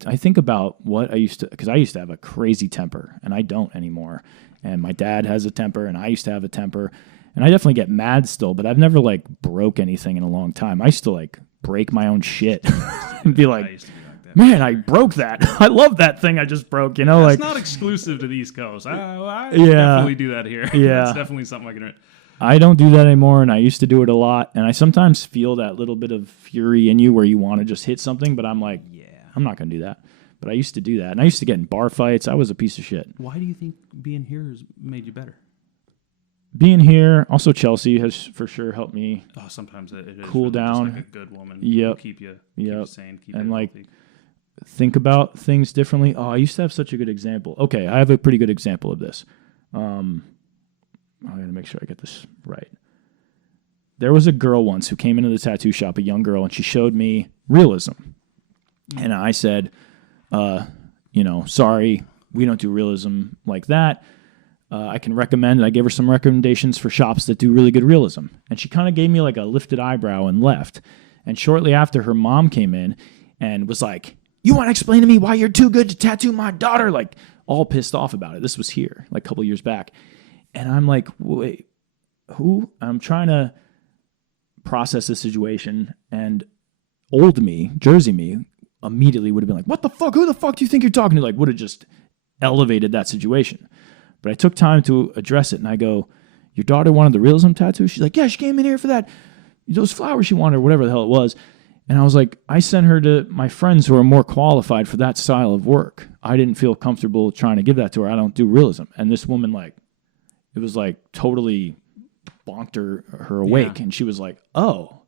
I think about what I used to, because I used to have a crazy temper, and I don't anymore. And my dad has a temper, and I used to have a temper. And I definitely get mad still, but I've never like broke anything in a long time. I used to like break my own shit and be like, man, I broke that. I love that thing I just broke, you know? That's like, not exclusive to the East Coast. I definitely do that here. Yeah. That's definitely something I can... I don't do that anymore, and I used to do it a lot. And I sometimes feel that little bit of fury in you where you want to just hit something, but I'm like, I'm not going to do that. But I used to do that. And I used to get in bar fights. I was a piece of shit. Why do you think being here has made you better? Being here, also Chelsea has for sure helped me sometimes it is cool really down. Just like a good woman. Yep. Keep you sane, keep and you like healthy. Think about things differently. Oh, I used to have such a good example. Okay, I have a pretty good example of this. I'm going to make sure I get this right. There was a girl once who came into the tattoo shop, a young girl, and she showed me realism. And I said, sorry, we don't do realism like that. I can recommend, and I gave her some recommendations for shops that do really good realism. And she kind of gave me like a lifted eyebrow and left. And shortly after, her mom came in and was like, you want to explain to me why you're too good to tattoo my daughter? Like, all pissed off about it. This was here, like a couple years back. And I'm like, wait, who? I'm trying to process the situation, and old me, Jersey me, immediately would have been like, what the fuck? Who the fuck do you think you're talking to? Like, would have just elevated that situation. But I took time to address it, and I go, your daughter wanted the realism tattoo? She's like, yeah, she came in here for that, those flowers she wanted, or whatever the hell it was. And I was like, I sent her to my friends who are more qualified for that style of work. I didn't feel comfortable trying to give that to her. I don't do realism. And this woman, like, it was like totally bonked her awake. And she was like, oh,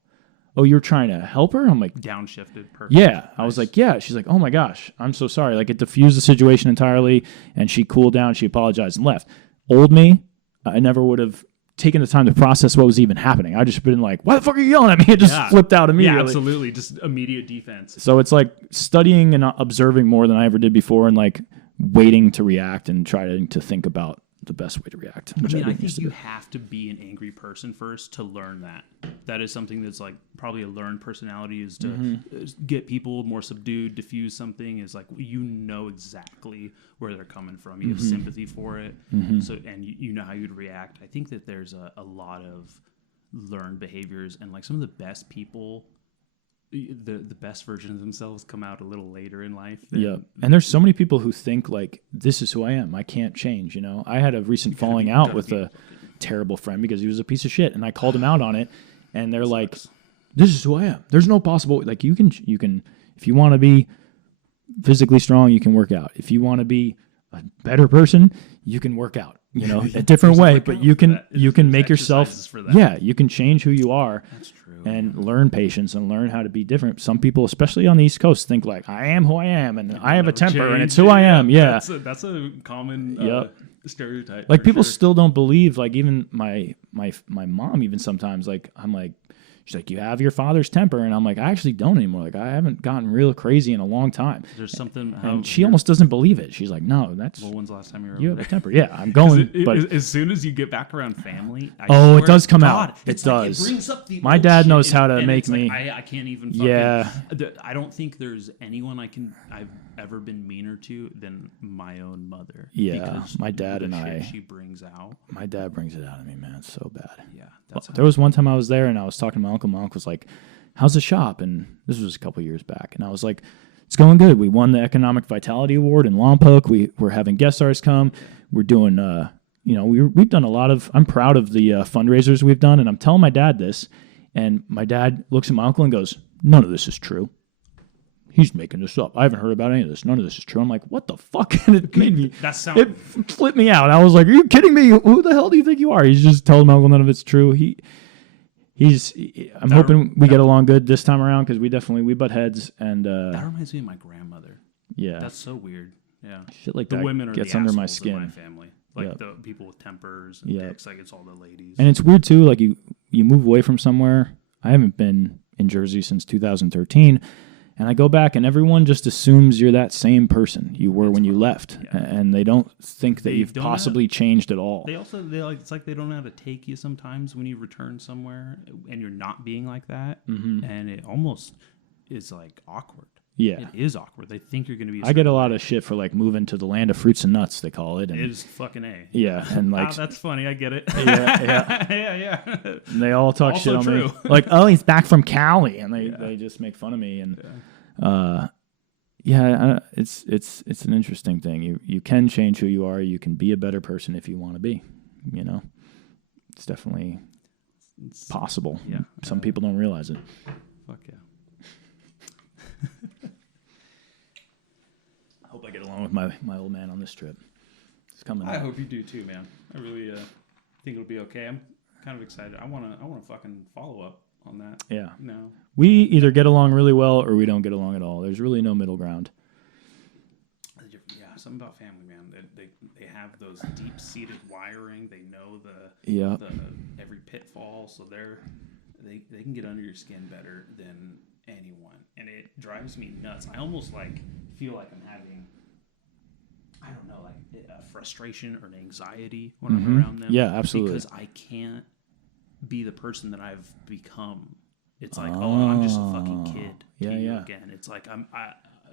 you're trying to help her? I'm like, downshifted. Perfect. Yeah. Nice. I was like, yeah. She's like, oh my gosh, I'm so sorry. Like, it diffused the situation entirely. And she cooled down. She apologized and left. Old me, I never would have taken the time to process what was even happening. I just been like, why the fuck are you yelling at me? It just flipped out immediately. Yeah, absolutely. Just immediate defense. So it's like studying and observing more than I ever did before, and like waiting to react and trying to think about the best way to react. I think you have to be an angry person first to learn that. That is something that's like probably a learned personality, is to get people more subdued, diffuse something, is like, you know exactly where they're coming from. You have sympathy for it. So, and you know how you'd react. I think that there's a lot of learned behaviors, and like some of the best people, the best version of themselves come out a little later in life. Yeah. And there's so many people who think like, this is who I am. I can't change, you know? I had a recent falling out with a terrible friend because he was a piece of shit, and I called him out on it, and they're like, this is who I am. There's no possible, like, you can If you want to be physically strong, you can work out. If you want to be a better person, you can work out, you know, a different way, but you can make yourself, you can change who you are. That's true. And learn patience and learn how to be different. Some people, especially on the East Coast, think like, I am who I am and I have a temper and it's who I am. Yeah. That's a common stereotype. Like people still don't believe, like even my mom, even sometimes, like I'm like, she's like, you have your father's temper. And I'm like, I actually don't anymore. Like, I haven't gotten real crazy in a long time. There's something. And she almost doesn't believe it. She's like, no, that's. Well, when's the last time you have a temper? Yeah, I'm going. But as soon as you get back around family. It does come out. It does. It brings up the my dad knows how to make me. Like, I can't even fucking. I don't think there's anyone I've ever been meaner to than my own mother. Yeah, my dad and she brings out. My dad brings it out of me, man. It's so bad. Yeah. There was one time I was there and I was talking to my uncle. My uncle was like, how's the shop? And this was a couple years back. And I was like, it's going good. We won the Economic Vitality Award in Lompoc. We're having guest stars come. We're doing, we've done a lot of, I'm proud of the fundraisers we've done. And I'm telling my dad this. And my dad looks at my uncle and goes, none of this is true. He's making this up. I haven't heard about any of this. None of this is true. I'm like, what the fuck? And it made me, it flipped me out. I was like, are you kidding me? Who the hell do you think you are? He's just telling my uncle none of it's true. I'm hoping we get along good this time around because we butt heads. And that reminds me of my grandmother. Yeah. That's so weird. Yeah. Shit like the that women are gets the under my skin. In my family. Like the people with tempers and dicks, like it's all the ladies. And it's weird too, like you move away from somewhere. I haven't been in Jersey since 2013. And I go back and everyone just assumes you're that same person you were when you left. Yeah. And they don't think that you've possibly changed at all. It's like they don't know how to take you sometimes when you return somewhere and you're not being like that. Mm-hmm. And it almost is like awkward. Yeah. It is awkward. They think you're going to be. I get a lot of shit for like moving to the land of fruits and nuts, they call it. And it is fucking A. Yeah. And like. That's funny. I get it. Yeah. Yeah. And they all talk also shit on true. me. Like, oh, he's back from Cali. And they just make fun of me. And it's an interesting thing. You can change who you are. You can be a better person if you want to be. You know, it's definitely possible. Yeah. Some people don't realize it. Fuck yeah. I hope I get along with my old man on this trip. It's coming. I hope you do too, man. I really think it'll be okay. I'm kind of excited. I wanna fucking follow up on that. Yeah. No. We either get along really well or we don't get along at all. There's really no middle ground. Yeah, something about family, man. They have those deep seated wiring. They know the every pitfall, so they can get under your skin better than anyone, and it drives me nuts. I almost feel like I'm having, I don't know, like a frustration or an anxiety when I'm around them. Yeah, absolutely. Because I can't be the person that I've become. It's like, I'm just a fucking kid to you again. It's like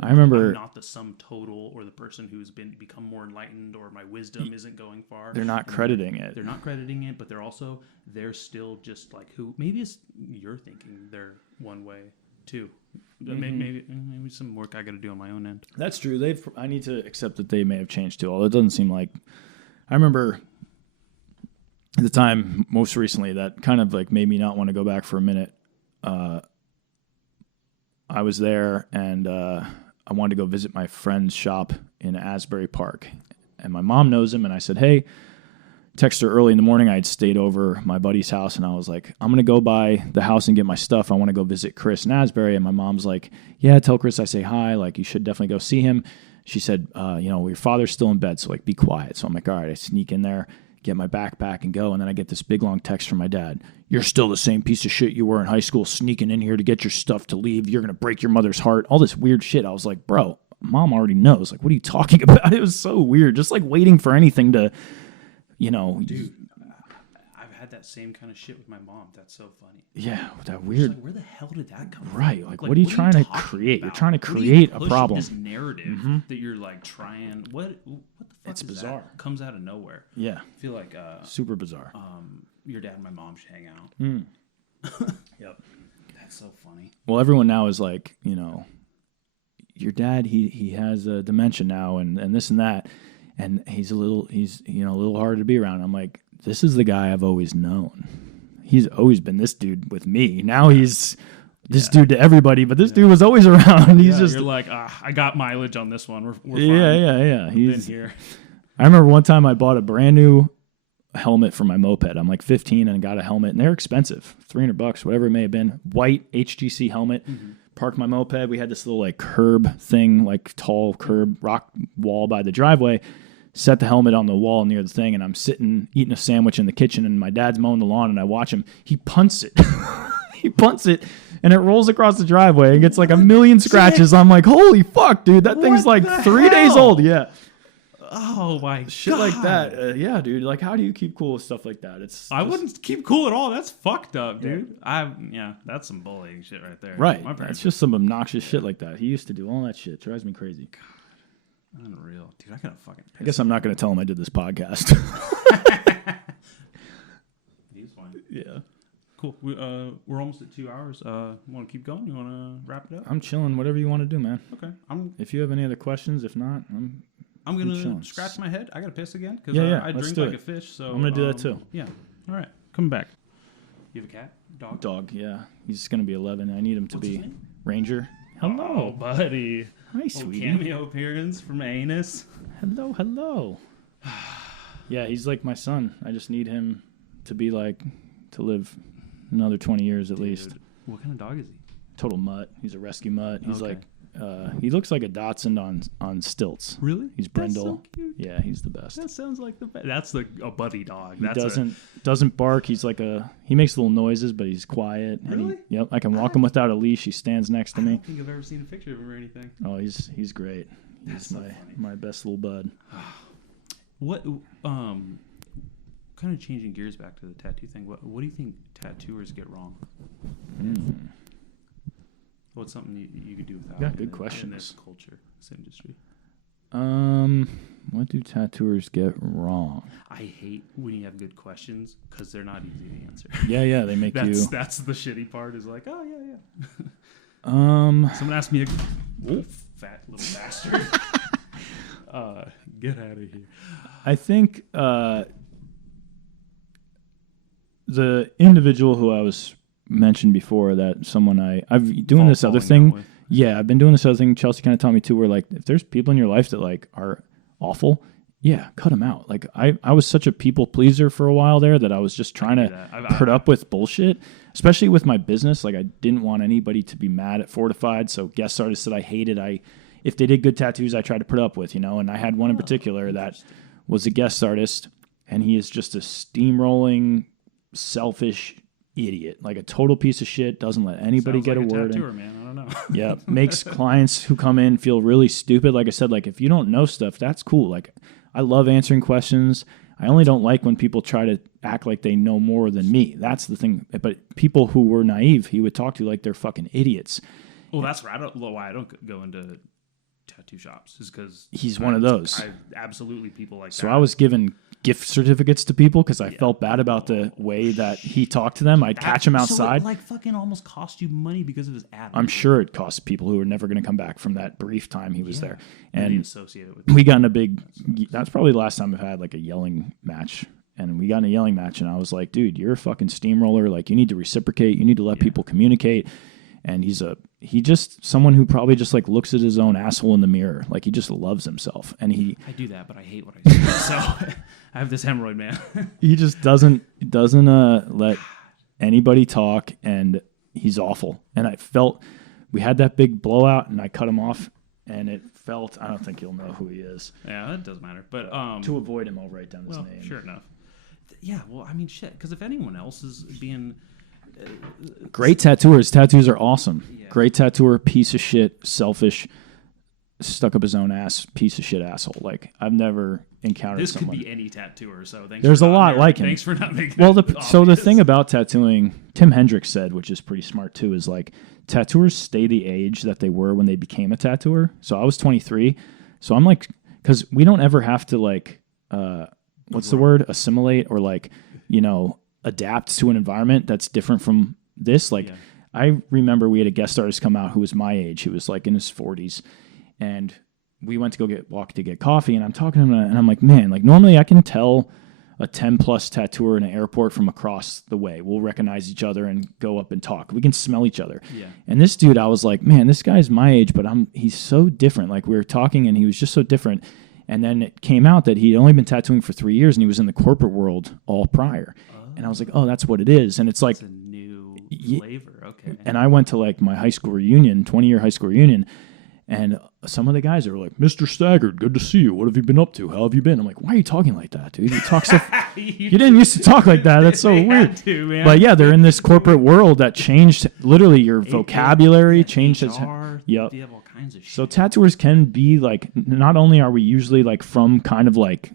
I remember I'm not the sum total or the person who's become more enlightened or my wisdom isn't going far. They're not crediting it. They're not crediting it, but they're still just like who. Maybe it's you're thinking they're one way too. Maybe some work I got to do on my own end. That's true. I need to accept that they may have changed too. Although it doesn't seem like. I remember at the time most recently that kind of like made me not want to go back for a minute. I was there and I wanted to go visit my friend's shop in Asbury Park. And my mom knows him, and I said, hey, text her early in the morning. I had stayed over my buddy's house, and I was like, I'm going to go by the house and get my stuff. I want to go visit Chris in Asbury. And my mom's like, yeah, tell Chris I say hi. Like, you should definitely go see him. She said, your father's still in bed, so like be quiet. So I'm like, all right, I sneak in there, get my backpack and go. And then I get this big long text from my dad. You're still the same piece of shit you were in high school, sneaking in here to get your stuff to leave. You're going to break your mother's heart. All this weird shit. I was like, bro, mom already knows. Like, what are you talking about? It was so weird. Just like waiting for anything to, Dude, I've had that same kind of shit with my mom. That's so funny. Yeah, that weird. Like, where the hell did that come from? Right. Like what are you trying to create? About? You're trying to create a problem. This narrative that you're like trying. What the fuck? It's bizarre. That? Comes out of nowhere. Yeah. I feel like super bizarre. Your dad and my mom should hang out. Yep. That's so funny. Well, everyone now is like, your dad, he has a dementia now and this and that. And he's a little harder to be around. I'm like, this is the guy I've always known. He's always been this dude with me. Now he's, this dude to everybody, but this dude was always around. He's just you're like, I got mileage on this one. We're fine. Yeah. He's been here. I remember one time I bought a brand new helmet for my moped. I'm like 15 and got a helmet, and they're expensive, $300, whatever it may have been. White HGC helmet. Parked my moped. We had this little like curb thing, like tall curb rock wall by the driveway. Set the helmet on the wall near the thing, and I'm sitting eating a sandwich in the kitchen, and my dad's mowing the lawn, and I watch him. He punts it. He punts it, and it rolls across the driveway and gets like a million scratches. I'm like, holy fuck, dude, that thing's like 3 days old. Yeah. Oh my shit, God. like that. Yeah, dude. Like, how do you keep cool with stuff like that? I wouldn't keep cool at all. That's fucked up, dude. That's some bullying shit right there. Right. That's just some obnoxious shit like that. He used to do all that shit. Drives me crazy. God, unreal, dude. I gotta fucking. I guess I'm not gonna tell him I did this podcast. He's fine. Yeah. Cool. We're almost at 2 hours. Want to keep going? You want to wrap it up? I'm chilling. Whatever you want to do, man. Okay. If you have any other questions, if not, I'm gonna scratch my head. I gotta piss again because I drink like a fish. So I'm gonna do that too. Yeah. All right. Come back. You have a cat? Dog. Yeah. He's gonna be 11. I need him to be Ranger. Hello, buddy. Hi, sweetie. Cameo appearance from Anus. Hello. Yeah, he's like my son. I just need him to be to live another 20 years at least. What kind of dog is he? Total mutt. He's a rescue mutt. He's he looks like a Dachshund on stilts. Really? He's Brindle. That's so cute. Yeah, he's the best. That sounds like the best. That's a buddy dog. He doesn't bark. He's he makes little noises, but he's quiet. Really? Yep. I can walk him without a leash. He stands next to me. I don't think I've ever seen a picture of him or anything. Oh, he's great. He's my best little bud. What kind of changing gears back to the tattoo thing? What do you think tattooers get wrong? What's something you could do without? Yeah, good question. In this culture, this industry. What do tattooers get wrong? I hate when you have good questions because they're not easy to answer. Yeah, they make you. That's the shitty part. Is like, oh yeah. Someone asked me fat little bastard. Get out of here. I think the individual who I was mentioned before, that someone I've doing this other thing. Yeah, I've been doing this other thing. Chelsea kind of taught me too, where if there's people in your life that are awful, yeah, cut them out. I was such a people pleaser for a while there that I was just trying to put up with bullshit, especially with my business. I didn't want anybody to be mad at Fortified. So guest artists that I hated, if they did good tattoos, I tried to put up with, and I had one in particular that was a guest artist, and he is just a steamrolling, selfish idiot, like a total piece of shit, doesn't let anybody get a word tattooer, in. Man. I don't know. Yeah, makes clients who come in feel really stupid. Like I said, if you don't know stuff, that's cool. I love answering questions. I only don't like when people try to act like they know more than me. That's the thing. But people who were naive, he would talk to like they're fucking idiots. Well, that's why I don't go into tattoo shops, is because he's one of those. Absolutely, people like that. So I was given gift certificates to people because I felt bad about the way that he talked to them. I'd catch him outside. So it fucking almost cost you money because of his attitude. I'm sure it cost people who were never going to come back from that brief time he was there. And associated with we got in a big. That's probably the last time I've had a yelling match. And we got in a yelling match, and I was like, dude, you're a fucking steamroller. You need to reciprocate. You need to let people communicate. And he just someone who probably just looks at his own asshole in the mirror. He just loves himself. And I do that, but I hate what I do. So I have this hemorrhoid, man. He just doesn't let anybody talk, and he's awful. And I felt we had that big blowout, and I cut him off, and it felt, I don't think you'll know who he is. Yeah, that doesn't matter. But to avoid him, I'll write down his name. Sure enough. Yeah, well, I mean, shit. Because if anyone else is being great tattooers. Tattoos are awesome. Yeah. Great tattooer, piece of shit, selfish, stuck up his own ass, piece of shit asshole. I've never encountered this someone. Could be any tattooer, so thanks. There's a lot like him. Thanks for not making so the thing about tattooing, Tim Hendricks said, which is pretty smart too, is tattooers stay the age that they were when they became a tattooer. So I was 23. So I'm because we don't ever have to what's the word? Assimilate or adapt to an environment that's different from this. I remember we had a guest artist come out who was my age. He was in his 40s, and we went to go walk to get coffee, and I'm talking to him, and I'm like, man, normally I can tell a 10-plus tattooer in an airport from across the way. We'll recognize each other and go up and talk. We can smell each other. Yeah. And this dude, I was like, man, this guy's my age, but he's so different. Like, we were talking, and he was just so different. And then it came out that he'd only been tattooing for 3 years, and he was in the corporate world all prior. And I was like, oh, that's what it is. And it's like... It's a new flavor. Okay. And I went to, like, my high school reunion, 20-year high school reunion, and some of the guys were like, Mr. Stagaard, good to see you. What have you been up to? How have you been? I'm like, why are you talking like that, dude? You talk so... you didn't used to talk like that. That's so weird. Man. But yeah, they're in this corporate world that changed literally your vocabulary, changed its... Yep. You have all kinds of shit. So tattooers can be like, not only are we usually like from kind of like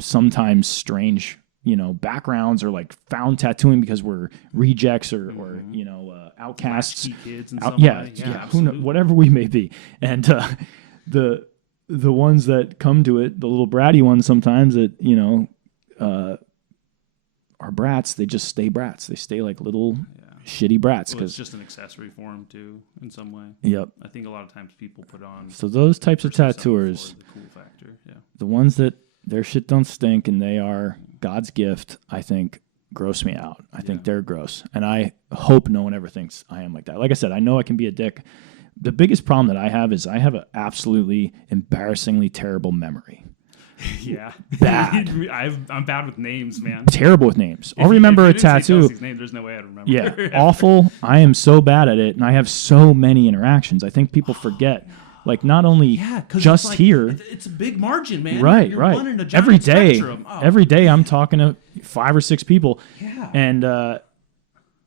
sometimes strange, backgrounds, or like found tattooing because we're rejects or outcasts, kids and who knows, whatever we may be. And the ones that come to it, the little bratty ones sometimes that are brats, they just stay brats. They stay like little shitty brats because it's just an accessory for them too in some way. Yep. I think a lot of times people put on. So those types of tattooers, the cool factor, the ones that their shit don't stink and they are God's gift, I think gross me out. I think they're gross. And I hope no one ever thinks I am like that. Like I said, I know I can be a dick. The biggest problem that I have is I have an absolutely embarrassingly terrible memory. Yeah. Bad. I'm bad with names, man. Terrible with names. I'll remember a tattoo. Name, there's no way I'd remember. Yeah. Awful. I am so bad at it. And I have so many interactions. I think people forget. Like, not only just here. It's a big margin, man. Right, You're right. running a giant every day, spectrum. Every day I'm talking to 5 or 6 people. Yeah.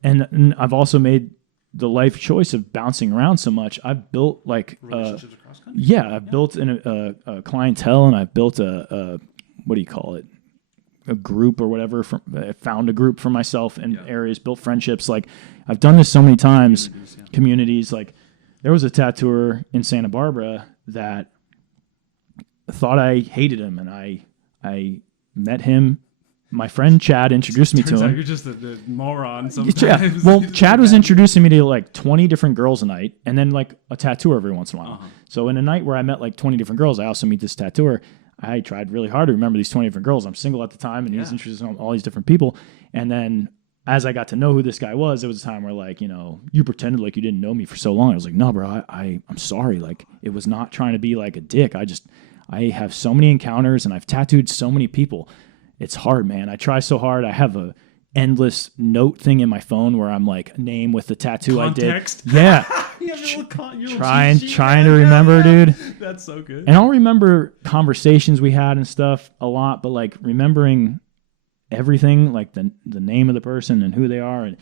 And I've also made the life choice of bouncing around so much. I've built like relationships across country. Yeah, I've built a clientele, and I've built a what do you call it? A group or whatever. I found a group for myself in areas, built friendships. Like, I've done this so many times. Communities. Like, there was a tattooer in Santa Barbara that thought I hated him, and I met him. My friend Chad introduced me to him. You're just a moron sometimes. Well, Chad was introducing me to like 20 different girls a night, and then like a tattooer every once in a while. So in a night where I met like 20 different girls, I also meet this tattooer. I tried really hard to remember these 20 different girls. I'm single at the time, and he was introducing all these different people. And then as I got to know who this guy was, it was a time where, like, you pretended like you didn't know me for so long. I was like, no, bro, I'm sorry. Like, it was not trying to be like a dick. I have so many encounters, and I've tattooed so many people. It's hard, man. I try so hard. I have a endless note thing in my phone where I'm like, name with the tattoo Context. I did. Yeah. Trying to remember, dude. That's so good. And I'll remember conversations we had and stuff a lot, but like remembering everything, like the name of the person and who they are, and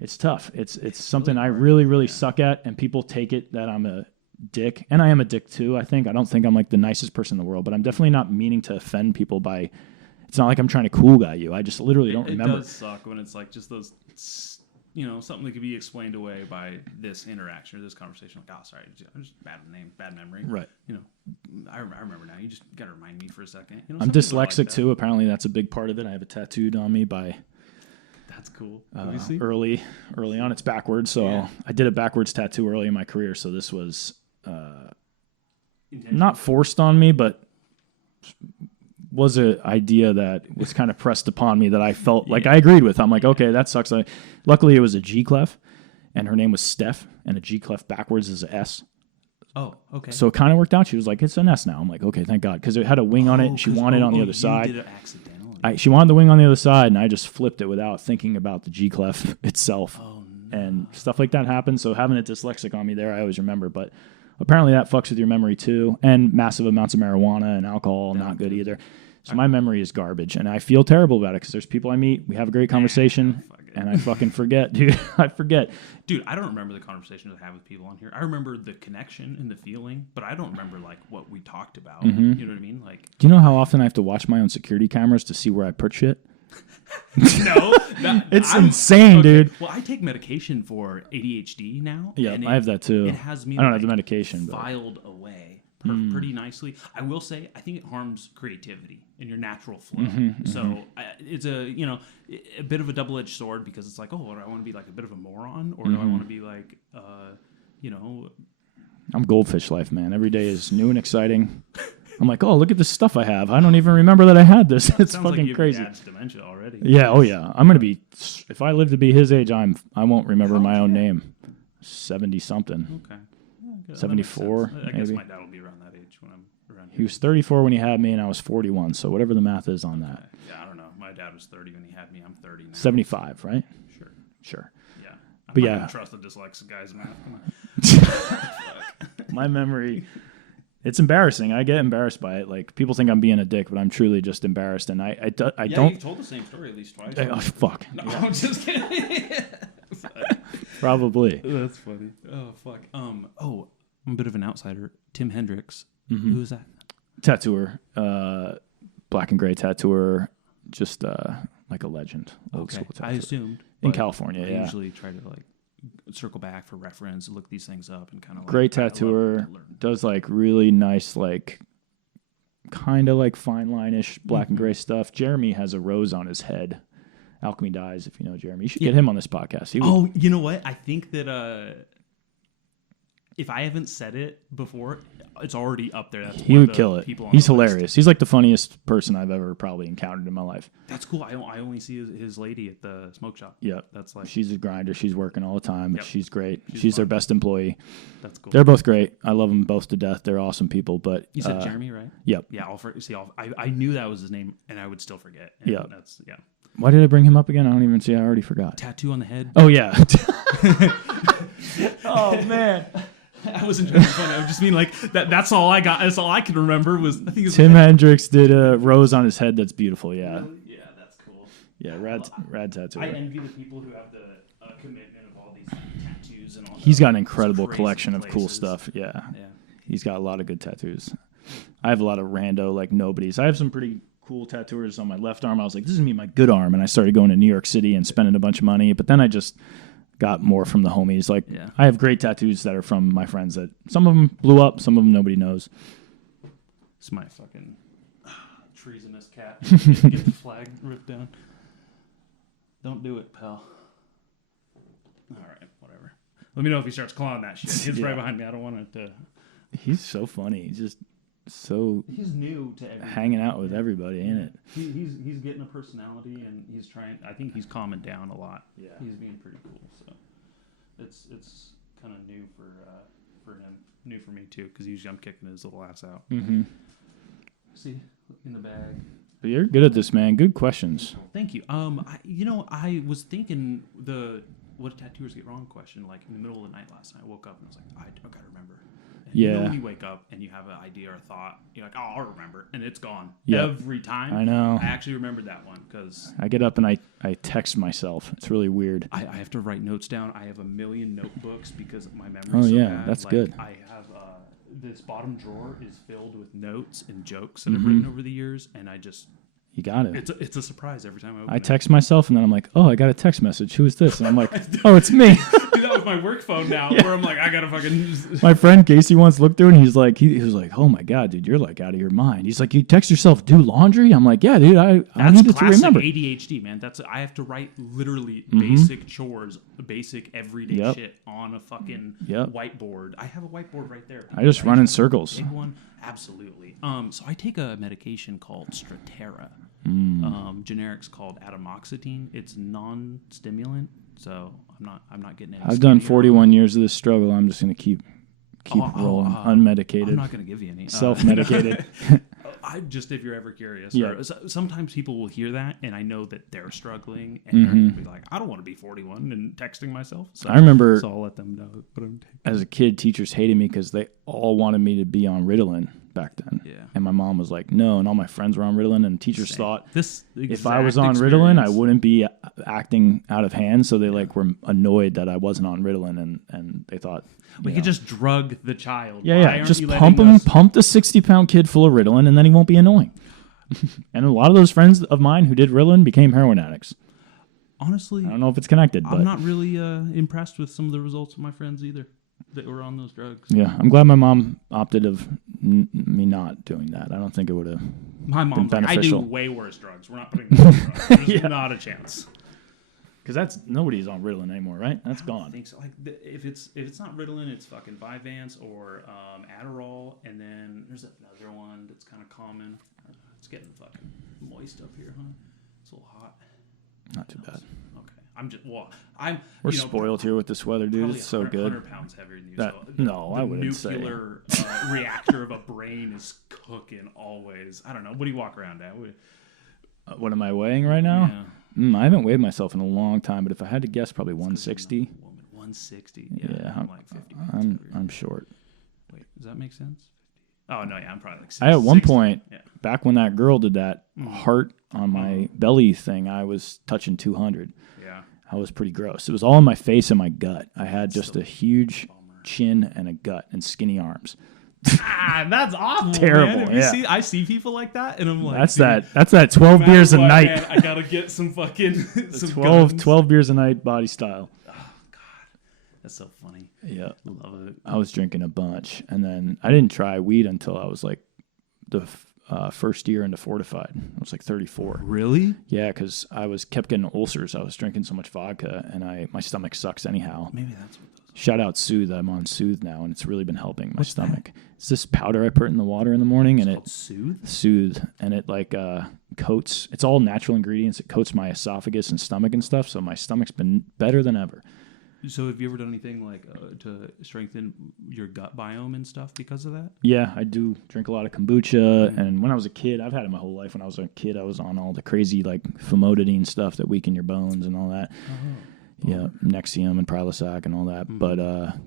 it's tough. It's something I really suck at, and people take it that I'm a dick, and I am a dick too. I don't think I'm like the nicest person in the world, but I'm definitely not meaning to offend people by. It's not like I'm trying to cool guy you. I just literally don't remember. It does suck when it's like just those, something that could be explained away by this interaction or this conversation. Like, oh, sorry, I'm just bad name, bad memory. Right. I remember now. You just got to remind me for a second. I'm dyslexic like too. Apparently, that's a big part of it. I have it tattooed on me by. That's cool. Early on, it's backwards. So I did a backwards tattoo early in my career. So this was not forced on me, but was an idea that was kind of pressed upon me that I felt like I agreed with. I'm like, okay, that sucks. Luckily, it was a G clef, and her name was Steph, and a G clef backwards is an S. Oh, okay. So it kind of worked out. She was like, it's an S now. I'm like, okay, thank God, because it had a wing on it, and she wanted it on the other side. Did it accidentally. She wanted the wing on the other side, and I just flipped it without thinking about the G clef itself. Oh, no. And stuff like that happened. So having a dyslexic on me there, I always remember. But apparently that fucks with your memory too. And massive amounts of marijuana and alcohol, not good either. So my memory is garbage, and I feel terrible about it because there's people I meet, we have a great conversation, and I fucking forget, dude. I forget. Dude, I don't remember the conversations I have with people on here. I remember the connection and the feeling, but I don't remember like what we talked about. Mm-hmm. You know what I mean? Like, do you know how often I have to watch my own security cameras to see where I put shit? No, it's insane, dude. Well, I take medication for ADHD now. Yeah, I have that too. It has me. I don't have the medication, filed away pretty nicely. I will say, I think it harms creativity and your natural flow. So it's a bit of a double-edged sword because it's like, oh, do I want to be like a bit of a moron, or do I want to be like, I'm goldfish life, man. Every day is new and exciting. I'm like, oh, look at this stuff I have. I don't even remember that I had this. It's Sounds fucking like your crazy. Dad's dementia already. Yeah, oh yeah. I'm gonna be. If I live to be his age, I won't remember my own name. 70 something. Okay. Yeah, 74. I guess my dad will be around that age when I'm around. He was 34 when he had me, and I was 41. So whatever the math is on that. Yeah, I don't know. My dad was 30 when he had me. I'm 30 now. 75, right? Sure. Yeah. But I'm not yeah. gonna trust the dyslexic guy's math. Come on. My memory, it's embarrassing. I get embarrassed by it. Like, people think I'm being a dick, but I'm truly just embarrassed. And I don't. You've told the same story at least twice. Oh, fuck. No, I'm just kidding. Probably. That's funny. Oh, fuck. I'm a bit of an outsider. Tim Hendricks. Who is that? Tattooer. Black and gray tattooer. Just like a legend. Old school tattooer. I assumed. In California, I yeah. usually try to like circle back for reference, look these things up, and kind of like great tattooer. Does like really nice, like kind of like fine line-ish black and gray stuff. Jeremy has a rose on his head. Alchemy Dies, if you know Jeremy. You should get him on this podcast. You know what? I think that if I haven't said it before, it's already up there. He would kill it. He's hilarious. He's like the funniest person I've ever probably encountered in my life. That's cool. I only see his lady at the smoke shop. Yep. That's like, she's a grinder. She's working all the time. But she's great. She's fun. their best employee. That's cool. They're both great. I love them both to death. They're awesome people. But you said Jeremy, right? Yep. Yeah. I knew that was his name, and I would still forget. Yeah. That's Why did I bring him up again? I don't even see. I already forgot. Tattoo on the head. Oh yeah. Oh man. I wasn't trying to be funny. I was just mean like that. That's all I got. That's all I can remember was. I think Tim Hendricks did a rose on his head. That's beautiful. Yeah. Yeah, that's cool. Yeah, rad tattoo. I envy the people who have the commitment of all these tattoos and all. He's got an incredible collection of cool stuff. Yeah. Yeah. He's got a lot of good tattoos. I have a lot of rando like nobodies. I have some pretty cool tattooers on my left arm. I was like, this is me, my good arm, and I started going to New York City and spending a bunch of money. But then I just got more from the homies. Like, I have great tattoos that are from my friends that some of them blew up, some of them nobody knows. It's my fucking treasonous cat. Get the flag ripped down. Don't do it, pal. All right, whatever. Let me know if he starts clawing that shit. He's right behind me. I don't want it to. He's so funny. He's just so. He's new to everything. Hanging out with everybody, ain't it? He's getting a personality, and he's trying. I think he's calming down a lot. Yeah, he's being pretty cool. So it's kind of new for him, new for me too, because usually I'm kicking his little ass out. Mm-hmm. See, in the bag. But you're good at this, man. Good questions. Thank you. I was thinking the what tattooers get wrong question. Like in the middle of the night last night, I woke up and I was like, I gotta remember. And you know when you wake up and you have an idea or a thought, you're like, oh, I'll remember, and it's gone every time. I know. I actually remembered that one because I get up and I text myself. It's really weird. I have to write notes down. I have a million notebooks because my memory. Oh so yeah, bad. that's like, good. I have this bottom drawer is filled with notes and jokes that I've written over the years, and I just. You got it. It's a surprise every time I open it. I text myself and then I'm like, oh, I got a text message. Who is this? And I'm like, oh, it's me. Do that with my work phone now, where I'm like, I gotta fucking. My friend Casey once looked through and he's like, he was like, oh my god, dude, you're like out of your mind. He's like, you text yourself, do laundry? I'm like, yeah, dude, I needed to remember. ADHD, man. I have to write literally basic chores, basic everyday shit on a fucking whiteboard. I have a whiteboard right there. I just run in circles. Big one, absolutely. So I take a medication called Strattera. Generics called atomoxetine. It's non-stimulant, so I'm not getting any. I've done 41 years of this struggle. I'm just gonna keep rolling, unmedicated. I'm not gonna give you any self-medicated. If you're ever curious. Yeah. Sometimes people will hear that, and I know that they're struggling, and they're gonna be like, I don't want to be 41 and texting myself. So, I remember. So I'll let them know. But as a kid, teachers hated me because they all wanted me to be on Ritalin back then. Yeah. And my mom was like, no, and all my friends were on Ritalin, and teachers thought if I was on experience. Ritalin, I wouldn't be acting out of hand. So they were annoyed that I wasn't on Ritalin, and they thought we could just drug the child. Yeah, just pump the 60-pound kid full of Ritalin, and then he won't be annoying. And a lot of those friends of mine who did Ritalin became heroin addicts. Honestly, I don't know if it's connected. I'm not really impressed with some of the results of my friends either that were on those drugs. Yeah, I'm glad my mom opted of me not doing that. I don't think it would have My mom's been like, beneficial. I do way worse drugs. We're not putting them on drugs. There's not a chance. Because nobody's on Ritalin anymore, right? That's gone. I think so. Like if it's not Ritalin, it's fucking Vyvanse or Adderall, and then there's another one that's kind of common. It's getting fucking moist up here, huh? It's a little hot. Not too bad. Okay. We're spoiled here with this weather, dude. It's so good. 100 pounds heavier than you. I wouldn't say. The nuclear reactor of a brain is cooking always. I don't know. What do you walk around at? What am I weighing right now? Yeah. I haven't weighed myself in a long time, but if I had to guess, probably 160. 160. Yeah, I'm like 50 I'm short. Wait, does that make sense? Oh no, yeah, I'm probably like 60. I at one point, back when that girl did that heart on my belly thing, I was touching 200. Yeah, I was pretty gross. It was all in my face and my gut. I had just a huge chin and a gut and skinny arms. That's awful. Terrible. Man. I see people like that, and I'm like, that's that 12 beers a night. Man, I gotta get some fucking some 12 beers a night body style. Oh God, that's so funny. Yeah, I love it. I was drinking a bunch, and then I didn't try weed until I was like the first year into Fortified. I was like 34. Really? Yeah, because I kept getting ulcers. I was drinking so much vodka, and my stomach sucks anyhow. Maybe that's what. Shout out Soothe. I'm on Soothe now, and it's really been helping my stomach. That? It's this powder I put in the water in the morning, and it's called Soothe, and it like coats. It's all natural ingredients. It coats my esophagus and stomach and stuff. So my stomach's been better than ever. So have you ever done anything like to strengthen your gut biome and stuff because of that? Yeah, I do drink a lot of kombucha, and when I was a kid, I've had it my whole life. When I was a kid, I was on all the crazy like famotidine stuff that weaken your bones and all that. Yeah, Nexium and Prilosec and all that. But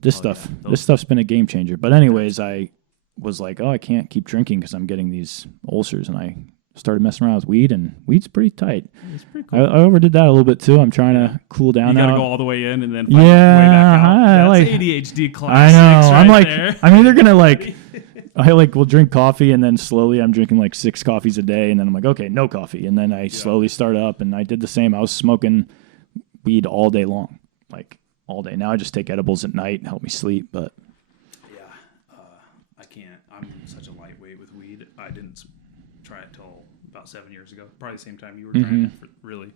this stuff's been a game changer. But anyways, I was like, I can't keep drinking because I'm getting these ulcers, and I started messing around with weed, and weed's pretty tight. It's pretty cool. I overdid that a little bit too. I'm trying to cool down now. You gotta go all the way in and then find your way back out. That's ADHD classics. I know. I'm like, there. I'm either gonna like, will drink coffee, and then slowly I'm drinking like 6 coffees a day, and then I'm like, okay, no coffee, and then I slowly start up, and I did the same. I was smoking weed all day long, like all day. Now I just take edibles at night and help me sleep. But I can't. I'm such a lightweight with weed. I didn't try it till about 7 years ago. Probably the same time you were trying it. Really.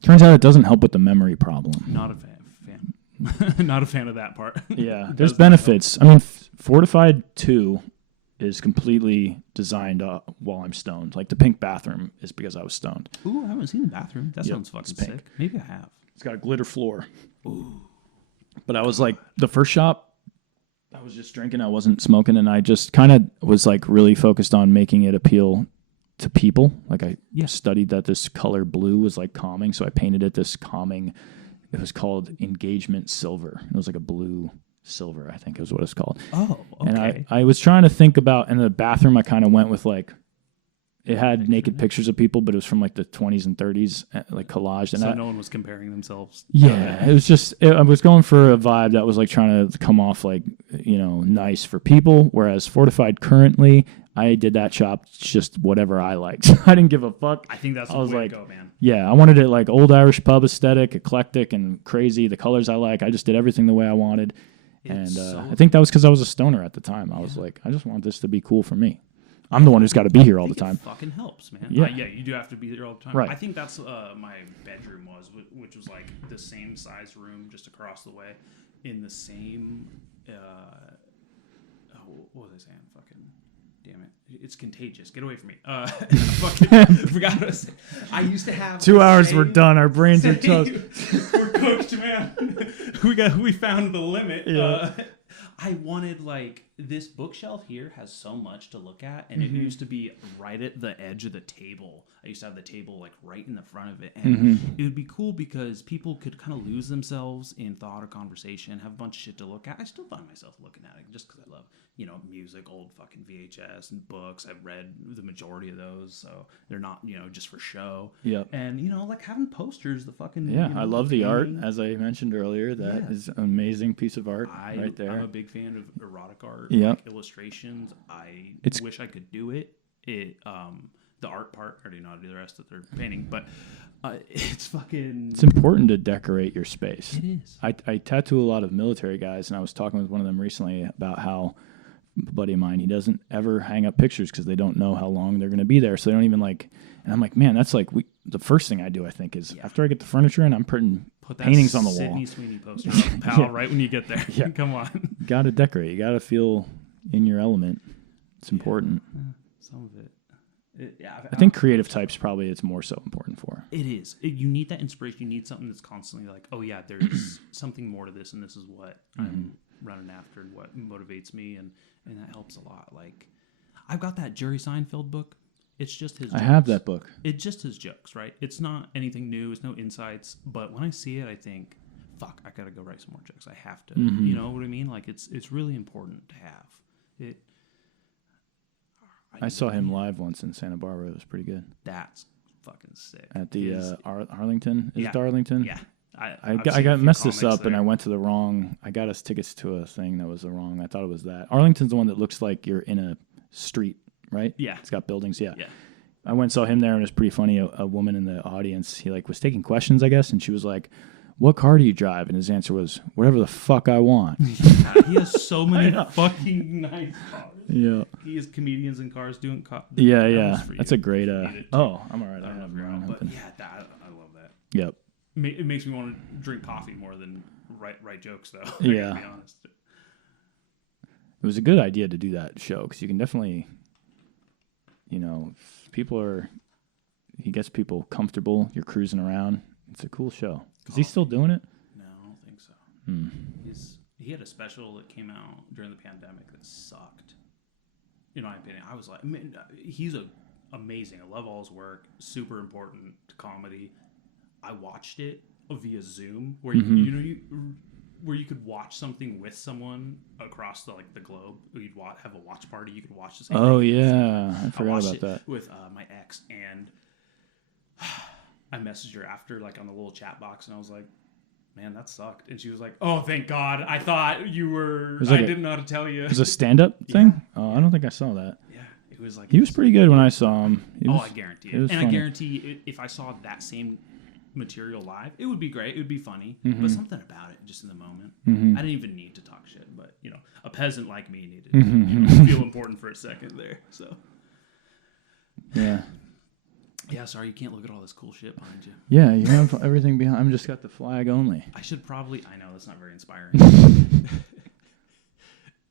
Turns out it doesn't help with the memory problem. Not a fan. Not a fan of that part. Yeah, there's benefits. I mean, Fortified 2 is completely designed while I'm stoned. Like the pink bathroom is because I was stoned. Ooh, I haven't seen the bathroom. That sounds fucking sick. Maybe I have. It's got a glitter floor. Ooh. But I was like, the first shop, I was just drinking. I wasn't smoking. And I just kind of was like really focused on making it appeal to people. Like I studied that this color blue was like calming. So I painted it this calming. It was called Engagement Silver. It was like a blue silver, I think is what it's called. Oh, okay. And I was trying to think about, in the bathroom, I kind of went with like, it had naked pictures of people, but it was from like the 20s and 30s, like collaged. And so no one was comparing themselves. Yeah, it was just, I was going for a vibe that was like trying to come off like, nice for people. Whereas Fortified currently, I did that shop just whatever I liked. I didn't give a fuck. I think that's the way to go, man. Yeah, I wanted it like old Irish pub aesthetic, eclectic and crazy. The colors I like. I just did everything the way I wanted. I think that was because I was a stoner at the time. I was like, I just want this to be cool for me. I'm the one who's got to be here all the time. It fucking helps, man. Yeah. You do have to be there all the time. Right. I think that's my bedroom which was like the same size room just across the way in the same, what was I saying? Fucking, damn it. It's contagious. Get away from me. Fucking forgot what I was saying. I used to have 2 hours, we're done. Our brains are toast. We're cooked, man. We found the limit. Yeah. I wanted like this bookshelf here has so much to look at, and it used to be right at the edge of the table. I used to have the table like right in the front of it, and it would be cool because people could kind of lose themselves in thought or conversation, have a bunch of shit to look at. I still find myself looking at it just because I love music, old fucking VHS and books. I've read the majority of those, so they're not just for show. Yep. And like having posters, the fucking I love the art, as I mentioned earlier. That is an amazing piece of art right there. I'm a big fan of erotic art, like illustrations. I wish I could do it. The art part, I already know how to do the rest that they're painting, but it's important to decorate your space. It is. I tattoo a lot of military guys, and I was talking with one of them recently about how a buddy of mine, he doesn't ever hang up pictures because they don't know how long they're going to be there, so they don't even And I'm like, man, that's like the first thing I do, I think, is after I get the furniture in, I'm putting paintings on the wall. Sydney Sweeney poster up, pal, right when you get there. Yeah. Come on. You got to decorate. You got to feel in your element. It's important. Some of it. I think creative types probably it's more so important for. It is. You need that inspiration. You need something that's constantly like, oh yeah, there's something more to this, and this is what I'm running after, and what motivates me, and that helps a lot. Like, I've got that Jerry Seinfeld book. It's just his jokes. I have that book. It's just his jokes, right? It's not anything new. It's no insights. But when I see it, I think, fuck, I got to go write some more jokes. I have to. You know what I mean? Like, it's really important to have it. I saw him live once in Santa Barbara. It was pretty good. That's fucking sick. At the Arlington? Is it Arlington? Yeah. I got messed this up, and I went to the wrong. I got us tickets to a thing that was the wrong. I thought it was that. Arlington's the one that looks like you're in a street, right? Yeah. It's got buildings. Yeah. Yeah. I went and saw him there, and it was pretty funny. A woman in the audience, he was taking questions, I guess, and she was like, "What car do you drive?" And his answer was, "Whatever the fuck I want." He has so many fucking nice cars. Yeah. He has comedians in cars doing. Yeah. That's a great. I'm all right. I have mine. But yeah, I love that. Yep. It makes me want to drink coffee more than write jokes, though. Yeah. To be honest. It was a good idea to do that show because you can definitely, he gets people comfortable. You're cruising around. It's a cool show. Is he still doing it? No, I don't think so. He had a special that came out during the pandemic that sucked. In my opinion, I was like, man, he's amazing. I love all his work. Super important to comedy. I watched it via Zoom, where where you could watch something with someone across the globe. You'd have a watch party. You could watch the same thing. Oh yeah, I forgot about that. With my ex, and I messaged her after, on the little chat box, and I was like, "Man, that sucked." And she was like, "Oh, thank God! I thought you were. I didn't know how to tell you." It was a stand-up thing. Oh, I don't think I saw that. Yeah, it was like he was pretty good when I saw him. I guarantee it. And funny. I guarantee if I saw that same material live, it would be great. It would be funny, but something about it, just in the moment, I didn't even need to talk shit. But a peasant like me needed to feel important for a second there. So yeah. Yeah, sorry, you can't look at all this cool shit behind you. Yeah, you have everything behind. I'm just got the flag only. I know that's not very inspiring.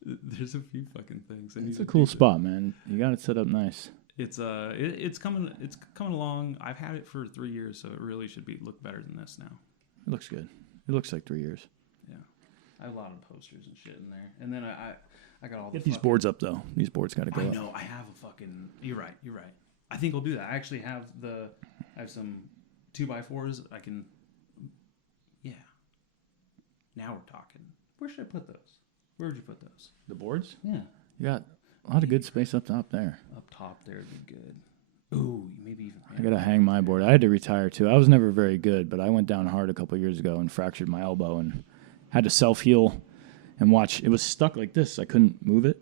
There's a few fucking things. It's a cool spot, man. You got it set up nice. It's coming along. I've had it for 3 years, so it really should look better than this now. It looks good. It looks like 3 years. Yeah, I have a lot of posters and shit in there, and then I got all get these boards up though. These boards got to go up. I know. I have a fucking. You're right. I think I'll do that. I actually have some 2x4s. I can. Yeah. Now we're talking. Where should I put those? Where would you put those? The boards? Yeah. You got a lot of good space up top there. Up top there would be good. Ooh, maybe even. I gotta hang my board. I had to retire too. I was never very good, but I went down hard a couple of years ago and fractured my elbow and had to self heal and watch. It was stuck like this. I couldn't move it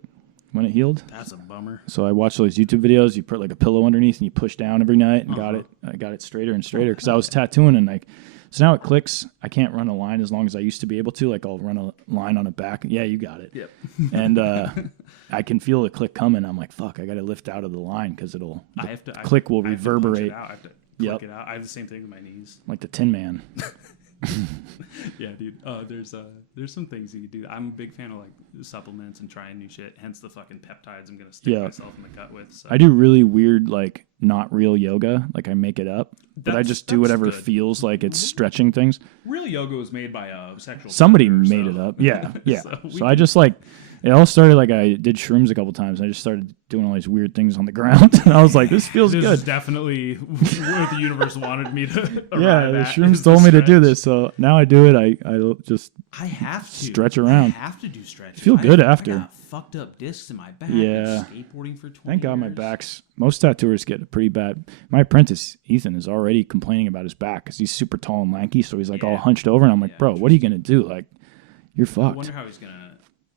when it healed. That's a bummer. So I watched all these YouTube videos. You put a pillow underneath and you push down every night and got it. I got it straighter and straighter because I was tattooing and so now it clicks. I can't run a line as long as I used to be able to. I'll run a line on a back. Yeah, you got it. Yep. And I can feel the click coming. I'm like, fuck, I got to lift out of the line because click will reverberate. I have to click it out. I have the same thing with my knees. Like the Tin Man. Yeah, dude. There's some things you can do. I'm a big fan of supplements and trying new shit. Hence the fucking peptides I'm gonna stick myself in the gut with. So. I do really weird not real yoga. I make it up, but I just do whatever feels like it's stretching things. Real yoga was made by a sexual. Somebody made it up. Yeah, yeah. So I just it all started I did shrooms a couple times. And I just started doing all these weird things on the ground, and I was like, "This feels good." This is definitely what the universe wanted me to. Yeah, the shrooms told me to do this, so now I do it. I have to stretch around. I have to do stretches. I feel good after. I got fucked up discs in my back. Yeah, skateboarding for 20 Thank God years. my back's. Most tattooers get pretty bad. My apprentice Ethan is already complaining about his back because he's super tall and lanky, so he's all hunched over, and I'm like, bro, what are you gonna do? You're fucked. I wonder how he's gonna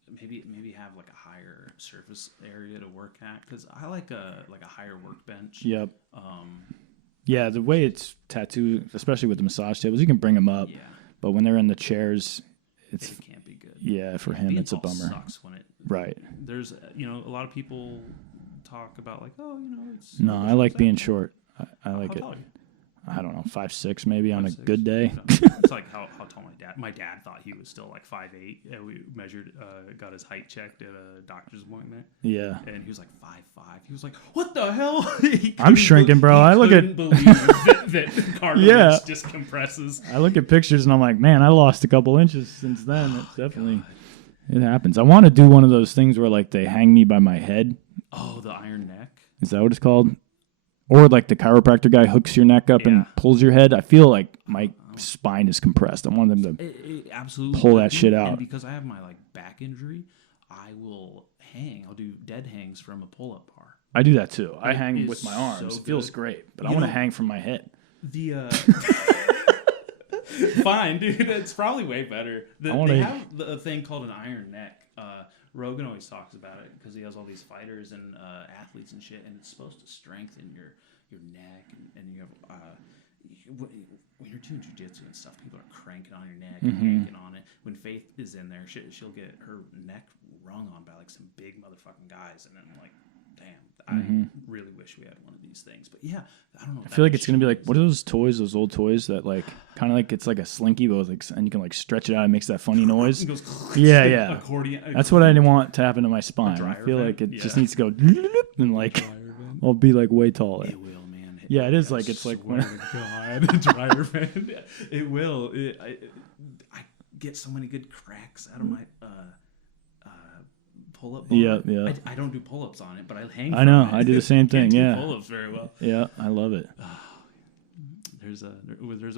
maybe have a higher surface area to work at because I like a higher workbench. Yep. Yeah, the way it's tattooed, especially with the massage tables, you can bring them up. Yeah. But when they're in the chairs, it can't be good. Yeah, for him, it's a bummer. Sucks when it. Right. There's a lot of people talk about it's. No, I like being short. I like it. How tall are you? I don't know, 5'6" maybe on a 5'6". good day. It's like how tall my dad. My dad thought he was still like 5'8". And we measured, got his height checked at a doctor's appointment. Yeah. And he was like 5'5". He was like, "What the hell?" I'm shrinking, bro. I look at believe that cartilage just compresses. I look at pictures and I'm like, man, I lost a couple inches since then. It's definitely it happens. I want to do one of those things where like they hang me by my head. Oh, the iron neck. Is that what it's called? Or like the chiropractor guy hooks your neck up and pulls your head. I feel like my spine is compressed. I want them to absolutely pull that shit out. And because I have my like back injury, I will hang. I'll do dead hangs from a pull-up bar. I do that too. I hang with my arms. It feels great, but I want to hang from my head. Fine, dude. It's probably way better. They have a thing called an iron neck. Rogan always talks about it because he has all these fighters and athletes and shit, and it's supposed to strengthen your neck and you have when you're doing jiu-jitsu and stuff, people are cranking on your neck and yanking on it. When Faith is in there, she'll get her neck wrung on by like some big motherfucking guys, and I'm like, damn, I really wish we had one of these things. But yeah, I don't know. I feel like it's gonna be like, what are those toys? Those old toys that like kind of like it's like a slinky, but like, and you can like stretch it out and makes that funny noise. Yeah. Accordion. That's what I didn't want to happen to my spine. I feel vent? like it just needs to go and like I'll be like way taller. It will, man. Yeah, it is like it's like when God, dryer vent. It will. I get so many good cracks out of my pull-up bar. Yeah. I don't do pull-ups on it, but I hang. I know. From it. I do the same thing. Can't do pull-ups very well. Yeah, I love it. There's a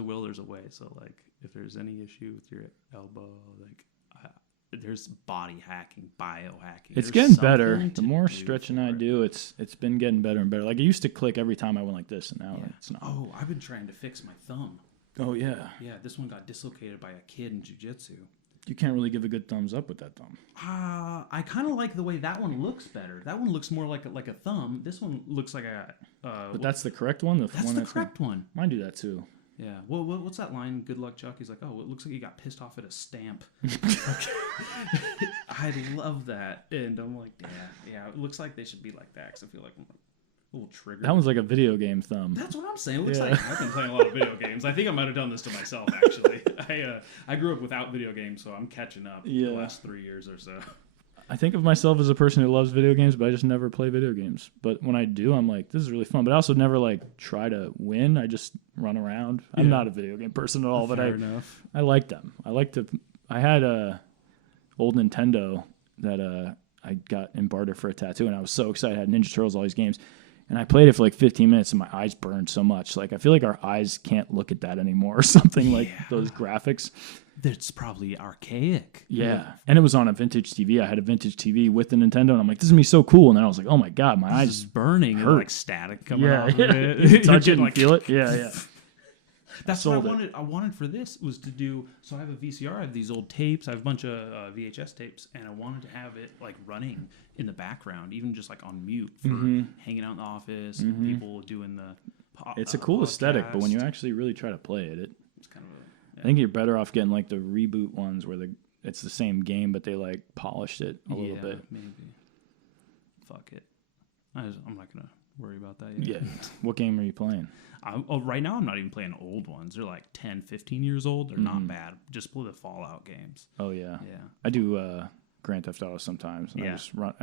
will, there's a way. So like, if there's any issue with your elbow, like there's body hacking, biohacking. It's getting better. The more stretching I do, it's been getting better and better. Like it used to click every time I went like this, and now it's not. Oh, I've been trying to fix my thumb. Oh yeah. Yeah, this one got dislocated by a kid in jiu-jitsu. You can't really give a good thumbs up with that thumb. I kind of like the way that one looks better. That one looks more like a thumb. This one looks like a. But that's the correct one. That's the correct one. Mine do that too. Yeah. Well, what's that line? Good luck, Chuck. He's like, oh, it looks like he got pissed off at a stamp. I love that, and I'm like, yeah. It looks like they should be like that because I feel like I'm like a little triggered. That one's like a video game thumb. That's what I'm saying. It looks like I've been playing a lot of video games. I think I might have done this to myself actually. I grew up without video games, so I'm catching up the last 3 years or so. I think of myself as a person who loves video games, but I just never play video games. But when I do, I'm like, this is really fun. But I also never like try to win. I just run around. Yeah. I'm not a video game person at all, but I like them. I had a old Nintendo that I got in barter for a tattoo, and I was so excited. I had Ninja Turtles, all these games. And I played it for like 15 minutes, and my eyes burned so much. Like, I feel like our eyes can't look at that anymore or something, like those graphics. That's probably archaic. Yeah. And it was on a vintage TV. I had a vintage TV with the Nintendo, and I'm like, this is going to be so cool. And then I was like, oh, my God, my eyes is burning. hurt. And like static coming off of it. Touch it and feel it. Yeah. That's what I wanted for this was to do. So I have a VCR. I have these old tapes. I have a bunch of VHS tapes, and I wanted to have it like running in the background, even just like on mute for hanging out in the office, people doing the. It's a cool aesthetic, but when you actually really try to play it, it's kind of. I think you're better off getting like the reboot ones where it's the same game, but they like polished it a little bit. Maybe. Fuck it. I'm not gonna worry about that yet. Yeah. What game are you playing? Right now, I'm not even playing old ones. They're like 10, 15 years old. They're not bad. Just play the Fallout games. Oh, yeah. Yeah. I do Grand Theft Auto sometimes. And I just run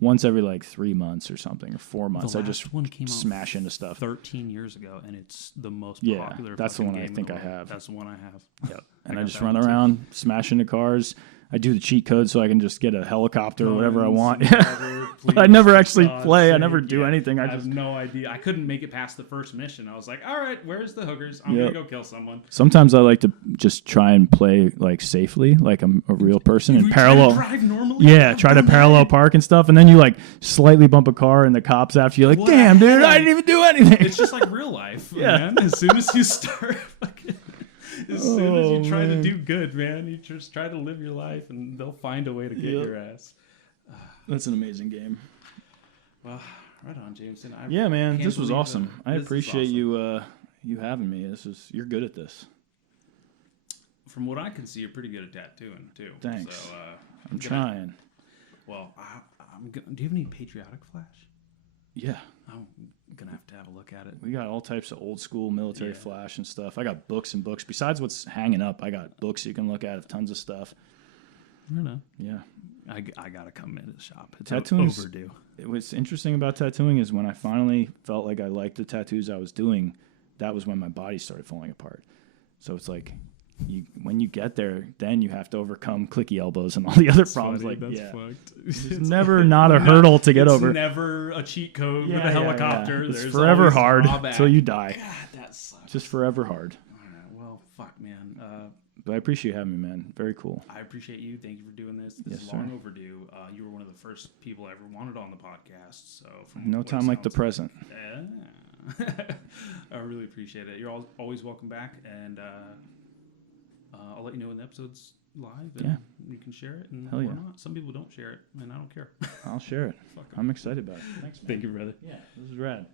once every 3 months or something, or 4 months. I just smash into stuff. 13 years ago, and it's the most popular. That's the one game I think I have. That's the one I have. Yep. And I just run around, smash into cars. I do the cheat code so I can just get a helicopter or whatever I want. But I never actually play. I never do anything. I have no idea. I couldn't make it past the first mission. I was like, all right, where's the hookers? I'm going to go kill someone. Sometimes I like to just try and play safely, like I'm a real person, and parallel. Drive normally? Yeah, try to parallel park and stuff. And then you slightly bump a car and the cops after you. Like, damn, dude, I didn't even do anything. It's just like real life, man. As soon as you start fucking... As soon as you try to do good, man, you just try to live your life, and they'll find a way to get your ass. That's an amazing game. Well, right on, Jameson. Yeah, man, this was awesome. I appreciate you having me. You're good at this. From what I can see, you're pretty good at tattooing too. Thanks. So, I'm trying. Well, do you have any patriotic flash? Yeah. I'm gonna have to have a look at it. We got all types of old school military flash and stuff. I got books and books. Besides what's hanging up, I got books you can look at of tons of stuff. I don't know. Yeah. I got to come into the shop. It's Tattooing's overdue. What's interesting about tattooing is when I finally felt like I liked the tattoos I was doing, that was when my body started falling apart. So it's like, when you get there, then you have to overcome clicky elbows and all the other problems. Funny, Like, that's fucked. It's never not a hurdle to get over. It's never a cheat code with a helicopter. It's There's forever always hard drawback. until you die. God, that sucks. Just forever hard. All right, well, fuck, man. But I appreciate you having me, man. Very cool. I appreciate you. Thank you for doing this. This is Yes, long sir. overdue. You were one of the first people I ever wanted on the podcast. So No time like the present. Yeah. I really appreciate it. You're always welcome back, and I'll let you know when the episode's live, and you can share it, and Hell yeah. or not. Some people don't share it, and I don't care. I'll share it. I'm excited about it. Thanks, man. Thank you, brother. Yeah, this is rad.